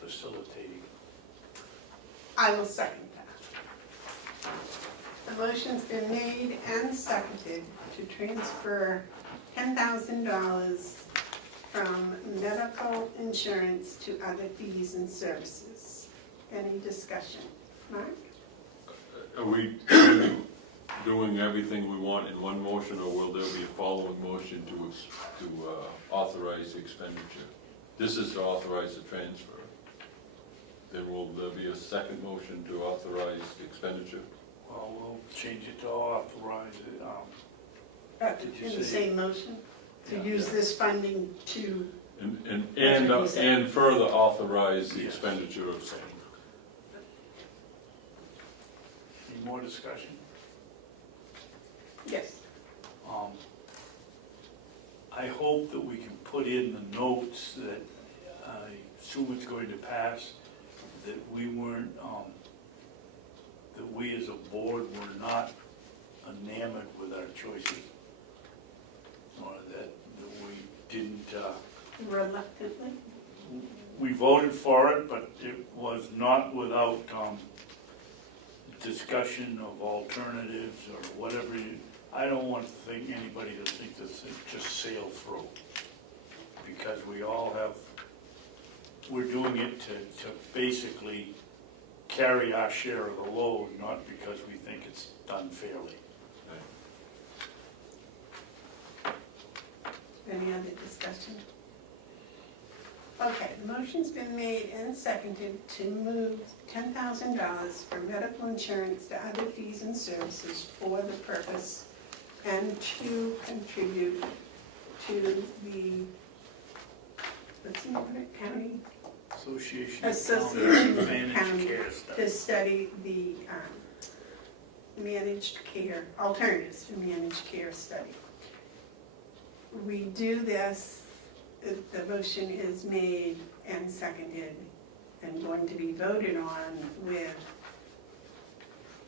facilitating. I will second that. The motion's been made and seconded to transfer $10,000 from medical insurance to other fees and services. Any discussion? Mark? Are we doing everything we want in one motion, or will there be a following motion to authorize the expenditure? This is to authorize the transfer. Then will there be a second motion to authorize the expenditure? Well, we'll change it to authorize it. Did you In the say- same motion, to Yeah. use this funding to, And further authorize the Yes. expenditure of same. Any more discussion? yes, I hope that we can put in the notes that I assume it's going to pass, that we weren't, that we as a board were not enamored with our choices, or that we didn't, reluctantly. we voted for it, but it was not without discussion of alternatives or whatever. I don't want anybody to think this is just sail through, because we all have, we're doing it to basically carry our share of the load, not because we think it's done fairly. Any other discussion? Okay, the motion's been made and seconded to move $10,000 from medical insurance to other fees and services for the purpose and to contribute to the, what's the name of it, county? Association Association of of Managed Counties Care to Study. study the managed care, alternatives to managed care study. We do this, the motion is made and seconded and going to be voted on with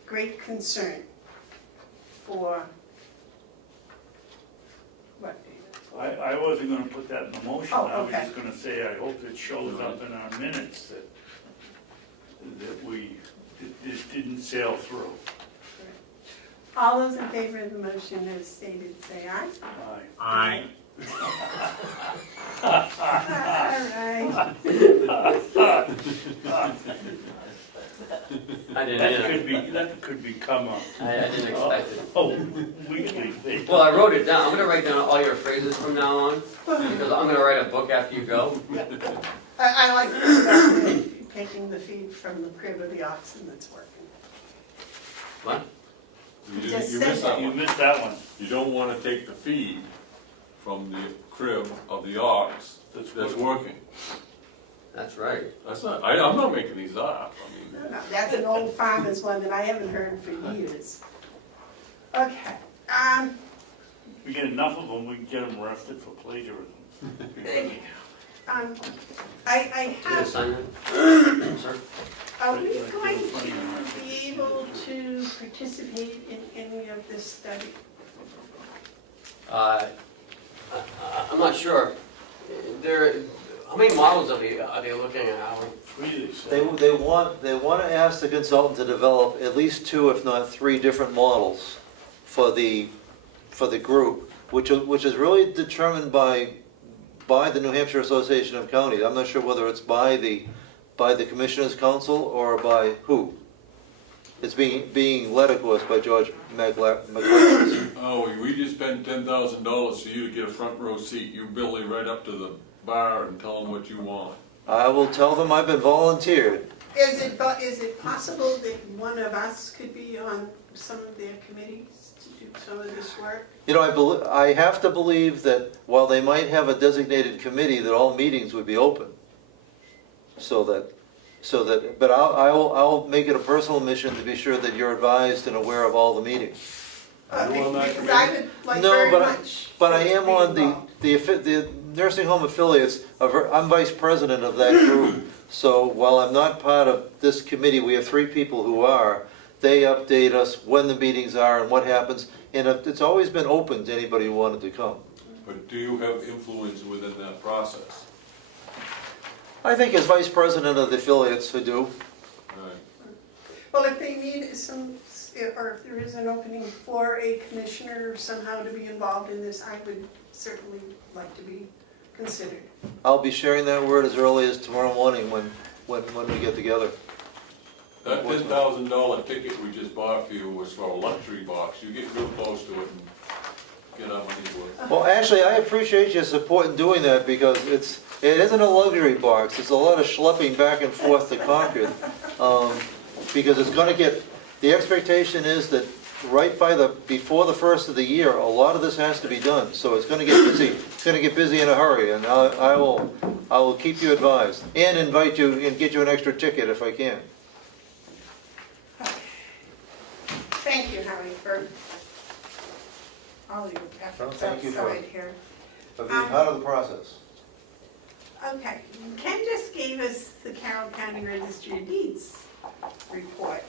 great concern for, what, David? I wasn't gonna put that in the motion. Oh, I was okay. just gonna say, I hope it shows up in our minutes that it didn't sail through. All those in favor of the motion as stated, say aye. Aye. All right. I didn't either. That could become I didn't expect it. a weekly thing. Well, I wrote it down. I'm gonna write down all your phrases from now on, because I'm gonna write a book after you go. I like the taking the feed from the crib of the oxen that's working. What? You Just you said missed that You one. missed that one. You don't want to take the feed from the crib of the ox that's working. That's right. That's not, I'm not making these up. I mean, No, that's an old farmer's one that I haven't heard for years. Okay, We get enough of them, we can get them arrested for plagiarism. I Did you have, sign that? Sir? are we going to be able to participate in any of this study? I'm not sure. How many models are they looking at, Alan? Three, they said. They want to ask the consultant to develop at least 2, if not 3 different models for the group, which is really determined by the New Hampshire Association of Counties. I'm not sure whether it's by the Commissioners' Council or by who. It's being led, of course, by George McLeod. oh, we just spent $10,000 for you to get a front row seat. You Billy right up to the bar and tell them what you want. I will tell them I've been volunteered. Is it possible that one of us could be on some of their committees do some of this work? You know, I have to believe that while they might have a designated committee, that all meetings would be open. But I'll make it a personal mission to be sure that you're advised and aware of all the meetings. You on that Because I would like No, very but much. But I to am be on involved. the nursing home affiliates, I'm vice president of that group. So while I'm not part of this committee, we have 3 people who are. They update us when the meetings are and what happens, and it's always been open to anybody who wanted to come. But do you have influence within that process? I think as vice president of the affiliates, I do. Right. Well, if they need some, or if there is an opening for a commissioner somehow to be involved in this, I would certainly like to be considered. I'll be sharing that word as early as tomorrow morning when we get together. That $10,000 ticket we just bought for you was for a luxury box. You get real close to it and get our money's worth. Well, actually, I appreciate your support in doing that because it isn't a luxury box. It's a lot of schlepping back and forth to Concord. Because it's gonna get, the expectation is that before the first of the year, a lot of this has to be done. So it's gonna get busy. It's gonna get busy in a hurry, and I will keep you advised and invite you and get you an extra ticket if I can. Thank you, Howie, for all your efforts Thank you for- outside here. But being part of the process. Okay, Ken just gave us the Carroll County Registry of Deeds report.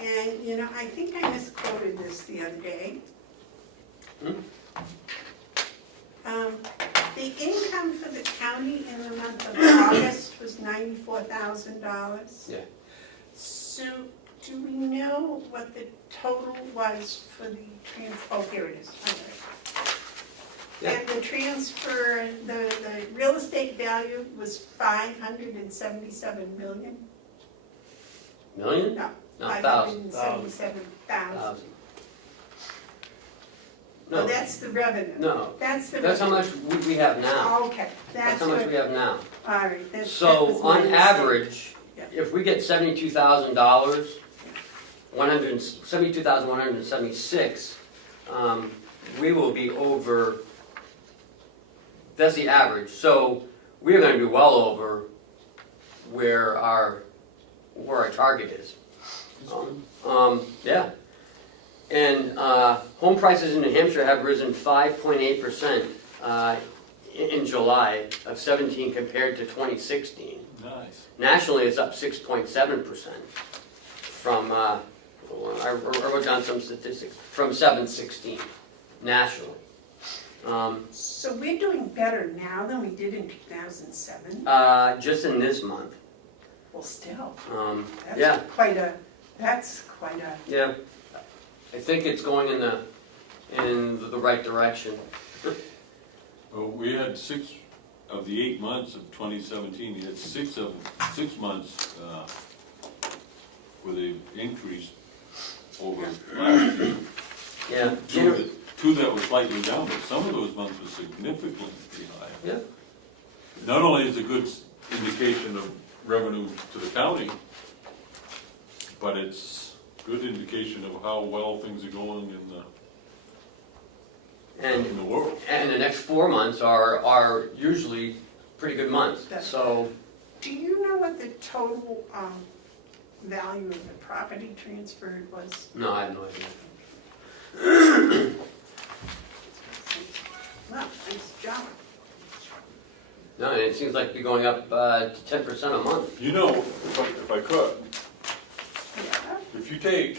And, you know, I think I misquoted this the other day. The income for the county in the month of August was $94,000. Yeah. So, do we know what the total was for the oh, here it is, okay. Yeah. And the transfer, the real estate value was 577 million? Million? No, No, thousand. 577,000. No, Oh, that's the revenue. no, That's the that's how revenue. much we have now. Okay, That's that's how much what, we have now. all right, that was So my on mistake. average, Yeah. if we get $72,000, 72,176, we will be over, that's the average. So we're gonna be well over where our target is. Yeah. And home prices in New Hampshire have risen 5.8% in July of 17 compared to 2016. Nice. Nationally, it's up 6.7% from, I wrote down some statistics, from 7/16 nationally. So we're doing better now than we did in 2007? Just in this month. Well, still, Yeah, that's quite a, yeah. I think it's going in the right direction. Well, we had 6 of the 8 months of 2017, you had 6 months where they increased over last year. Yeah. Two that were slightly down, but some of those months were significantly higher. Yeah. Not only is it a good indication of revenue to the county, but it's a good indication of how well things are going in the world. And the next 4 months are usually pretty good months. So do you know what the total value of the property transferred was? no, I have no idea. Well, nice job. No, and it seems like you're going up to 10% a month. You know, if I could, Yeah. if you take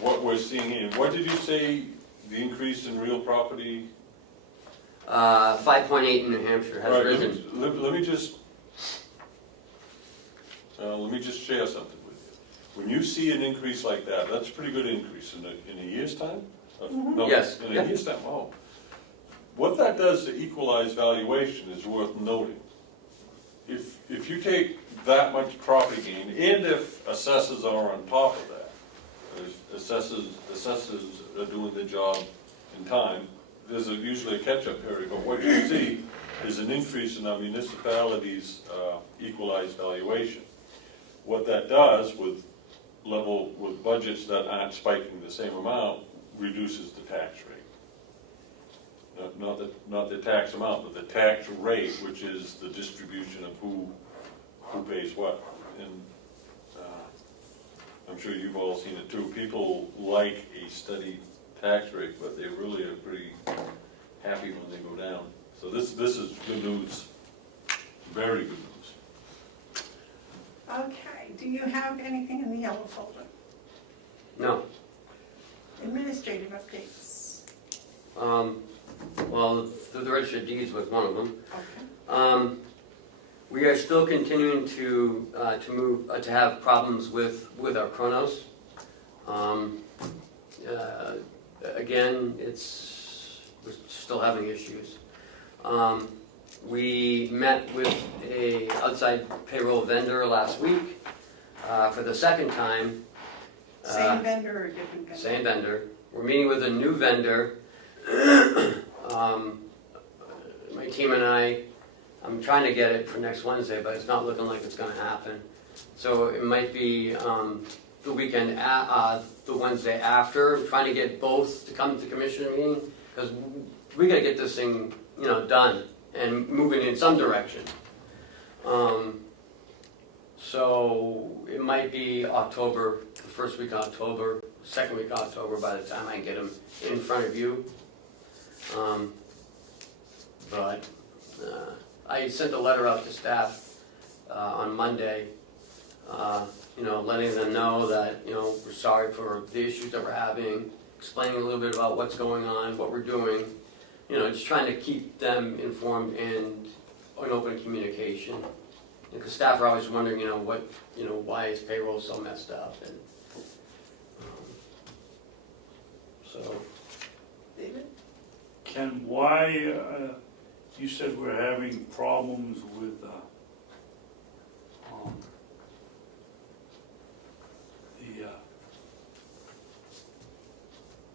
what we're seeing in, what did you say the increase in real property? 5.8 in New Hampshire has Right, risen. let me just share something with you. When you see an increase like that, that's a pretty good increase in a year's time? No, Yes, in yeah. a year's time, wow. What that does to equalize valuation is worth noting. If you take that much property gain, and if assessors are on top of that, assessors are doing their job in time, there's usually a catch-up period, but what you see is an increase in our municipalities' equalized valuation. What that does with budgets that aren't spiking the same amount, reduces the tax rate. Not the tax amount, but the tax rate, which is the distribution of who pays what. And I'm sure you've all seen it too. People like a steady tax rate, but they really are pretty happy when they go down. So this is good news, very good news. Okay, do you have anything in the yellow folder? No. Administrative updates. Well, the registered deeds was one of them. Okay. We are still continuing to have problems with our Chronos. Again, we're still having issues. We met with a outside payroll vendor last week for the second time. Same vendor or different vendor? Same vendor. We're meeting with a new vendor. My team and I'm trying to get it for next Wednesday, but it's not looking like it's going to happen. So it might be the weekend, the Wednesday after. I'm trying to get both to come to the commissioner meeting because we got to get this thing, done and moving in some direction. So it might be October, the first week of October, second week of October by the time I get them in front of you. But I sent a letter out to staff on Monday, letting them know that, we're sorry for the issues that we're having, explaining a little bit about what's going on, what we're doing, just trying to keep them informed and in open communication. Because staff are always wondering, why is payroll so messed up? And so. David? Ken, why, you said we're having problems with the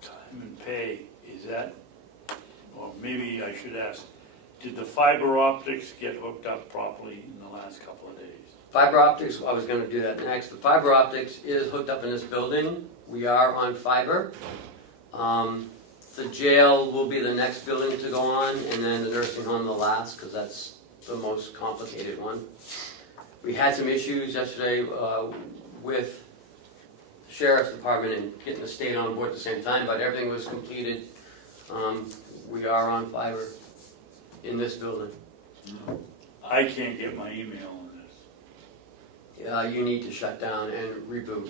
time and pay, is that, or maybe I should ask, did the fiber optics get hooked up properly in the last couple of days? Fiber optics, I was going to do that next. The fiber optics is hooked up in this building. We are on fiber. The jail will be the next building to go on, and then the nursing home the last, because that's the most complicated one. We had some issues yesterday with the Sheriff's Department and getting the state on board at the same time, but everything was completed. We are on fiber in this building. I can't get my email on this. You need to shut down and reboot.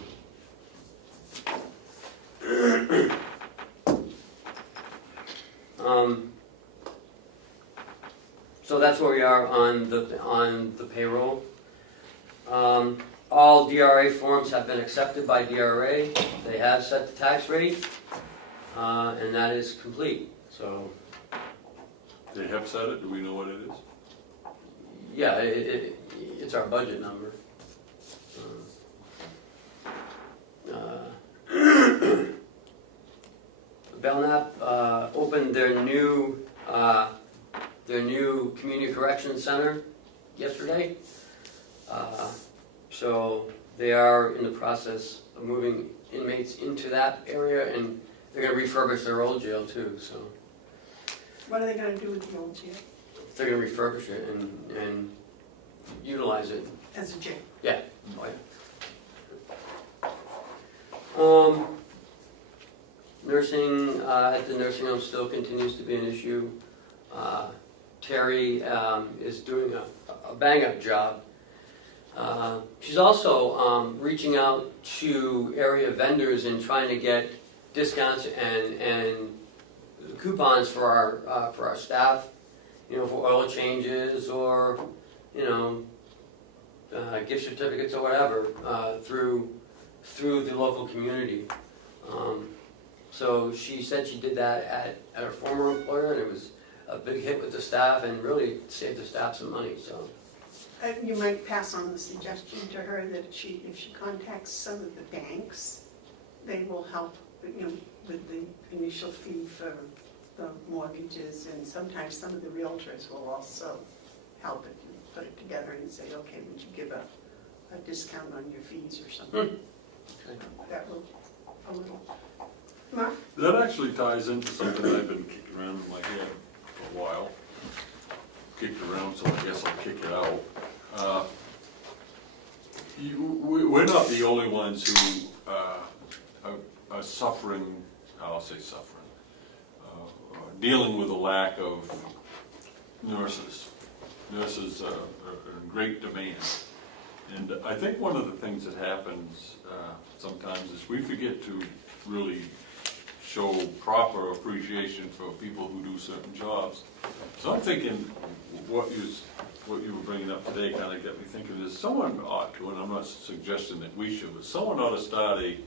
So that's where we are on the payroll. All DRA forms have been accepted by DRA. They have set the tax rate, and that is complete. So. They have said it, do we know what it is? Yeah, it's our budget number. Belknap opened their new community corrections center yesterday. So they are in the process of moving inmates into that area, and they're going to refurbish their old jail too. So What are they going to do with the old jail? they're going to refurbish it and utilize it. As a jail? Yeah. Oh, yeah. Nursing at the nursing home still continues to be an issue. Terry is doing a bang-up job. She's also reaching out to area vendors and trying to get discounts and coupons for our staff, for oil changes or gift certificates or whatever through the local community. So she said she did that at her former employer, and it was a big hit with the staff and really saved the staff some money. So You might pass on the suggestion to her that if she contacts some of the banks, they will help, with the initial fee for the mortgages, and sometimes some of the realtors will also help if you put it together and say, okay, would you give a discount on your fees or something? Okay. That will a little. Mark? That actually ties into something I've been kicking around in my head for a while. Kicked around, so I guess I'll kick it out. We're not the only ones who are suffering, I'll say suffering, dealing with a lack of nurses. Nurses are in great demand. And I think one of the things that happens sometimes is we forget to really show proper appreciation for people who do certain jobs. So I'm thinking what you were bringing up today kind of got me thinking is someone ought to, and I'm not suggesting that we should, but someone ought to start a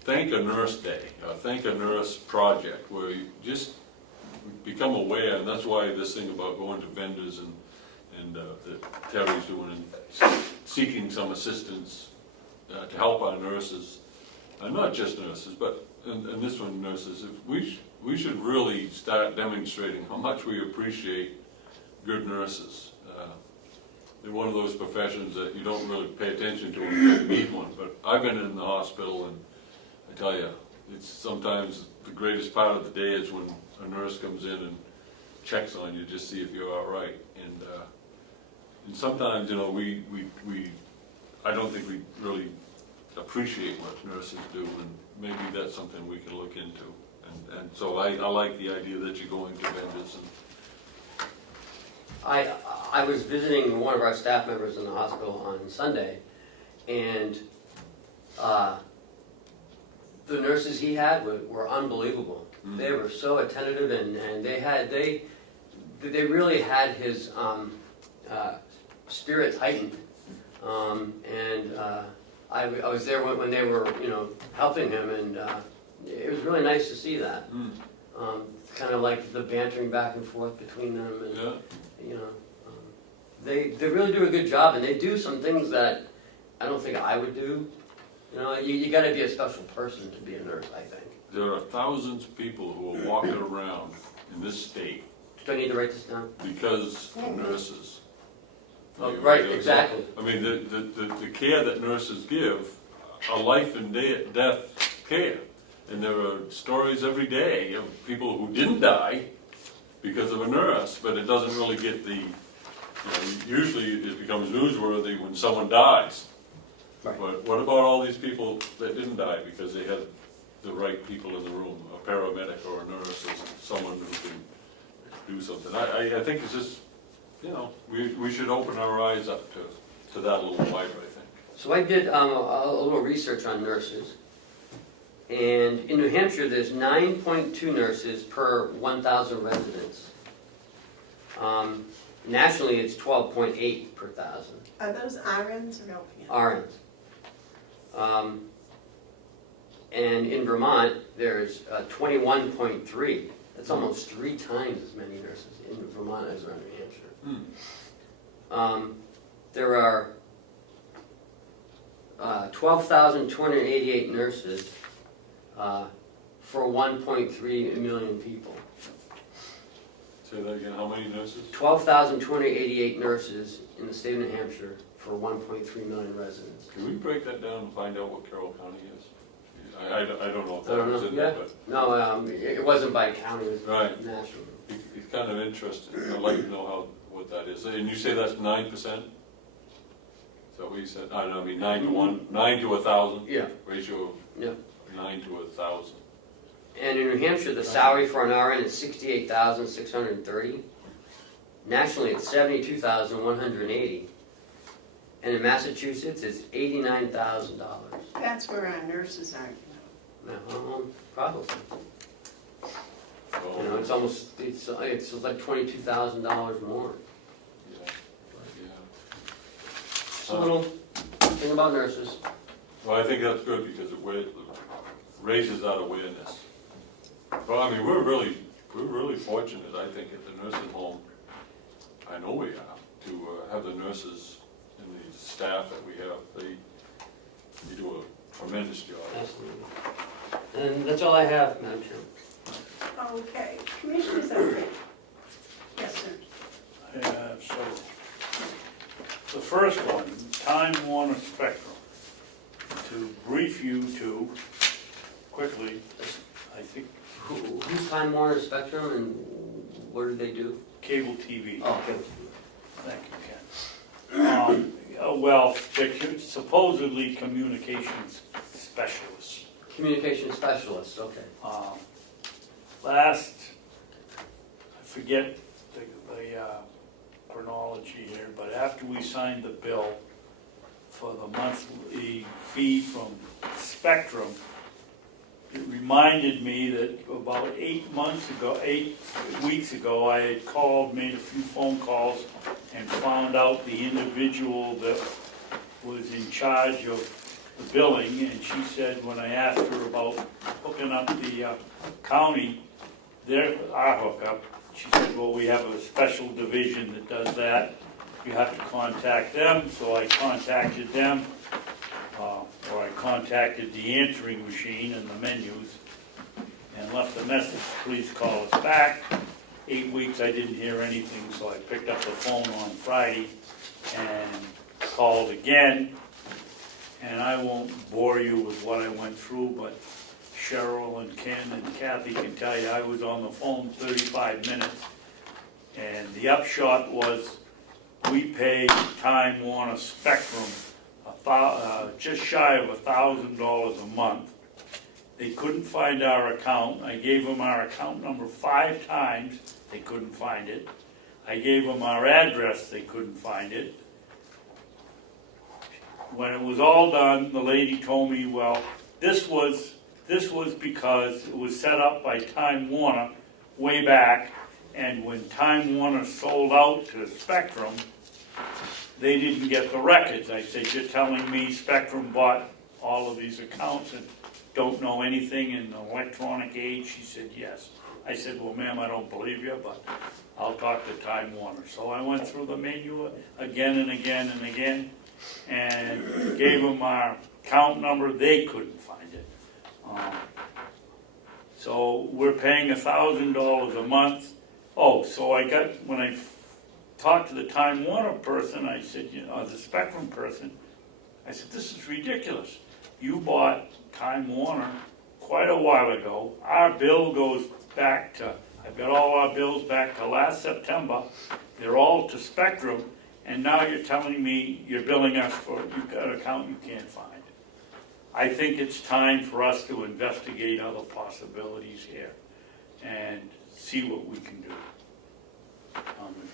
Thank a Nurse Day, a Thank a Nurse project where you just become aware, and that's why this thing about going to vendors and that Terry's doing and seeking some assistance to help our nurses, not just nurses, but and this one nurses, we should really start demonstrating how much we appreciate good nurses. They're one of those professions that you don't really pay attention to until you meet one, but I've been in the hospital and I tell you, it's sometimes the greatest part of the day is when a nurse comes in and checks on you, just see if you're all right. And sometimes, you know, I don't think we really appreciate what nurses do, and maybe that's something we can look into. And so I like the idea that you're going to vendors. And I was visiting one of our staff members in the hospital on Sunday, and the nurses he had were unbelievable. Mm-hmm. They were so attentive, and they really had his spirits heightened. I was there when they were, helping him, and it was really nice to see that. Mm. Kind of like the bantering back and forth between them, and yeah. They really do a good job, and they do some things that I don't think I would do. You got to be a special person to be a nurse, I think. There are thousands of people who are walking around in this state Do I need to write this down? because of nurses. Oh, right, exactly. I mean, the care that nurses give are life and death care. And there are stories every day of people who didn't die because of a nurse, but it doesn't really get usually it becomes newsworthy when someone dies. Right. But what about all these people that didn't die because they had the right people in the room, a paramedic or a nurse or someone who can do something? I think it's just, we should open our eyes up to that a little wider, I think. So I did a little research on nurses. And in New Hampshire, there's 9.2 nurses per 1,000 residents. Nationally, it's 12.8 per 1,000. Are those RNs or LPNs? RNs. And in Vermont, there's 21.3. That's almost 3 times as many nurses in Vermont as are in New Hampshire. There are 12,288 nurses for 1.3 million people. Say that again, how many nurses? 12,288 nurses in the state of New Hampshire for 1.3 million residents. Can we break that down and find out what Carroll County is? I don't know if I that don't was know. in Yeah. there, but No, it wasn't by county, it was Right. national. it's kind of interesting. I'd like to know what that is. And you say that's 9%? Is that what you said? I mean 9 to 1, 9 to 1,000? Yeah. Ratio of Yeah. 9 to 1,000. And in New Hampshire, the salary for an RN is $68,630. Nationally, it's $72,180. And in Massachusetts, it's $89,000. That's where our nurses are. Probably. So, It's almost, it's like $22,000 more. yeah. Just a little thing about nurses. Well, I think that's good because it raises that awareness. Well, I mean, we're really fortunate, I think, at the nursing home. I know we are, to have the nurses and the staff that we have. They do a tremendous job. Absolutely. And that's all I have, Madam Chair. Okay, Commissioners update. Yes, sir. I have the first one, Time Warner Spectrum. To brief you two quickly, I think Who's Time Warner Spectrum and what do they do? cable TV. Oh, okay. Thank you, Ken. Well, they're supposedly communications specialists. Communication specialists, okay. Last, I forget the chronology here, but after we signed the bill for the monthly fee from Spectrum, it reminded me that about 8 weeks ago, I had called, made a few phone calls, and found out the individual that was in charge of the billing, and she said, when I asked her about hooking up the county, our hookup, she said, well, we have a special division that does that. You have to contact them, so I contacted them. Or I contacted the answering machine and the menus and left a message, please call us back. 8 weeks I didn't hear anything, so I picked up the phone on Friday and called again. And I won't bore you with what I went through, but Cheryl and Ken and Kathy can tell you I was on the phone 35 minutes. And the upshot was we paid Time Warner Spectrum just shy of $1,000 a month. They couldn't find our account. I gave them our account number 5 times. They couldn't find it. I gave them our address. They couldn't find it. When it was all done, the lady told me, well, this was because it was set up by Time Warner way back, and when Time Warner sold out to Spectrum, they didn't get the records. I said, you're telling me Spectrum bought all of these accounts and don't know anything in the electronic age? She said, yes. I said, well, ma'am, I don't believe you, but I'll talk to Time Warner. So I went through the menu again and again and again and gave them our account number. They couldn't find it. So we're paying $1,000 a month. Oh, so when I talked to the Time Warner person, I said, the Spectrum person, I said, this is ridiculous. You bought Time Warner quite a while ago. Our bill goes back to, I've got all our bills back to last September. They're all to Spectrum, and now you're telling me you're billing us for, you've got an account you can't find. I think it's time for us to investigate other possibilities here and see what we can do.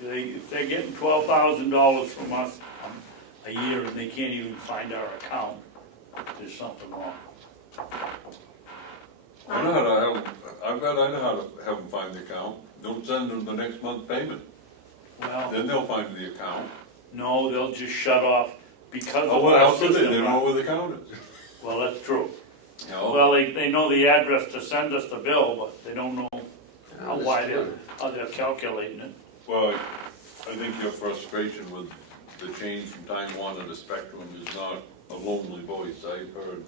If they're getting $12,000 from us a year and they can't even find our account, there's something wrong. I know how to have them find the account. Don't send them the next month's payment. Well, Then they'll find the account. no, they'll just shut off because Oh, of what our else is it? They system. don't know where the account is. Well, that's true. No. Well, they know the address to send us the bill, but they don't know how they're calculating it. Well, I think your frustration with the change from Time Warner to Spectrum is not a lonely voice. I've heard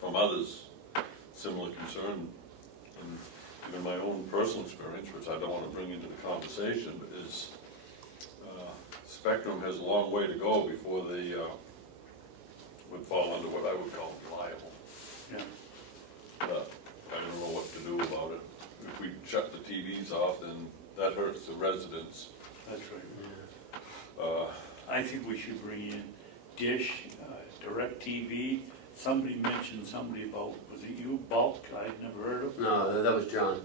from others similar concern, and even my own personal experience, which I don't want to bring into the conversation, is Spectrum has a long way to go before they would fall under what I would call reliable. Yeah. But I don't know what to do about it. If we shut the TVs off, then that hurts the residents. That's right. I think we should bring in Dish, DirecTV. Somebody mentioned somebody about, was it you, Bulk? I'd never heard of. No, that was John.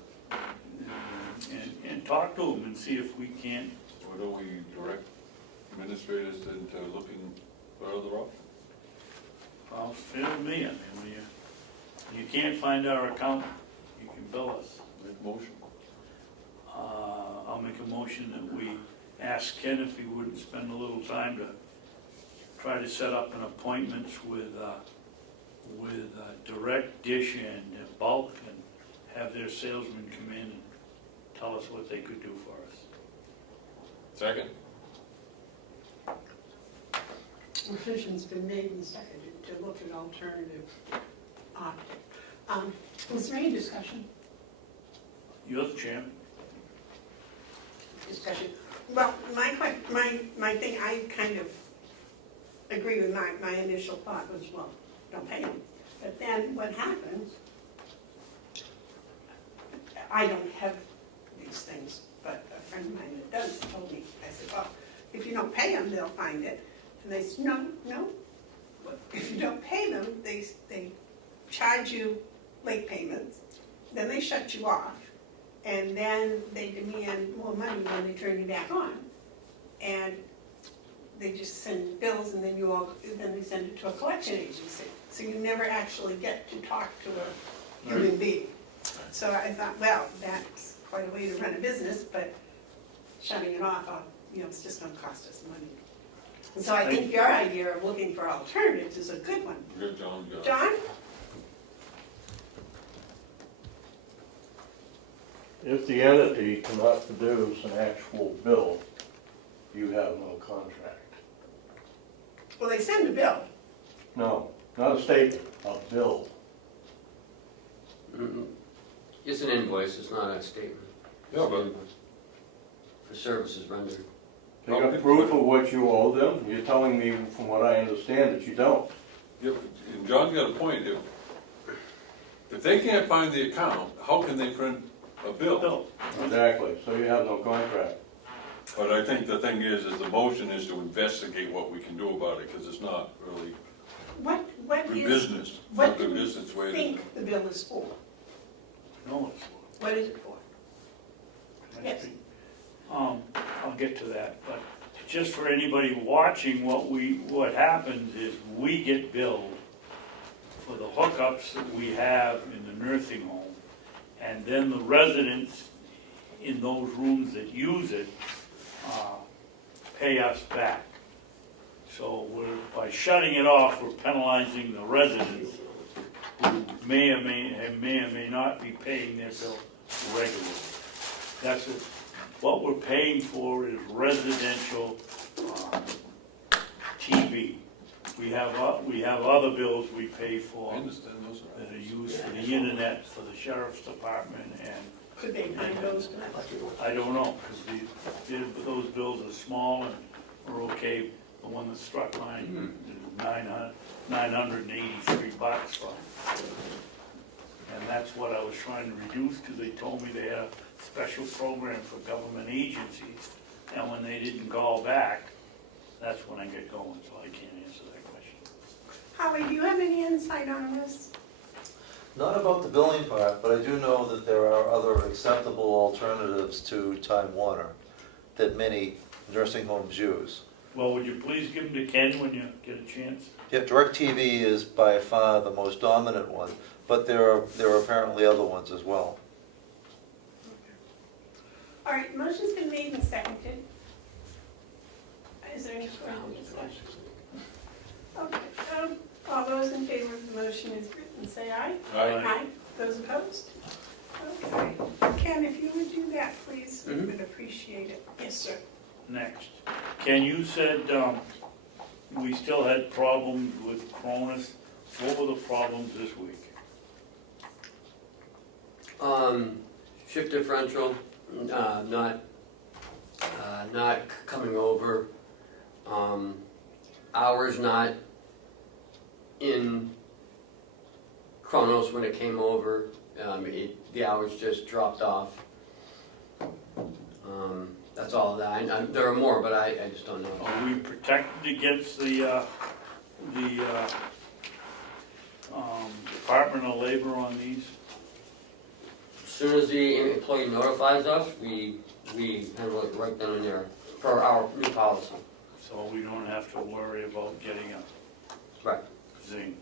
And talk to them and see if we can't. Or do we direct administrators into looking for other options? Well, fill me. I mean, when you can't find our account, you can bill us. Make a motion. I'll make a motion that we ask Ken if he wouldn't spend a little time to try to set up an appointment with Direct, Dish, and Bulk, and have their salesmen come in and tell us what they could do for us. Second? Decision's been made and seconded to look at alternative options. Was there any discussion? You're the chairman. Discussion. Well, my thing, I kind of agree with my initial thought was, well, don't pay them. But then what happens I don't have these things, but a friend of mine that does told me, I said, well, if you don't pay them, they'll find it. And they said, no. If you don't pay them, they charge you late payments, then they shut you off, and then they demand more money when they turn you back on. And they just send bills, and then they send it to a collection agency. So you never actually get to talk to a human being. So I thought, well, that's quite a way to run a business, but shutting it off, it's just gonna cost us money. And so I think your idea of looking for alternatives is a good one. Good, John, go. John? If the entity cannot produce an actual bill, you have no contract. Well, they send a bill. No, not a statement, a bill. It's an invoice, it's not a statement. Yeah, but For services rendered. They got proof of what you owe them. You're telling me, from what I understand, that you don't. yeah, and John's got a point. If they can't find the account, how can they print a bill? No, Exactly, so you have no contract. But I think the thing is the motion is to investigate what we can do about it, because it's not really What good is, business. It's what not do good you business way to. think the bill is for? no, What is it for? Yes. I'll get to that, but just for anybody watching, what happens is we get billed for the hookups that we have in the nursing home, and then the residents in those rooms that use it pay us back. So by shutting it off, we're penalizing the residents who may or may not be paying their bill regularly. That's what we're paying for is residential TV. We have other bills we pay I for understand those are. that are used for the internet, for the sheriff's department, and Could they bring those back? I don't know, because those bills are small and are okay. The one that struck mine is $983 for. And that's what I was trying to reduce, because they told me they had a special program for government agencies. And when they didn't call back, that's when I get going, so I can't answer that question. Howie, do you have any insight on this? Not about the billing part, but I do know that there are other acceptable alternatives to Time Warner that many nursing homes use. Well, would you please give them to Ken when you get a chance? Yeah, DirecTV is by far the most dominant one, but there are apparently other ones as well. All right, motion's been made and seconded. Is there any further discussion? Okay, all those in favor of the motion as written, say aye. Aye. Those opposed? Okay. Ken, if you would do that, please, we would appreciate it. Yes, sir. Next. Ken, you said we still had problems with Cronus. What were the problems this week? Shift differential, not coming over. Hours not in Kronos when it came over. The hours just dropped off. That's all that. There are more, but I just don't know. Are we protected against the Department of Labor on these? As soon as the employee notifies us, we handle it right then and there per our new policy. So we don't have to worry about getting a Right. zing.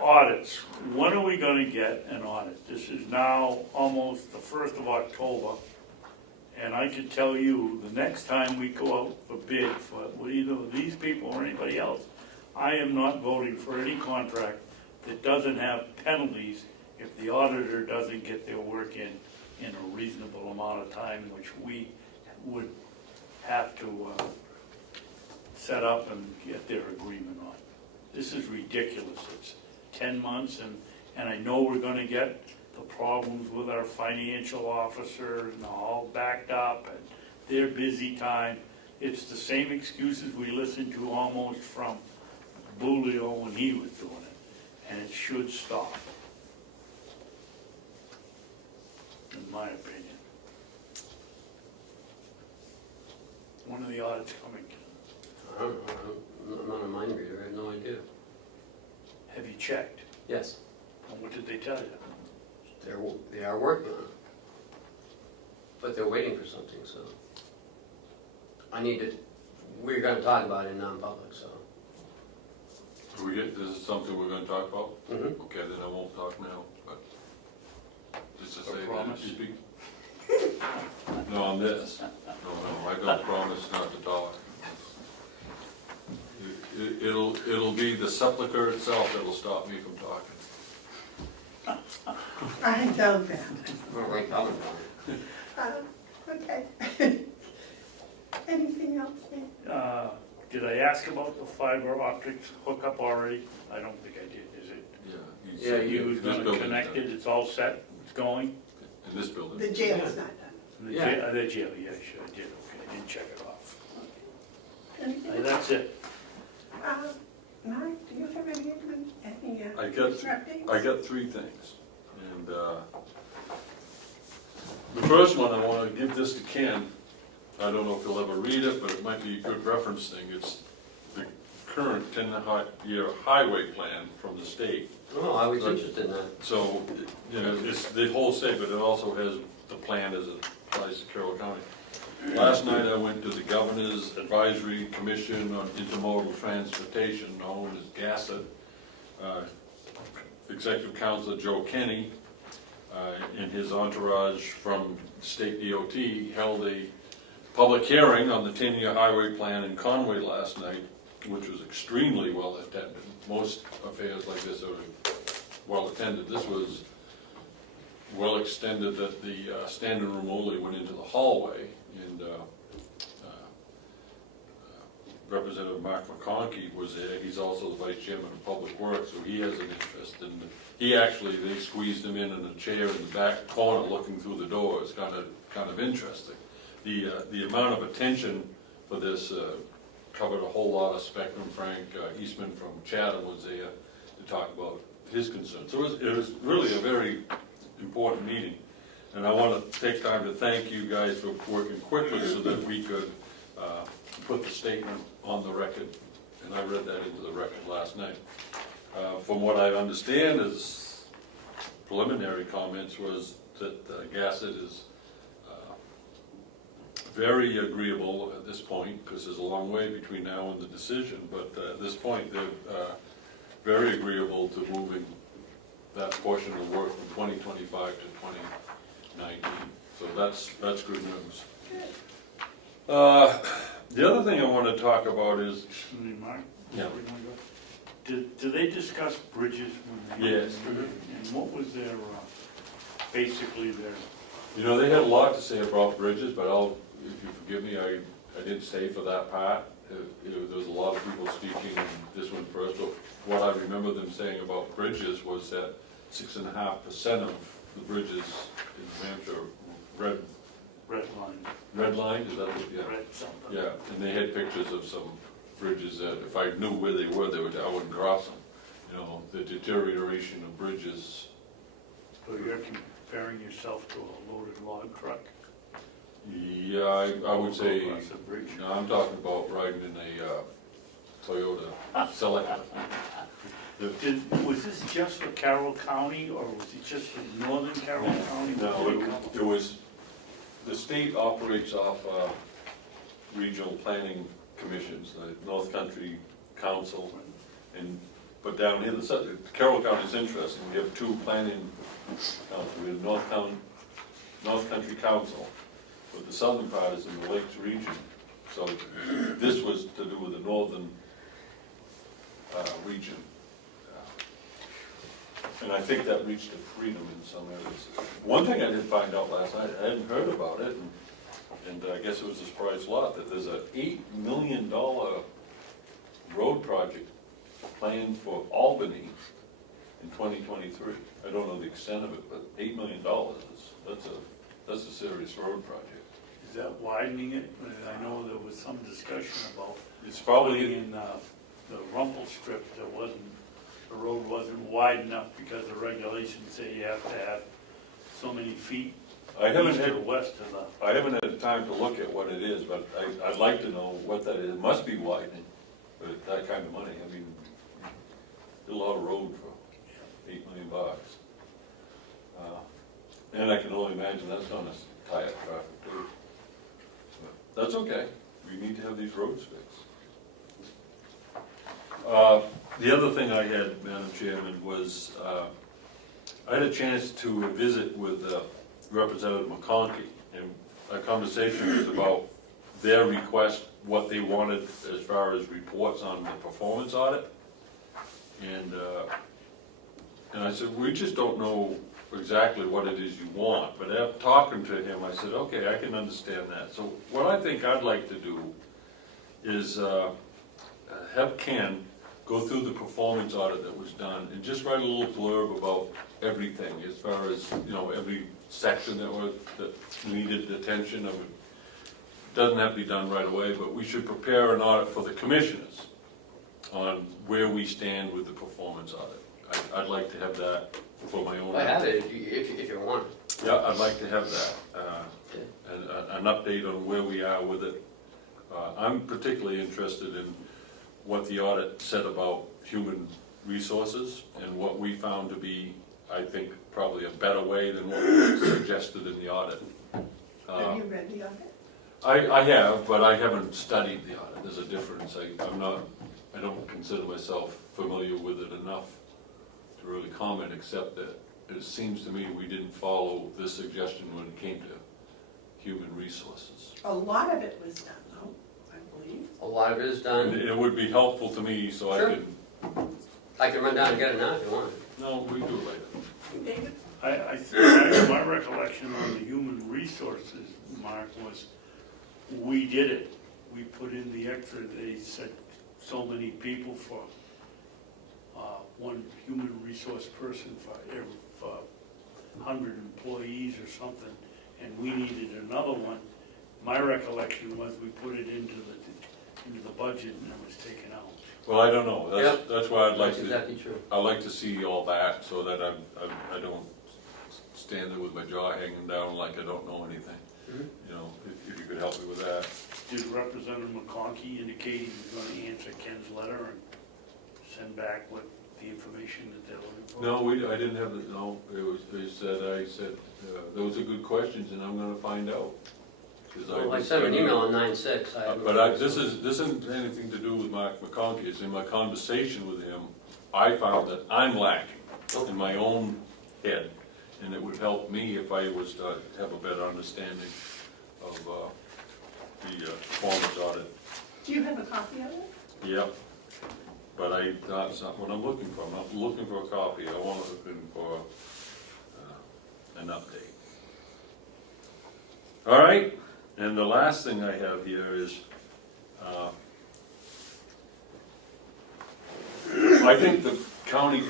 Audits. When are we going to get an audit? This is now almost the 1st of October. And I can tell you, the next time we go out for bid for either of these people or anybody else, I am not voting for any contract that doesn't have penalties if the auditor doesn't get their work in a reasonable amount of time, which we would have to set up and get their agreement on. This is ridiculous. It's 10 months, and I know we're gonna get the problems with our financial officer and all backed up and their busy time. It's the same excuses we listened to almost from Bulio when he was doing it, and it should stop. in my opinion. One of the audits coming. I don't know, I'm not a mind reader, I have no idea. Have you checked? Yes, And what did they tell you? they are working on it. But they're waiting for something, so. We're gonna talk about it in non-public, so. This is something we're gonna talk about? Mhm. Okay, then I won't talk now, but just to A say that promise? if you speak. No, on this. No, I don't promise not to talk. It'll be the sepulcher itself that'll stop me from talking. I doubt that. We're right talking about it. Okay. Anything else, Dan? Did I ask about the fiber optics hookup already? I don't think I did, is it? Yeah. Yeah, You was this gonna building's connect done. it, it's all set, it's going? In this building. The jail's not done. The Yeah. jail, the jail, yeah, sure, I did, okay, I didn't check it off. Anything else? That's it. Mark, do you have any I got- commissioner updates? I got three things, and the first one, I want to give this to Ken. I don't know if he'll ever read it, but it might be a good reference thing. It's the current 10-year highway plan from the state. Oh, I was interested in that. So, you know, it's the whole state, but it also has the plan as it applies to Carroll County. Last night I went to the Governor's Advisory Commission on Intermodal Transportation, known as GASSET. Executive Councilor Joe Kenny and his entourage from State DOT held a public hearing on the 10-year highway plan in Conway last night, which was extremely well attended. Most affairs like this are well attended. This was well extended that the standing room only went into the hallway, and Representative Mark McConkey was there. He's also the Vice Chairman of Public Works, so he has an interest in they squeezed him in a chair in the back corner looking through the door. It's kind of interesting. The amount of attention for this covered a whole lot of spectrum. Frank Eastman from Chatham was there to talk about his concerns. So it was really a very important meeting. And I want to take time to thank you guys for working quickly so that we could put the statement on the record. And I read that into the record last night. From what I understand is preliminary comments was that Gasset is very agreeable at this point, because there's a long way between now and the decision, but at this point they're very agreeable to moving that portion of work from 2025 to 2019. So that's good news. The other thing I want to talk about is, Excuse me, Mark? Yeah. Do they discuss bridges when they? Yes. And what was their, basically their, you know, they had a lot to say about bridges, but if you forgive me, I didn't stay for that part. There was a lot of people speaking, and this one first, but what I remember them saying about bridges was that 6.5% of the bridges in New Hampshire red line, is that what, yeah? red something? Yeah, and they had pictures of some bridges that if I knew where they were, I wouldn't cross them. You know, the deterioration of bridges. So you're comparing yourself to a loaded log truck? Yeah, I would say, Across the bridge? no, I'm talking about riding in a Toyota Celica. Was this just for Carroll County, or was it just for northern Carroll County? No, it was, the state operates off regional planning commissions, the North Country Council, but down here, the Carroll County is interesting. We have two planning councils. We have North Country Council, but the southern part is in the Lakes region. So this was to do with the northern region. And I think that reached a freedom in some areas. One thing I did find out last night, I hadn't heard about it, and I guess it was a surprise lot, that there's a $8 million road project planned for Albany in 2023. I don't know the extent of it, but $8 million, that's a serious road project. Is that widening it? I know there was some discussion about It's probably, putting in the rumple strip that the road wasn't wide enough because the regulations say you have to have so many feet I haven't east or had, west of the, I haven't had time to look at what it is, but I'd like to know what that is. It must be widening, but that kind of money, I mean, a lot of road for $8 million. And I can only imagine that's gonna tie up traffic too. But that's okay, we need to have these roads fixed. The other thing I had, Madam Chairman, was, I had a chance to visit with Representative McConkey, and our conversation was about their request, what they wanted as far as reports on the performance audit. And I said, we just don't know exactly what it is you want, but after talking to him, I said, okay, I can understand that. So what I think I'd like to do is have Ken go through the performance audit that was done and just write a little blurb about everything as far as, you know, every section that needed attention of it. Doesn't have to be done right away, but we should prepare an audit for the commissioners on where we stand with the performance audit. I'd like to have that for my own. I have it if you want. Yeah, I'd like to have that, an update on where we are with it. I'm particularly interested in what the audit said about human resources and what we found to be, I think, probably a better way than what was suggested in the audit. Have you read the audit? I have, but I haven't studied the audit. There's a difference. I don't consider myself familiar with it enough to really comment, except that it seems to me we didn't follow this suggestion when it came to human resources. A lot of it was done, though, I believe. A lot of it is And done. it would be helpful to me so Sure. I can, I can run down and get it now if you want. no, we do it later. David? I think my recollection on the human resources, Mark, was we did it. We put in the extra, they said so many people for one human resource person for every 100 employees or something, and we needed another one. My recollection was we put it into the budget and it was taken out. Well, I don't know. That's why I'd like That's to. exactly true. I'd like to see all that so that I don't stand there with my jaw hanging down like I don't know anything. Mhm. You know, if you could help me with that. Did Representative McConkey indicate he was going to answer Ken's letter and send back what the information that they're looking for? No, I didn't have the, no, I said, those are good questions and I'm gonna find out. 'Cause Well, I sent an email on 9/6. But this isn't anything to do with Mark McConkey. It's in my conversation with him, I found that I'm lacking in my own head. And it would help me if I was to have a better understanding of the performance audit. Do you have a copy of it? Yep. But that's not what I'm looking for. I'm not looking for a copy. I want to looking for an update. All right. And the last thing I have here is, I think the county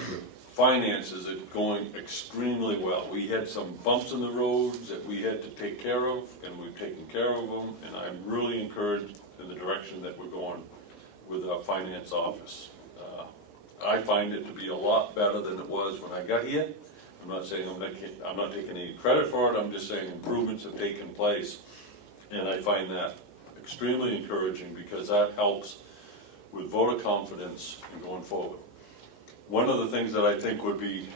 finances are going extremely well. We had some bumps in the roads that we had to take care of, and we've taken care of them, and I'm really encouraged in the direction that we're going with our finance office. I find it to be a lot better than it was when I got here. I'm not saying I'm not taking any credit for it, I'm just saying improvements have taken place. And I find that extremely encouraging because that helps with voter confidence in going forward. One of the things that I think would be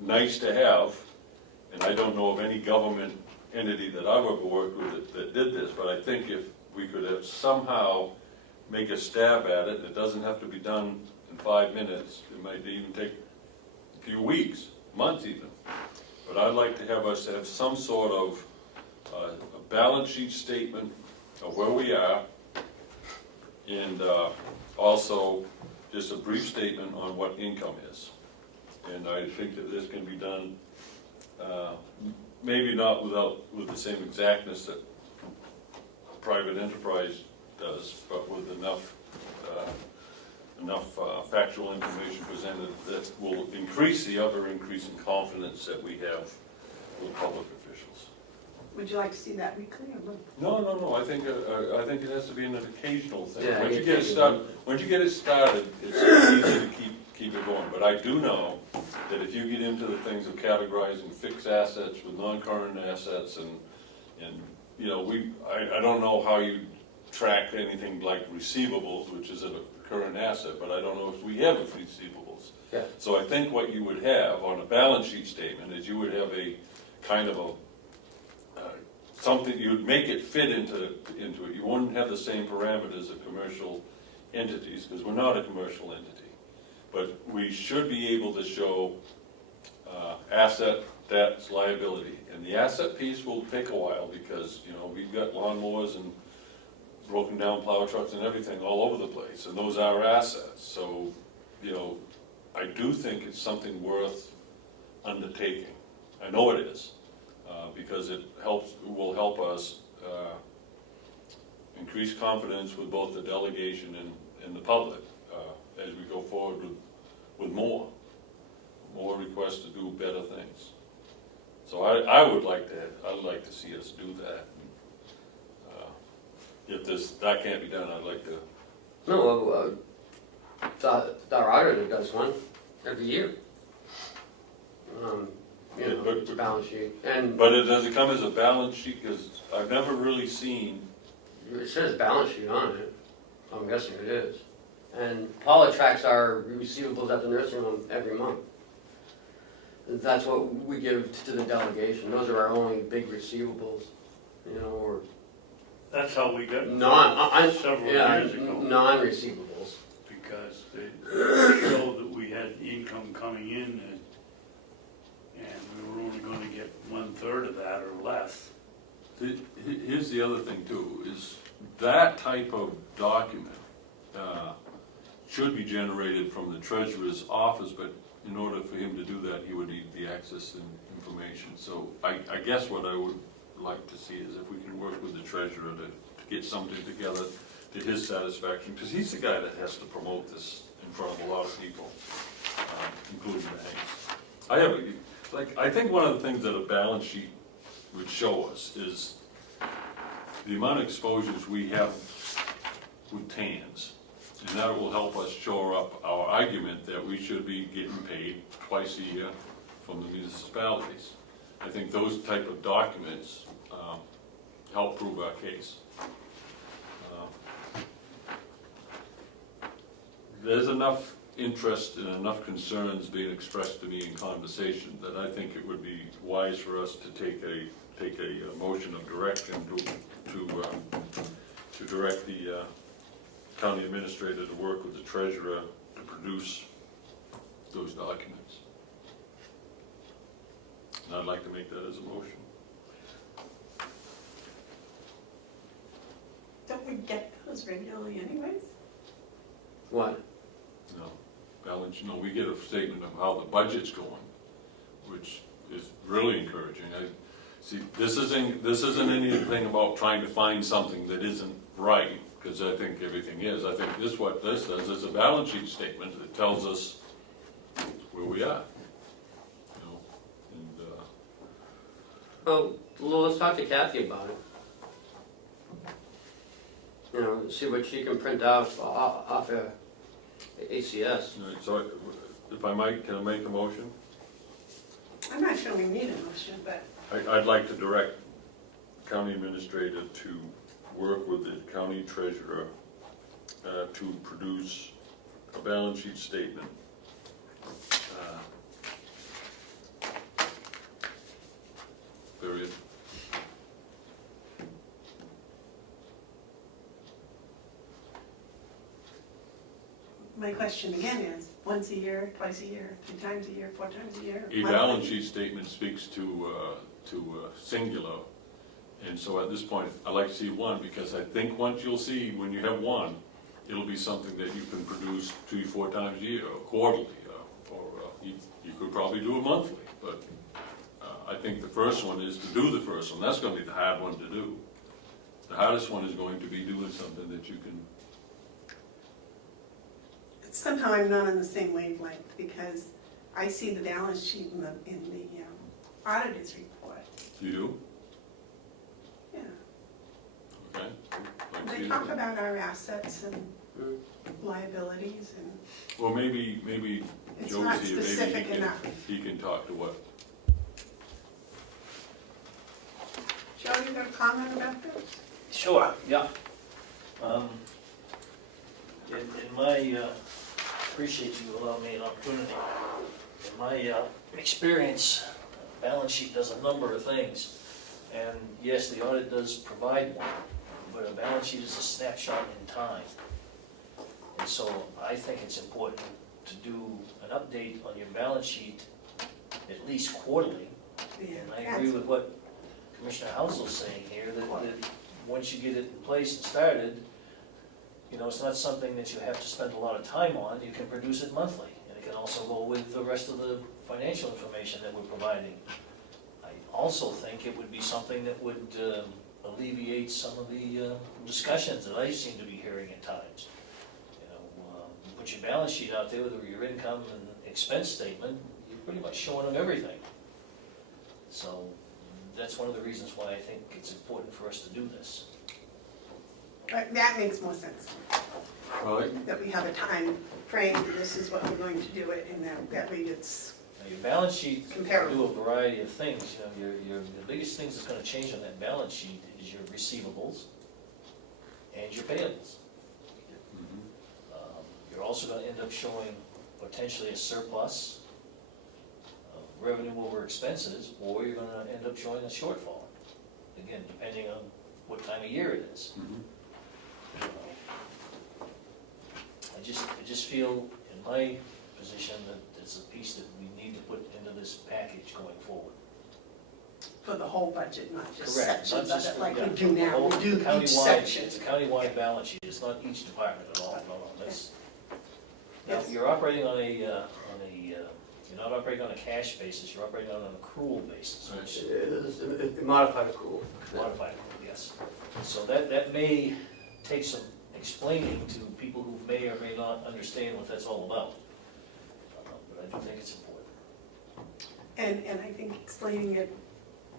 nice to have, and I don't know of any government entity that I've ever worked with that did this, but I think if we could have somehow make a stab at it, it doesn't have to be done in 5 minutes, it might even take a few weeks, months even. But I'd like to have us have some sort of a balance sheet statement of where we are, and also just a brief statement on what income is. And I think that this can be done, maybe not with the same exactness that a private enterprise does, but with enough factual information presented that will increase the ever-increasing confidence that we have with public officials. Would you like to see that weekly or monthly? No. I think it has to be an occasional thing. Yeah, Once you get it started, it's easy to keep it going. But I do know that if you get into the things of categorizing fixed assets with non-current assets and, you know, I don't know how you track anything like receivables, which is a current asset, but I don't know if we have receivables. Yeah. So I think what you would have on a balance sheet statement is you would have a kind of a, something, you'd make it fit into it. You wouldn't have the same parameters of commercial entities, because we're not a commercial entity. But we should be able to show asset, debts, liability. And the asset piece will take a while, because, you know, we've got lawnmowers and broken down plow trucks and everything all over the place, and those are assets. So, you know, I do think it's something worth undertaking. I know it is, because it will help us increase confidence with both the delegation and the public as we go forward with more requests to do better things. So I'd like to see us do that. If that can't be done, I'd like to. No, our auditor does one every year. You know, But- it's a balance sheet, and But does it come as a balance sheet? Because I've never really seen. it says balance sheet on it. I'm guessing it is. And Paula tracks our receivables at the nursing home every month. That's what we give to the delegation. Those are our only big receivables, you know, or That's how we got several years ago. non-receivables. Because they showed that we had income coming in and we were only gonna get 1/3 of that or less. Here's the other thing too, is that type of document should be generated from the treasurer's office, but in order for him to do that, he would need the access and information. So I guess what I would like to see is if we can work with the treasurer to get something together to his satisfaction, because he's the guy that has to promote this in front of a lot of people, including the banks. I think one of the things that a balance sheet would show us is the amount of exposures we have with TANs. And that will help us shore up our argument that we should be getting paid twice a year from the municipalities. I think those type of documents help prove our case. There's enough interest and enough concerns being expressed to me in conversation that I think it would be wise for us to take a motion of direction to direct the county administrator to work with the treasurer to produce those documents. And I'd like to make that as a motion. Don't we get those regularly anyways? What? No, balance, no, we get a statement of how the budget's going, which is really encouraging. See, this isn't anything about trying to find something that isn't right, because I think everything is. I think what this does is a balance sheet statement that tells us where we are. You know, and Well, let's talk to Kathy about it. You know, see what she can print out off of ACS. so if I might, can I make a motion? I'm not sure we need a motion, but I'd like to direct the county administrator to work with the county treasurer to produce a balance sheet statement. Period. my question again is, once a year, twice a year, 3 times a year, 4 times a year? A monthly? balance sheet statement speaks to singular, and so at this point, I'd like to see one, because I think once you'll see, when you have one, it'll be something that you can produce 3 or 4 times a year, or quarterly, or you could probably do it monthly, but I think the first one is to do the first one. That's gonna be the hard one to do. The hardest one is going to be doing something that you can. Somehow I'm not on the same wavelength, because I see the balance sheet in the auditor's report. You do? Yeah. Okay. Like They you. talk about our assets and liabilities and Well, maybe it's Joe's not here, maybe specific enough. he can talk to what. Joe, you got a comment about this? Sure, yeah. In my, appreciate you allowing me an opportunity. In my experience, balance sheet does a number of things. And yes, the audit does provide one, but a balance sheet is a snapshot in time. And so I think it's important to do an update on your balance sheet at least quarterly. Yeah, And I agree with what Commissioner Hounsell's saying here, that once you get it in place and started, you know, it's not something that you have to spend a lot of time on. You can produce it monthly, and it can also go with the rest of the financial information that we're providing. I also think it would be something that would alleviate some of the discussions that I seem to be hearing at times. You know, you put your balance sheet out there with your income and expense statement, you're pretty much showing them everything. So that's one of the reasons why I think it's important for us to do this. That makes more sense, Well, that we have a time frame, this is what we're going to do it, and that way it's Now, your balance sheet can comparable. do a variety of things. You know, the biggest things that's gonna change on that balance sheet is your receivables and your payables. You're also gonna end up showing potentially a surplus of revenue over expenses, or you're gonna end up showing a shortfall. Again, depending on what time of year it is. I just feel in my position that it's a piece that we need to put into this package going forward. For the whole budget, not just Correct, not sections of just it like yeah, we do now, whole we do each countywide- section. It's a countywide balance sheet, it's not each department at all, no, that's. Now, Yes. you're operating on you're not operating on a cash basis, you're operating on an accrual basis, which It's modified accrual. modified accrual, yes. So that may take some explaining to people who may or may not understand what that's all about. But I do think it's important. And I think explaining it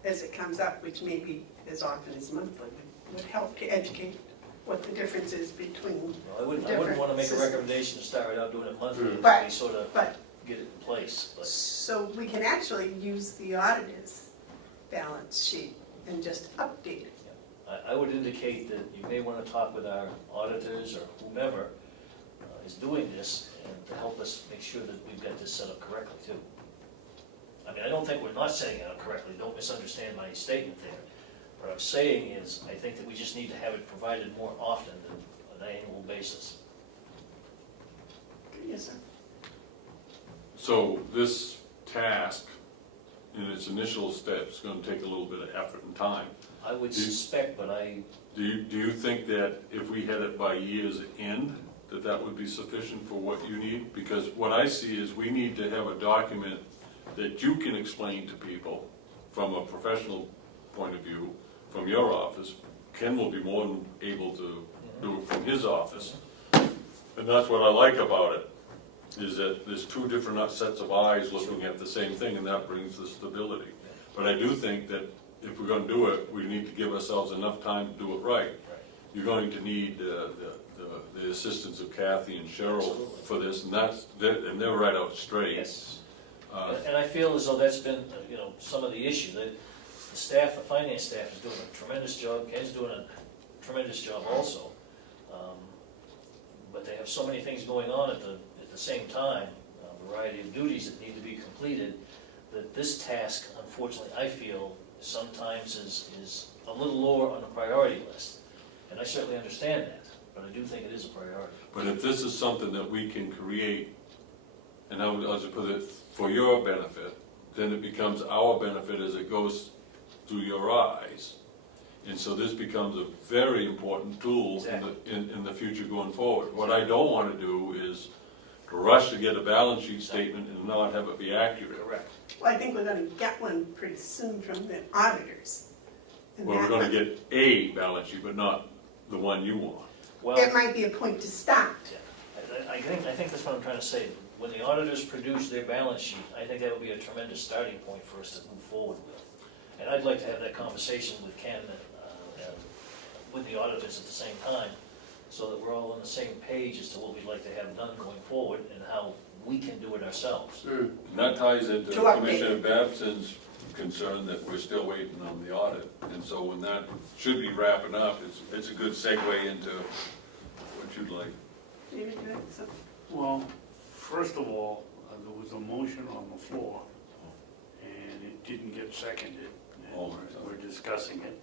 as it comes up, which may be as often as monthly, would help to educate what the difference is between, Well, I wouldn't Different want to make a systems. recommendation to start out doing it monthly, But- but we sort of but, get it in place, but. so we can actually use the auditor's balance sheet and just update it. I would indicate that you may want to talk with our auditors or whomever is doing this and to help us make sure that we've got this set up correctly too. I mean, I don't think we're not setting it up correctly, don't misunderstand my statement there. What I'm saying is, I think that we just need to have it provided more often than an annual basis. Yes, sir. so this task, in its initial steps, is gonna take a little bit of effort and time. I would suspect, but Do you think that if we had it by year's end, that would be sufficient for what you need? Because what I see is we need to have a document that you can explain to people from a professional point of view, from your office. Ken will be more than able to do it from his office. And that's what I like about it, is that there's two different sets of eyes looking at the same thing, and that brings the stability. But I do think that if we're gonna do it, we need to give ourselves enough time to do it right. You're going to need the assistance of Kathy and Cheryl Absolutely. for this, and they're right out straight. yes. And I feel as though that's been, some of the issue, that the staff, the finance staff is doing a tremendous job, Ken's doing a tremendous job also. But they have so many things going on at the same time, a variety of duties that need to be completed, that this task, unfortunately, I feel sometimes is a little lower on the priority list. And I certainly understand that, but I do think it is a priority. But if this is something that we can create, and I'll just put it for your benefit, then it becomes our benefit as it goes through your eyes. And so this becomes a very important tool in the future going forward. What I don't want to do is to rush to get a balance sheet statement and not have it be accurate. Correct. Well, I think we're gonna get one pretty soon from the auditors. And Well, we're that gonna might- get a balance sheet, but not the one you want. Well, It might be a point to start. yeah, I think that's what I'm trying to say. When the auditors produce their balance sheet, I think that would be a tremendous starting point for us to move forward with. And I'd like to have that conversation with Ken and with the auditors at the same time, so that we're all on the same page as to what we'd like to have done going forward and how we can do it ourselves. And that ties into To update. Commissioner Babson's concern that we're still waiting on the audit. And so when that should be wrapping up, it's a good segue into what you'd like. David, you had something? Well, first of all, there was a motion on the floor, and it didn't get seconded, Oh, and right. we're discussing it.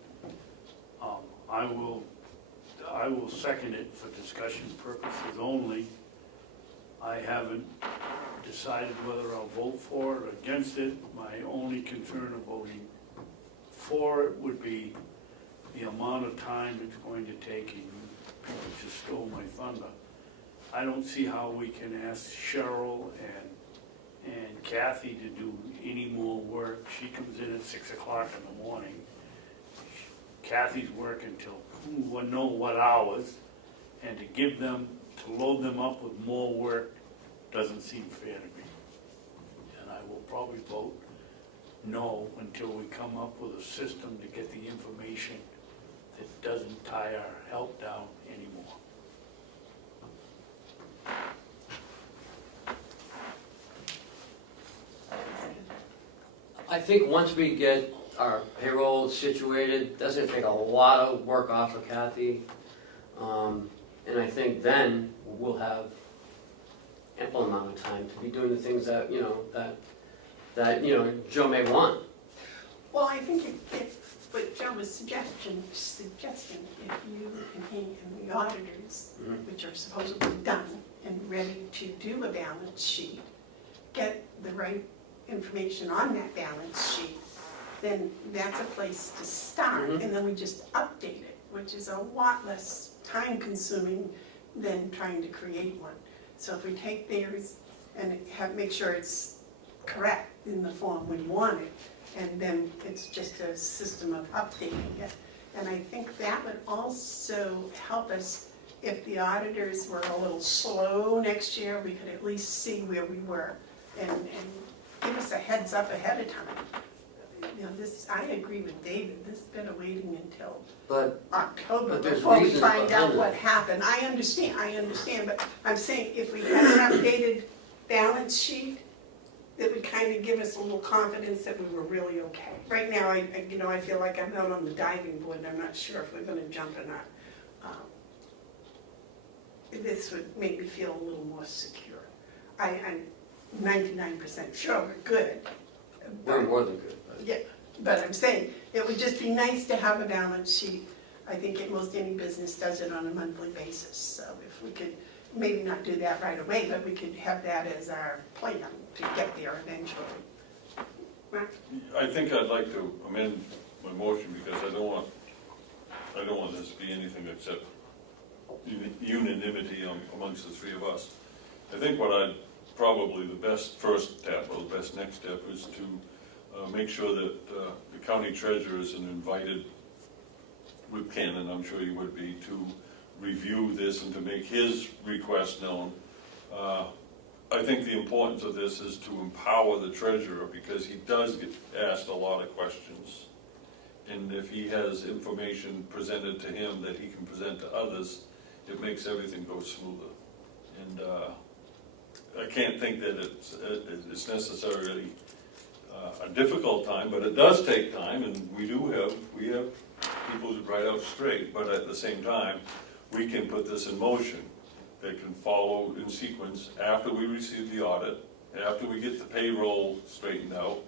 I will second it for discussion purposes only. I haven't decided whether I'll vote for it or against it. My only concern of voting for it would be the amount of time it's going to take, and people just stole my thunder. I don't see how we can ask Cheryl and Kathy to do any more work. She comes in at 6 o'clock in the morning. Kathy's working till who would know what hours, and to load them up with more work doesn't seem fair to me. And I will probably vote no until we come up with a system to get the information that doesn't tie our help down anymore. I think once we get our payroll situated, that's gonna take a lot of work off of Kathy. And I think then we'll have ample amount of time to be doing the things that, Joe may want. Well, I think what Joe was suggesting, if you and he and the auditors, which are supposedly done and ready to do a balance sheet, get the right information on that balance sheet, then that's a place to start, and then we just update it, which is a lot less time consuming than trying to create one. So if we take theirs and make sure it's correct in the form we want it, and then it's just a system of updating it. And I think that would also help us if the auditors were a little slow next year, we could at least see where we were and give us a heads up ahead of time. I agree with David, this better waiting until But October there's before we reasons find out behind what it. happened. I understand, but I'm saying if we had an updated balance sheet, that would kind of give us a little confidence that we were really okay. Right now, I feel like I'm out on the diving board, and I'm not sure if we're gonna jump or not. This would make me feel a little more secure. I'm 99% sure we're good. we're more than good. but- Yeah, but I'm saying, it would just be nice to have a balance sheet. I think most any business does it on a monthly basis, so if we could, maybe not do that right away, but we could have that as our plan to get there eventually. Mark? I think I'd like to amend my motion because I don't want this to be anything except unanimity amongst the three of us. I think probably the best first step or the best next step is to make sure that the county treasurer is invited with Ken, and I'm sure you would be, to review this and to make his request known. I think the importance of this is to empower the treasurer because he does get asked a lot of questions. And if he has information presented to him that he can present to others, it makes everything go smoother. And I can't think that it's necessarily a difficult time, but it does take time, and we have people who write out straight, but at the same time, we can put this in motion. They can follow in sequence after we receive the audit, after we get the payroll straightened out,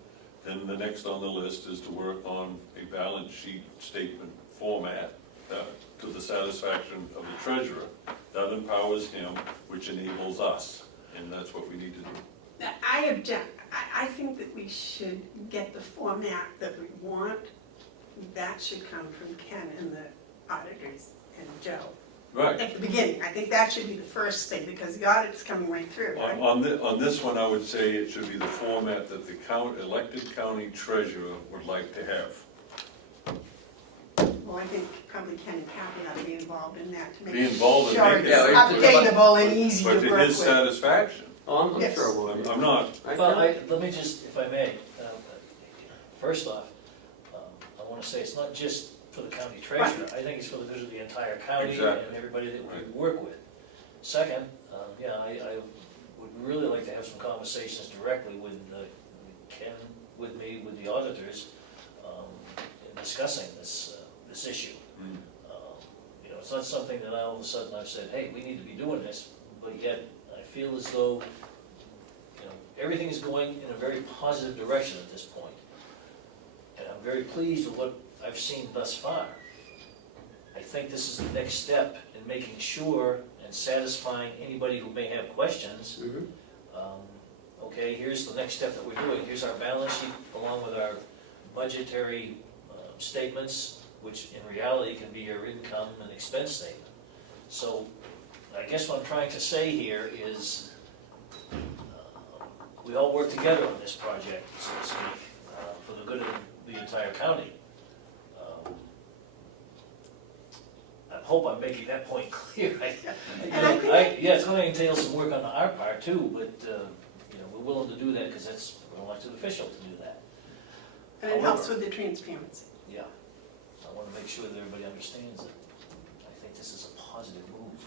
then the next on the list is to work on a balance sheet statement format to the satisfaction of the treasurer. That empowers him, which enables us, and that's what we need to do. I object. I think that we should get the format that we want. That should come from Ken and the auditors and Joe. Right. At the beginning, I think that should be the first thing, because the audit's coming right through, right? On this one, I would say it should be the format that the elected county treasurer would like to have. Well, I think probably Ken and Kathy ought to be involved in that to Be make involved in sure making it's it. updatable and easy to But work to with. his satisfaction. Oh, I'm Yes. sure it will. I'm not. Well, let me just, if I may, first off, I want to say it's not just for the county treasurer, I think it's for the good of the entire county Exactly. and everybody that we Right. work with. Second, I would really like to have some conversations directly with Ken, with me, with the auditors, in discussing this issue. Mm. You know, it's not something that all of a sudden I've said, hey, we need to be doing this, but yet I feel as though, you know, everything is going in a very positive direction at this point. And I'm very pleased with what I've seen thus far. I think this is the next step in making sure and satisfying anybody who may have questions. Okay, here's the next step that we're doing. Here's our balance sheet along with our budgetary statements, which in reality can be your income and expense statement. So I guess what I'm trying to say here is we all work together on this project, so to speak, for the good of the entire county. I hope I'm making that point clear. Yeah, it's going to entail some work on our part too, but you know, we're willing to do that because that's, we're an elected official to do that. And it helps with the transparency. Yeah, I want to make sure that everybody understands it. I think this is a positive move.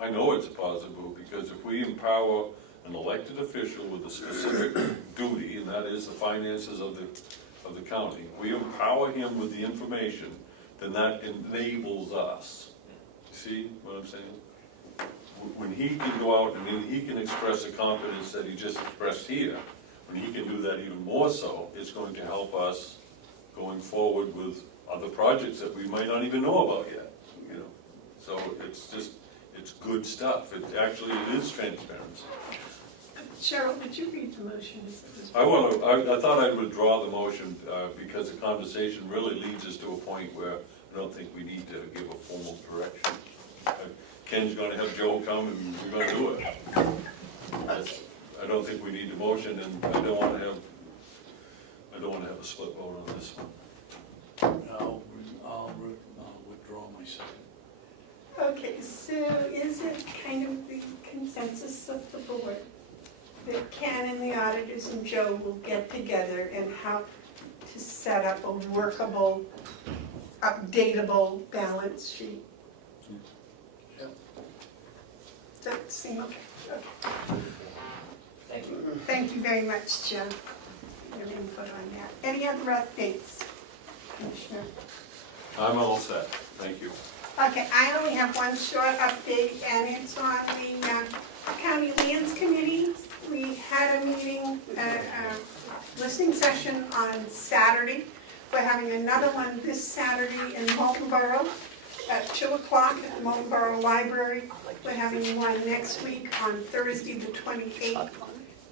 I know it's a positive move, because if we empower an elected official with a specific duty, and that is the finances of the county, we empower him with the information, then that enables us. See what I'm saying? When he can go out and then he can express the confidence that he just expressed here, when he can do that even more so, it's going to help us going forward with other projects that we might not even know about yet, you know? So it's just, it's good stuff. It actually, it is transparency. Cheryl, would you read the motion? I thought I'd withdraw the motion because the conversation really leads us to a point where I don't think we need to give a formal direction. Ken's gonna have Joe come and we're gonna do it. I don't think we need a motion, and I don't wanna have a split vote on this one. I'll withdraw my second. Okay, so is it kind of the consensus of the board that Ken and the auditors and Joe will get together and how to set up a workable, updatable balance sheet? Yep. Does that seem okay? Thank you. Thank you very much, Joe, for your input on that. Any other updates, Commissioner? I'm all set, thank you. Okay, I only have one short update, and it's on the County Lands Committee. We had a meeting, listening session on Saturday. We're having another one this Saturday in Molten Borough at 2 o'clock at the Molten Borough Library. We're having one next week on Thursday, the 28th,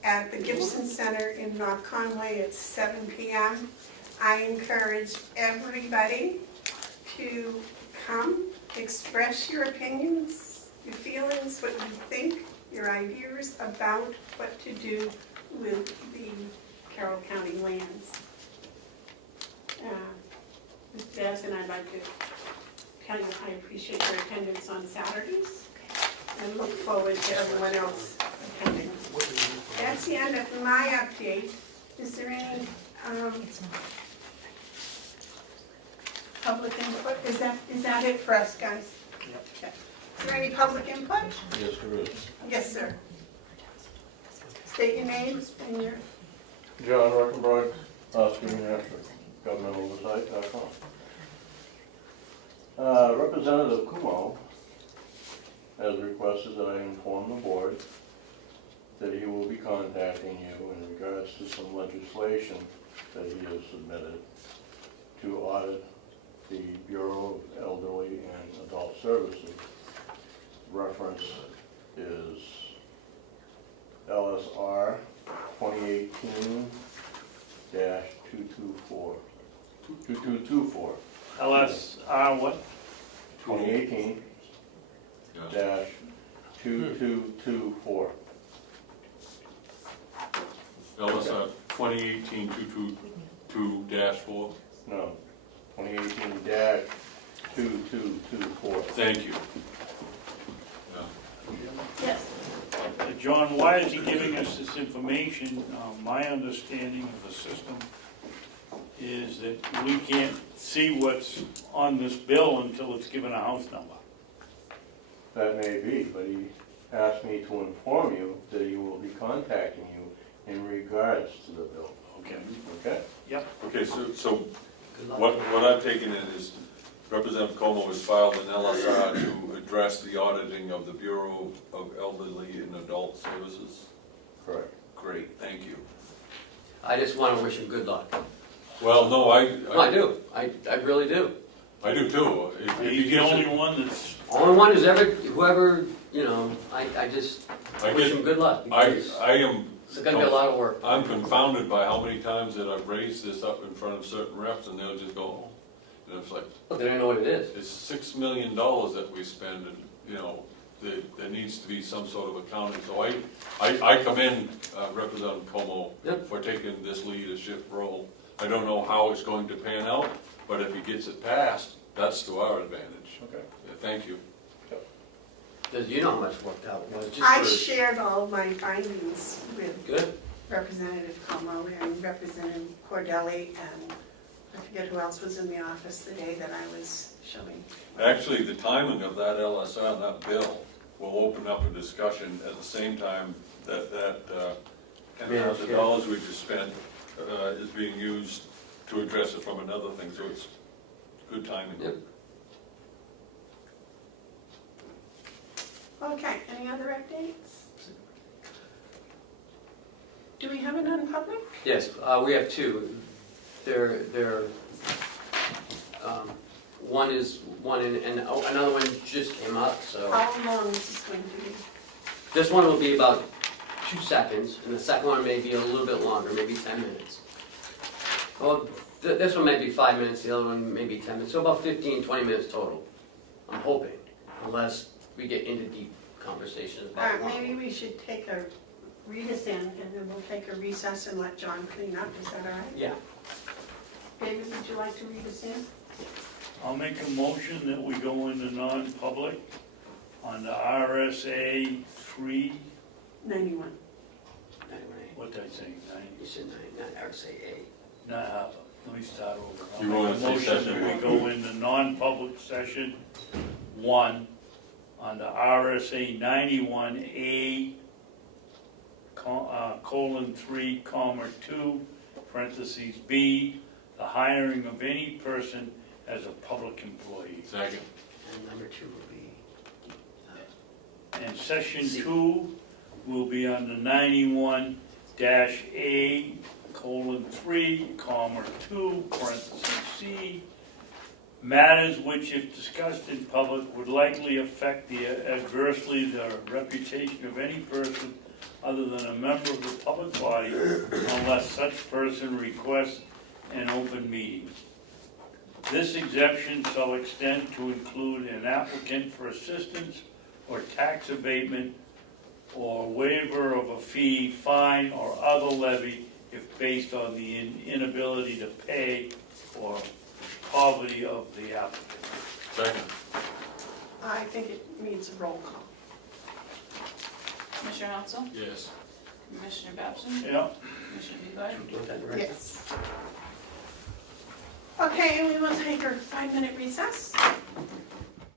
at the Gibson Center in North Conway at 7 p.m. I encourage everybody to come, express your opinions, your feelings, what you think, your ideas about what to do with the Carroll County lands. Ms. Babson, I'd like to tell you I appreciate your attendance on Saturdays and look forward to everyone else attending. That's the end of my update. Is there any public input? Is that it for us, guys? Yep. Okay. Is there any public input? Yes, there is. Yes, sir. State your name and your... John Reckenbrook, Ossipee, New Hampshire, GovernmentOversite.com. Representative Comeau has requested that I inform the board that he will be contacting you in regards to some legislation that he has submitted to audit the Bureau of Elderly and Adult Services. Reference is LSR 2018-2224. LSR what? Yeah.2018-2224. LSR 2018-222-4. No, 2018-2224. Thank you. Yes. John, why is he giving us this information? My understanding of the system is that we can't see what's on this bill until it's given a house number. That may be, but he asked me to inform you that he will be contacting you in regards to the bill, Okay. okay? Okay, so Good luck. what I've taken in is Representative Comeau has filed an LSR to address the auditing of the Bureau of Elderly and Adult Services. Correct. Great, thank you. I just want to wish him good luck. Well, no, No, I do. I really do. I do too. If he He's the gets only it- one that's, Only one who's ever, whoever, you know, I just I wish get- him good luck. Because I am. it's gonna be a lot of work. I'm confounded by how many times that I've raised this up in front of certain reps and they'll just go, oh. And it's like, But they don't know what it is. it's $6 million that we spend and, you know, there needs to be some sort of accounting. So I commend Representative Comeau Yep. for taking this leadership role. I don't know how it's going to pan out, but if he gets it passed, that's to our advantage. Okay. Thank you. Because you know how much work that was. Just I for- shared all my findings with Good. Representative Comeau and Representative Cordelli, and I forget who else was in the office the day that I was showing. Actually, the timing of that LSR, that bill, will open up a discussion at the same time that $10,000 we just spent is being used to address it from another thing, so it's good timing. Yep. Okay, any other updates? Do we have a non-public? Yes, we have two. They're, one is one and another one just came up, so. How long is this going to be? This one will be about 2 seconds, and the second one may be a little bit longer, maybe 10 minutes. Well, this one may be 5 minutes, the other one may be 10 minutes, so about 15, 20 minutes total, I'm hoping, unless we get into deep conversations about one. Maybe we should read us in, and then we'll take a recess and let John clean up, is that all right? Yeah. David, would you like to read us in? I'll make a motion that we go into non-public on the RSA 3, 91. what did I say, 9? You said 9, or say 8. Nah, let me start over. I'll You make wanna a say motion session that we go into non-public session 1 on the RSA 91A, colon 3, comma 2, parentheses B, the hiring of any person as a public employee. Second. And number 2 will be, And session C. 2 will be on the 91-A, colon 3, comma 2, parentheses C, matters which, if discussed in public, would likely affect adversely the reputation of any person other than a member of the public body unless such person requests an open meeting. This exemption shall extend to include an applicant for assistance or tax abatement or waiver of a fee, fine, or other levy if based on the inability to pay or poverty of the applicant. Second. I think it needs a roll call. Commissioner Hounsell? Yes. Commissioner Babson? Yeah. Commissioner Bevard? want that right? Yes. Okay, and we will take our 5-minute recess.